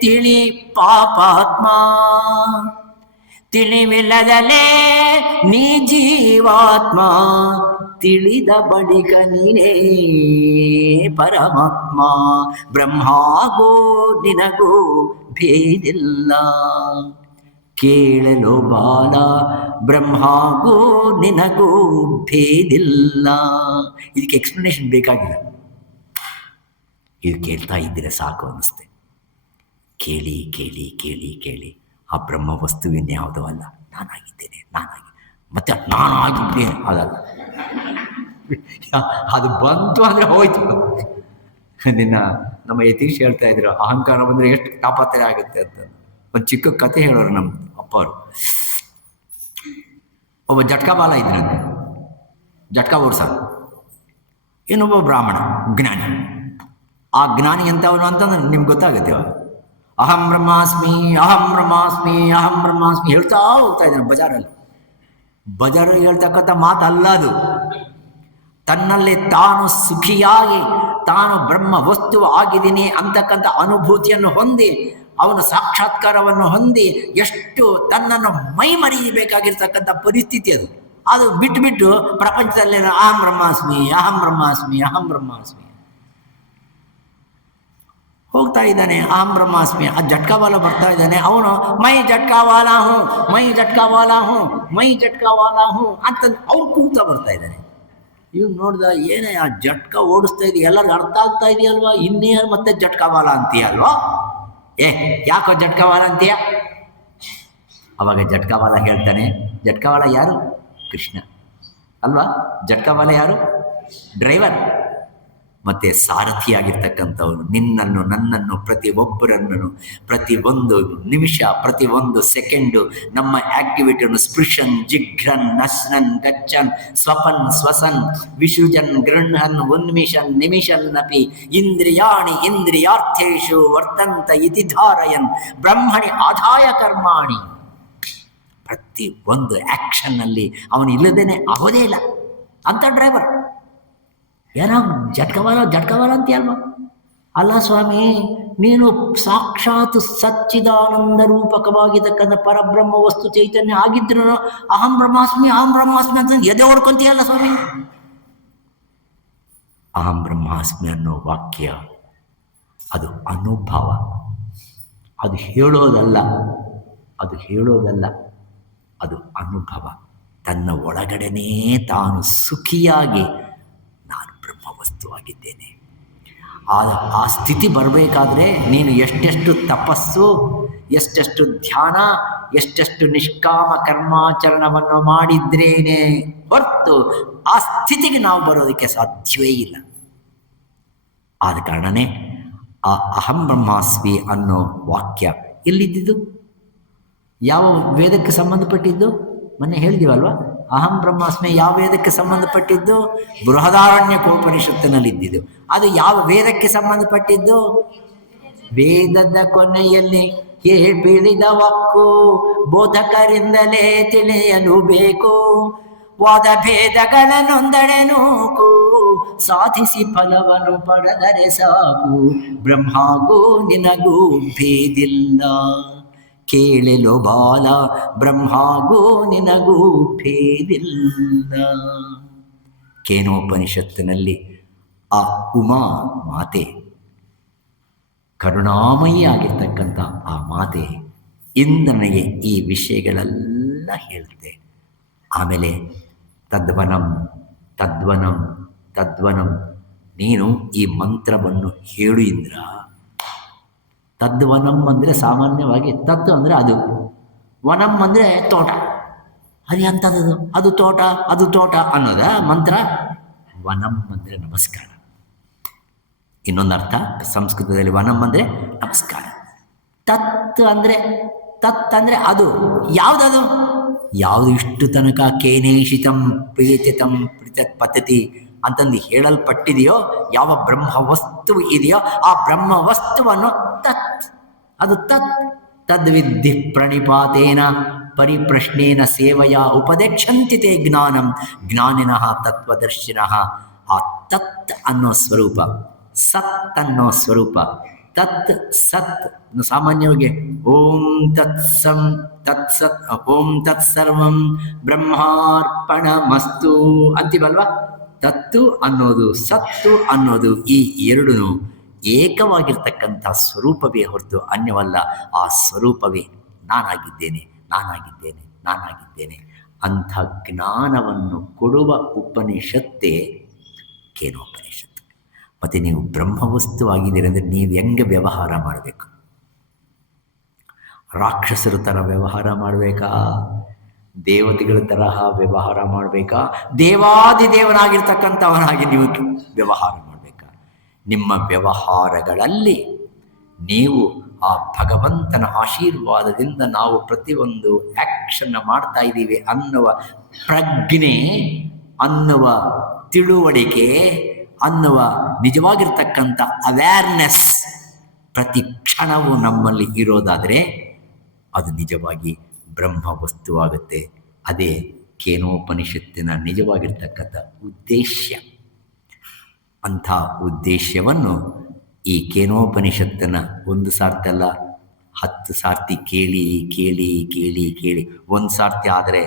ತಿಳಿ ಪಾಪಾತ್ಮ. ತಿಳಿವಿಲ್ಲದಲೇ ನೀ ಜೀವಾತ್ಮ. ತಿಳಿದ ಬಳಿಕ ನೀನೇ ಪರಮಾತ್ಮ. ಬ್ರಹ್ಮಗೂ ನಿನಗೂ ಭೇದಿಲ್ಲ. ಕೇಳಲು ಬಾಲ ಬ್ರಹ್ಮಗೂ ನಿನಗೂ ಭೇದಿಲ್ಲ. ಇದಕ್ಕೆ ಎಕ್ಸ್ಪ್ಲನೇಷನ್ ಬೇಕಾಗಿಲ್ಲ. ಇದು ಕೇಳ್ತಾ ಇದ್ದೀರ ಸಾಕು ಅನ್ನಿಸ್ತೆ. ಕೇಳಿ ಕೇಳಿ ಕೇಳಿ ಕೇಳಿ ಆ ಬ್ರಹ್ಮ ವಸ್ತುವಿನ್ಯಾವುದೋ ಅಲ್ಲ. ನಾನಾಗಿದ್ದೇನೆ, ಮತ್ತೆ ನಾನಾಗಿದ್ದೇನೆ ಅದಲ್ಲ. ಅದು ಬಂತು ಅಂದರೆ ಹೋಯ್ತು. ನಮ್ಮ ಯತೀಶ್ ಹೇಳ್ತಾ ಇದ್ರು, ಅಹಂಕಾರ ಬಂದರೆ ಎಷ್ಟು ತಾಪತ್ರೆ ಆಗುತ್ತೆ ಅಂತ. ಒಂದು ಚಿಕ್ಕ ಕತೆ ಹೇಳೋರು ನಮ್ಮ ಅಪ್ಪವರು. ಒಬ್ಬ ಜಟ್ಕಾ ಬಾಲ ಇದ್ರಂತೆ, ಜಟ್ಕಾ ಓಡ್ಸ. ಇನ್ನೊಬ್ಬ ಬ್ರಾಹ್ಮಣ ಜ್ಞಾನಿ. ಆ ಜ್ಞಾನಿ ಎಂಥವನು ಅಂತಂದ್ರೆ ನಿಮ್ಗೆ ಗೊತ್ತಾಗುತ್ತೆ. ಅಹಂ ಬ್ರಹ್ಮಾಸ್ಮಿ, ಅಹಂ ಬ್ರಹ್ಮಾಸ್ಮಿ, ಅಹಂ ಬ್ರಹ್ಮಾಸ್ಮಿ ಹೇಳ್ತಾ ಹೋಗ್ತಾ ಇದ್ದಾನೆ ಬಜಾರಲ್ಲಿ ಹೇಳ್ತಕ್ಕಂಥ ಮಾತಲ್ಲ ಅದು. ತನ್ನಲ್ಲಿ ತಾನು ಸುಖಿಯಾಗಿ ತಾನು ಬ್ರಹ್ಮ ವಸ್ತು ಆಗಿದ್ದೀನಿ ಅಂತಕ್ಕಂಥ ಅನುಭೂತಿಯನ್ನು ಹೊಂದಿ ಅವನು ಸಾಕ್ಷಾತ್ಕಾರವನ್ನು ಹೊಂದಿ ಎಷ್ಟು ತನ್ನನ್ನು ಮೈ ಮರೆಯಬೇಕಾಗಿರ್ತಕ್ಕಂಥ ಪರಿಸ್ಥಿತಿ ಅದು. ಅದು ಬಿಟ್ಟು ಪ್ರಪಂಚದಲ್ಲಿ ಅಹಂ ಬ್ರಹ್ಮಾಸ್ಮಿ, ಅಹಂ ಬ್ರಹ್ಮಾಸ್ಮಿ, ಅಹಂ ಬ್ರಹ್ಮಾಸ್ಮಿ ಹೋಗ್ತಾ ಇದ್ದಾನೆ. ಅಹಂ ಬ್ರಹ್ಮಾಸ್ಮಿ. ಆ ಜಟ್ಕಾವಾಲ ಬರ್ತಾ ಇದ್ದಾನೆ. ಅವನು ಮೈ ಜಟ್ಕಾವಾಲ ಹೂ, ಮೈ ಜಟ್ಕಾವಾಲ ಹೂ, ಮೈ ಜಟ್ಕಾವಾಲ ಹೂ ಅಂತ ಅವ್ನು ಕೂಗ್ತಾ ಬರ್ತಾ ಇದ್ದಾನೆ. ಇವ್ನು ನೋಡ್ದ, ಏನೇ ಆ ಜಟ್ಕ ಓಡಿಸ್ತಾ ಇದೆಯಾ, ಎಲ್ಲರಿಗೂ ಅರ್ಥ ಆಗ್ತಾ ಇದೆಯಲ್ವಾ, ಇನ್ನೇ ಮತ್ತೆ ಜಟ್ಕಾವಾಲ ಅಂತೀಯ ಅಲ್ವಾ? ಯಾಕೋ ಜಟ್ಕಾವಾಲ ಅಂತೀಯ? ಅವಾಗ ಜಟ್ಕಾವಾಲ ಹೇಳ್ತಾನೆ, ಜಟ್ಕಾವಾಲ ಯಾರು? ಕೃಷ್ಣ ಅಲ್ವಾ? ಜಟ್ಕಾವಾಲ ಯಾರು? ಡ್ರೈವರ್ ಮತ್ತೆ ಸಾರಥಿಯಾಗಿರ್ತಕ್ಕಂಥವನು. ನಿನ್ನನ್ನು ನನ್ನನ್ನು ಪ್ರತಿಯೊಬ್ಬರನ್ನು ಪ್ರತಿಯೊಂದು ನಿಮಿಷ ಪ್ರತಿಯೊಂದು ಸೆಕೆಂಡು ನಮ್ಮ ಆಕ್ಟಿವಿಟಿಯನ್ನು ಸ್ಪೃಶನ್ ಜಿಘ್ರನ್ ನಶ್ನನ್ ಗಚ್ಚನ್ ಸ್ವಪನ್ ಸ್ವಸನ್ ವಿಸೃಜನ್ ಗೃಹನ್ ಉನ್ಮಿಷನ್ ನಿಮಿಷನ್ ಅಪಿ ಇಂದ್ರಿಯಾಣಿ ಇಂದ್ರಿಯಾರ್ಥೇಶು ವರ್ತಂತ ಇತಿ ಧಾರಯನ್ ಬ್ರಹ್ಮಣಿ ಆದಾಯ ಕರ್ಮಾಣಿ. ಪ್ರತಿ ಒಂದು ಆ್ಯಕ್ಷನ್ನಲ್ಲಿ ಅವನು ಇಲ್ಲದೇನೆ ಆಗೋದೇ ಇಲ್ಲ ಅಂತ ಡ್ರೈವರ್. ಏನೋ ಜಟ್ಕವಾಲ ಅಂತೀಯಲ್ವ? ಅಲ್ಲ ಸ್ವಾಮಿ, ನೀನು ಸಾಕ್ಷಾತ್ ಸಚ್ಚಿದಾನಂದ ರೂಪಕವಾಗಿದ್ದಕ್ಕಂಥ ಪರಬ್ರಹ್ಮ ವಸ್ತು ಚೈತನ್ಯ ಆಗಿದ್ರು ಅಹಂ ಬ್ರಹ್ಮಾಸ್ಮಿ ಅಂತ ಎದೆ ಹೊಡ್ಕೊಂತೀಯಲ್ಲ ಸ್ವಾಮಿ. ಅಹಂ ಬ್ರಹ್ಮಾಸ್ಮಿ ಅನ್ನೋ ವಾಕ್ಯ ಅದು ಅನುಭವ, ಅದು ಹೇಳೋದಲ್ಲ, ಅದು ಅನುಭವ. ತನ್ನ ಒಳಗಡೆನೇ ತಾನು ಸುಖಿಯಾಗಿ ನಾನು ಬ್ರಹ್ಮವಸ್ತುವಾಗಿದ್ದೇನೆ. ಆ ಸ್ಥಿತಿ ಬರಬೇಕಾದ್ರೆ ನೀನು ಎಷ್ಟೆಷ್ಟು ತಪಸ್ಸು, ಎಷ್ಟೆಷ್ಟು ಧ್ಯಾನ, ಎಷ್ಟೆಷ್ಟು ನಿಷ್ಕಾಮ ಕರ್ಮಾಚರಣವನ್ನು ಮಾಡಿದ್ರೇನೆ ಹೊರತು ಆ ಸ್ಥಿತಿಗೆ ನಾವು ಬರೋದಕ್ಕೆ ಸಾಧ್ಯವೇ ಇಲ್ಲ. ಆದ ಕಾರಣನೇ ಆ ಅಹಂ ಬ್ರಹ್ಮಾಸ್ಮಿ ಅನ್ನೋ ವಾಕ್ಯ ಎಲ್ಲಿದ್ದಿದ್ದು? ಯಾವ ವೇದಕ್ಕೆ ಸಂಬಂಧಪಟ್ಟಿದ್ದು? ಮೊನ್ನೆ ಹೇಳಿದೀವಲ್ವ, ಅಹಂ ಬ್ರಹ್ಮಾಸ್ಮಿ ಯಾವ ವೇದಕ್ಕೆ ಸಂಬಂಧಪಟ್ಟಿದ್ದು? ಬೃಹದಾರಣ್ಯಕೋಪನಿಷತ್ತಿನಲ್ಲಿದ್ದಿದ್ದು. ಅದು ಯಾವ ವೇದಕ್ಕೆ ಸಂಬಂಧಪಟ್ಟಿದ್ದು? ವೇದದ ಕೊನೆಯಲ್ಲಿ ಹೇಳಿದ ವಾಕ್ಕು ಬೋಧಕರಿಂದಲೇ ತಿಳಿಯಲು ಬೇಕು. ವಾದ ಭೇದಗಳ ನೊಂದಡೆ ನೂಕು ಸಾಧಿಸಿ ಫಲವನ್ನು ಪಡೆದರೆ ಸಾಕು. ಬ್ರಹ್ಮಗೂ ನಿನಗೂ ಭೇದಿಲ್ಲ. ಕೇಳಲು ಬಾಲ ಬ್ರಹ್ಮಗೂ ನಿನಗೂ ಭೇದಿಲ್ಲ. ಕೇನೋಪನಿಷತ್ತಿನಲ್ಲಿ ಆ ಉಮಾ ಮಾತೆ, ಕರುಣಾಮಯಿ ಆಗಿರ್ತಕ್ಕಂಥ ಆ ಮಾತೆ ಇಂದ್ರನಿಗೆ ಈ ವಿಷಯಗಳೆಲ್ಲ ಹೇಳುತ್ತೆ. ಆಮೇಲೆ ತದ್ವನಂ ನೀನು ಈ ಮಂತ್ರವನ್ನು ಹೇಳು ಇಂದ್ರ. ತದ್ವನಂ ಅಂದರೆ ಸಾಮಾನ್ಯವಾಗಿ ತತ್ ಅಂದರೆ ಅದು, ವನಂ ಅಂದರೆ ತೋಟ. ಅದು ಎಂಥದ್ದು, ಅದು ತೋಟ, ಅದು ತೋಟ ಅನ್ನೋದ ಮಂತ್ರ? ವನಂ ಅಂದರೆ ನಮಸ್ಕಾರ. ಇನ್ನೊಂದು ಅರ್ಥ ಸಂಸ್ಕೃತದಲ್ಲಿ ವನಂ ಅಂದರೆ ನಮಸ್ಕಾರ. ತತ್ ಅಂದರೆ ಅದು ಯಾವುದದು? ಯಾವುದು ಇಷ್ಟು ತನಕ ಕೇನೇಷಿತಂ ಪ್ರೀತಿತಂ ಪತತಿ ಅಂತಂದು ಹೇಳಲ್ಪಟ್ಟಿದೆಯೋ, ಯಾವ ಬ್ರಹ್ಮ ವಸ್ತು ಇದೆಯೋ ಆ ಬ್ರಹ್ಮ ವಸ್ತುವನ್ನು ಅದು ತದ್ವಿದ್ಧಿ ಪ್ರಣಿಪಾತೇನ ಪರಿಪ್ರಶ್ನೇನ ಸೇವೆಯ ಉಪದೇಕ್ಷಂತಿ ತೇ ಜ್ಞಾನಂ ಜ್ಞಾನಿನಃ ತತ್ವದರ್ಶಿನಃ. ಆ ತತ್ ಅನ್ನೋ ಸ್ವರೂಪ, ಸತ್ ಅನ್ನೋ ಸ್ವರೂಪ, ತತ್ ಸತ್ ಸಾಮಾನ್ಯವಾಗಿ ಓಂ ತತ್ಸಂ ತತ್ಸತ್ ಓಂ ತತ್ಸರ್ವಂ ಬ್ರಹ್ಮಾರ್ಪಣಮಸ್ತು ಅಂತೀವಲ್ವ. ತತ್ತು ಅನ್ನೋದು ಸತ್ತು ಅನ್ನೋದು ಈ ಎರಡೂ ಏಕವಾಗಿರ್ತಕ್ಕಂಥ ಸ್ವರೂಪವೇ ಹೊರತು ಅನ್ಯವಲ್ಲ. ಆ ಸ್ವರೂಪವೇ ನಾನಾಗಿದ್ದೇನೆ, ನಾನಾಗಿದ್ದೇನೆ, ನಾನಾಗಿದ್ದೇನೆ. ಅಂಥ ಜ್ಞಾನವನ್ನು ಕೊಡುವ ಉಪನಿಷತ್ತೇ ಕೇನೋಪನಿಷತ್ತು. ಮತ್ತು ನೀವು ಬ್ರಹ್ಮವಸ್ತುವಾಗಿದ್ದೀರಿ ಅಂದರೆ ನೀವು ಹೆಂಗೆ ವ್ಯವಹಾರ ಮಾಡಬೇಕು? ರಾಕ್ಷಸರ ಥರ ವ್ಯವಹಾರ ಮಾಡಬೇಕಾ? ದೇವತೆಗಳ ತರಹ ವ್ಯವಹಾರ ಮಾಡಬೇಕಾ? ದೇವಾದಿದೇವನಾಗಿರ್ತಕ್ಕಂಥವನಾಗಿ ನೀವು ವ್ಯವಹಾರ ಮಾಡಬೇಕಾ? ನಿಮ್ಮ ವ್ಯವಹಾರಗಳಲ್ಲಿ ನೀವು ಆ ಭಗವಂತನ ಆಶೀರ್ವಾದದಿಂದ ನಾವು ಪ್ರತಿಯೊಂದು ಆ್ಯಕ್ಷನ್ನ ಮಾಡ್ತಾ ಇದ್ದೀವಿ ಅನ್ನುವ ಪ್ರಜ್ಞೆ, ಅನ್ನುವ ತಿಳುವಳಿಕೆ, ಅನ್ನುವ ನಿಜವಾಗಿರ್ತಕ್ಕಂಥ ಅವೇರ್ನೆಸ್ ಪ್ರತಿ ಕ್ಷಣವೂ ನಮ್ಮಲ್ಲಿ ಇರೋದಾದರೆ ಅದು ನಿಜವಾಗಿ ಬ್ರಹ್ಮ ವಸ್ತುವಾಗುತ್ತೆ. ಅದೇ ಕೇನೋಪನಿಷತ್ತಿನ ನಿಜವಾಗಿರ್ತಕ್ಕಂಥ ಉದ್ದೇಶ. ಅಂಥ ಉದ್ದೇಶವನ್ನು ಈ ಕೇನೋಪನಿಷತ್ತನ್ನು ಒಂದು ಸಾರ್ತಲ್ಲ 10 ಸಾರ್ತಿ ಕೇಳಿ ಕೇಳಿ ಕೇಳಿ ಕೇಳಿ ಒಂದು ಸಾರ್ತಿ ಆದರೆ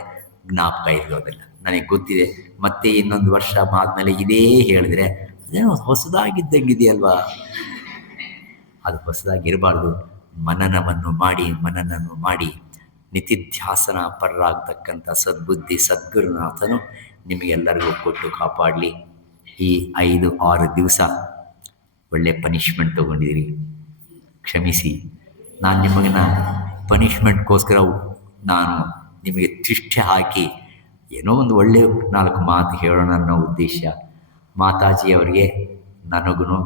ಜ್ಞಾಪಕ ಇರೋದಿಲ್ಲ. ನನಗೆ ಗೊತ್ತಿದೆ, ಮತ್ತೆ ಇನ್ನೊಂದು ವರ್ಷ ಆದಮೇಲೆ ಇದೇ ಹೇಳಿದ್ರೆ ಅದೇನೋ ಹೊಸದಾಗಿದ್ದಂಗಿದೆಯಲ್ವಾ? ಅದು ಹೊಸದಾಗಿರಬಾರ್ದು. ಮನನವನ್ನು ಮಾಡಿ ನಿತಿಧ್ಯಾಸನ ಪರರಾಗ್ತಕ್ಕಂಥ ಸದ್ಬುದ್ಧಿ ಸದ್ಗುರುನಾಥನು ನಿಮಗೆಲ್ಲರಿಗೂ ಕೊಟ್ಟು ಕಾಪಾಡಲಿ. ಈ 5-6 ದಿವಸ ಒಳ್ಳೆ ಪನಿಷ್ಮೆಂಟ್ ತೊಗೊಂಡಿದ್ದೀರಿ, ಕ್ಷಮಿಸಿ. ನಾನು ನಿಮಗನ್ನ ಪನಿಷ್ಮೆಂಟ್ಗೋಸ್ಕರ ನಾನು ನಿಮಗೆ ತಿಷ್ಠೆ ಹಾಕಿ ಏನೋ ಒಂದು ಒಳ್ಳೆಯ 4 ಮಾತು ಹೇಳೋಣ ಅನ್ನೋ ಉದ್ದೇಶ. ಮಾತಾಜಿಯವರಿಗೆ ನನಗೂ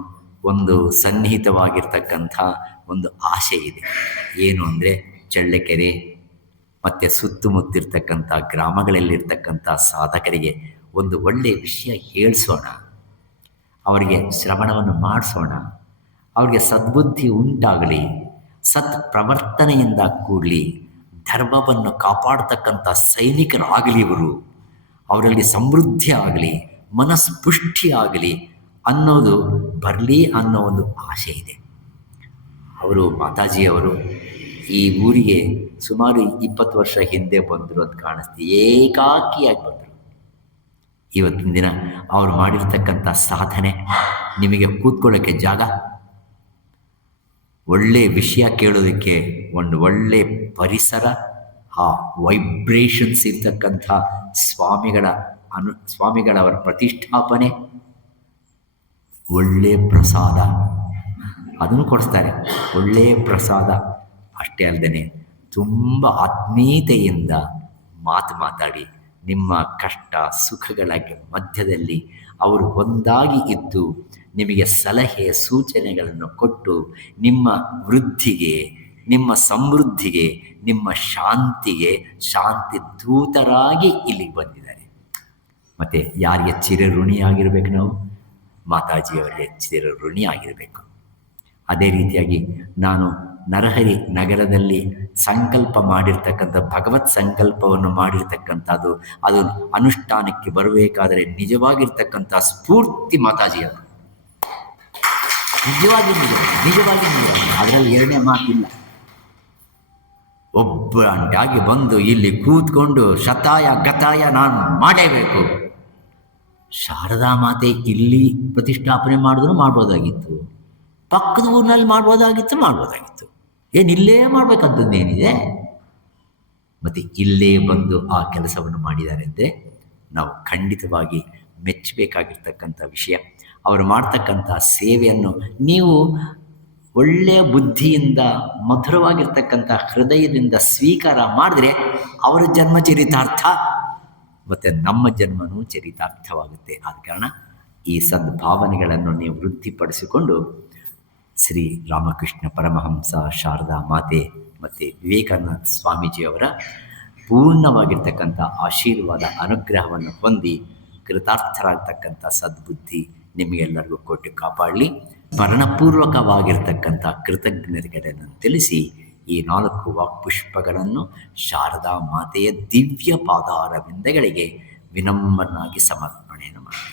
ಒಂದು ಸನ್ನಿಹಿತವಾಗಿರ್ತಕ್ಕಂಥ ಒಂದು ಆಸೆ ಇದೆ. ಏನು ಅಂದರೆ ಚಳ್ಳಕೆರೆ ಮತ್ತು ಸುತ್ತಮುತ್ತಿರ್ತಕ್ಕಂಥ ಗ್ರಾಮಗಳಲ್ಲಿರ್ತಕ್ಕಂಥ ಸಾಧಕರಿಗೆ ಒಂದು ಒಳ್ಳೆಯ ವಿಷಯ ಹೇಳಿಸೋಣ, ಅವರಿಗೆ ಶ್ರವಣವನ್ನು ಮಾಡಿಸೋಣ, ಅವರಿಗೆ ಸದ್ಬುದ್ಧಿ ಉಂಟಾಗಲಿ, ಸತ್ ಪ್ರವರ್ತನೆಯಿಂದ ಕೂಡಲಿ, ಧರ್ಮವನ್ನು ಕಾಪಾಡ್ತಕ್ಕಂಥ ಸೈನಿಕರಾಗಲಿ, ಅವರಲ್ಲಿ ಸಮೃದ್ಧಿ ಆಗಲಿ, ಮನಸ್ಪುಷ್ಟಿ ಆಗಲಿ ಅನ್ನೋದು ಬರಲಿ ಅನ್ನೋ ಒಂದು ಆಸೆ ಇದೆ. ಮಾತಾಜಿಯವರು ಈ ಊರಿಗೆ ಸುಮಾರು 20 ವರ್ಷ ಹಿಂದೆ ಬಂದರು ಅಂತ ಕಾಣಿಸ್ತೀವಿ. ಏಕಾಕಿಯಾಗಿ ಬಂದರು. ಇವತ್ತಿನ ದಿನ ಅವರು ಮಾಡಿರ್ತಕ್ಕಂಥ ಸಾಧನೆ, ನಿಮಗೆ ಕೂತ್ಕೊಳ್ಳೋಕ್ಕೆ ಜಾಗ, ಒಳ್ಳೆಯ ವಿಷಯ ಕೇಳೋದಕ್ಕೆ ಒಂದು ಒಳ್ಳೆಯ ಪರಿಸರ, ಆ ವೈಬ್ರೇಷನ್ಸ್ ಇರ್ತಕ್ಕಂಥ ಸ್ವಾಮಿಗಳವರ ಪ್ರತಿಷ್ಠಾಪನೆ, ಒಳ್ಳೆಯ ಪ್ರಸಾದ ಅದನ್ನು ಕೊಡಿಸ್ತಾರೆ. ಒಳ್ಳೆಯ ಪ್ರಸಾದ ಅಷ್ಟೇ ಅಲ್ಲದೆ ತುಂಬ ಆತ್ಮೀಯತೆಯಿಂದ ಮಾತಾಡಿ ನಿಮ್ಮ ಕಷ್ಟ ಸುಖಗಳ ಮಧ್ಯದಲ್ಲಿ ಅವರು ಒಂದಾಗಿ ಇದ್ದು ನಿಮಗೆ ಸಲಹೆ ಸೂಚನೆಗಳನ್ನು ಕೊಟ್ಟು ನಿಮ್ಮ ವೃದ್ಧಿಗೆ, ನಿಮ್ಮ ಸಮೃದ್ಧಿಗೆ, ನಿಮ್ಮ ಶಾಂತಿಗೆ ಶಾಂತಿ ದೂತರಾಗಿ ಇಲ್ಲಿಗೆ ಬಂದಿದ್ದಾರೆ. ಮತ್ತು ಯಾರಿಗೆ ಚಿರಋಣಿಯಾಗಿರ್ಬೇಕು? ನಾವು ಮಾತಾಜಿಯವರಿಗೆ ಚಿರಋಣಿಯಾಗಿರಬೇಕು. ಅದೇ ರೀತಿಯಾಗಿ ನಾನು ನರಹರಿ ನಗರದಲ್ಲಿ ಸಂಕಲ್ಪ ಮಾಡಿರ್ತಕ್ಕಂಥ ಭಗವತ್ ಸಂಕಲ್ಪವನ್ನು ಮಾಡಿರ್ತಕ್ಕಂಥದ್ದು, ಅದು ಅನುಷ್ಠಾನಕ್ಕೆ ಬರಬೇಕಾದರೆ ನಿಜವಾಗಿರ್ತಕ್ಕಂಥ ಸ್ಫೂರ್ತಿ ಮಾತಾಜಿಯವರು. ನಿಜವಾಗಿ ಅದರಲ್ಲಿ ಎರಡನೇ ಮಾತಿಲ್ಲ. ಒಬ್ಬಂಟಾಗಿ ಬಂದು ಇಲ್ಲಿ ಕೂತ್ಕೊಂಡು ಶತಾಯ ಗತಾಯ ನಾನು ಮಾಡೇಬೇಕು. ಶಾರದಾ ಮಾತೆ ಇಲ್ಲಿ ಪ್ರತಿಷ್ಠಾಪನೆ ಮಾಡಿದ್ರು ಮಾಡ್ಬೋದಾಗಿತ್ತು, ಪಕ್ಕದ ಊರಿನಲ್ಲಿ ಮಾಡ್ಬೋದಾಗಿತ್ತು. ಇಲ್ಲೇ ಮಾಡಬೇಕಂತಂದೇನಿದೆ? ಮತ್ತು ಇಲ್ಲೇ ಬಂದು ಆ ಕೆಲಸವನ್ನು ಮಾಡಿದ್ದಾರೆ ಅಂದರೆ ನಾವು ಖಂಡಿತವಾಗಿ ಮೆಚ್ಚಬೇಕಾಗಿರ್ತಕ್ಕಂಥ ವಿಷಯ. ಅವರು ಮಾಡ್ತಕ್ಕಂಥ ಸೇವೆಯನ್ನು ನೀವು ಒಳ್ಳೆಯ ಬುದ್ಧಿಯಿಂದ ಮಧುರವಾಗಿರ್ತಕ್ಕಂಥ ಹೃದಯದಿಂದ ಸ್ವೀಕಾರ ಮಾಡಿದ್ರೆ ಅವರ ಜನ್ಮ ಚರಿತಾರ್ಥ ಮತ್ತು ನಮ್ಮ ಜನ್ಮನೂ ಚರಿತಾರ್ಥವಾಗುತ್ತೆ. ಆದ ಕಾರಣ ಈ ಸದ್ಭಾವನೆಗಳನ್ನು ನೀವು ವೃದ್ಧಿಪಡಿಸಿಕೊಂಡು ಶ್ರೀ ರಾಮಕೃಷ್ಣ ಪರಮಹಂಸ, ಶಾರದಾ ಮಾತೆ ಮತ್ತು ವಿವೇಕಾನಂದ ಸ್ವಾಮೀಜಿಯವರ ಪೂರ್ಣವಾಗಿರ್ತಕ್ಕಂಥ ಆಶೀರ್ವಾದ ಅನುಗ್ರಹವನ್ನು ಹೊಂದಿ ಕೃತಾರ್ಥರಾಗ್ತಕ್ಕಂಥ ಸದ್ಬುದ್ಧಿ ನಿಮಗೆಲ್ಲರಿಗೂ ಕೊಟ್ಟು ಕಾಪಾಡಲಿ. ಸ್ಮರಣಪೂರ್ವಕವಾಗಿರ್ತಕ್ಕಂಥ ಕೃತಜ್ಞತೆಗಳನ್ನು ತಿಳಿಸಿ ಈ 4 ವಾಕ್ಪುಷ್ಪಗಳನ್ನು ಶಾರದಾ ಮಾತೆಯ ದಿವ್ಯ ಪಾದಾರವಿಂದಗಳಿಗೆ ವಿನಮ್ರನಾಗಿ ಸಮರ್ಪಣೆಯನ್ನು ಮಾಡಿ.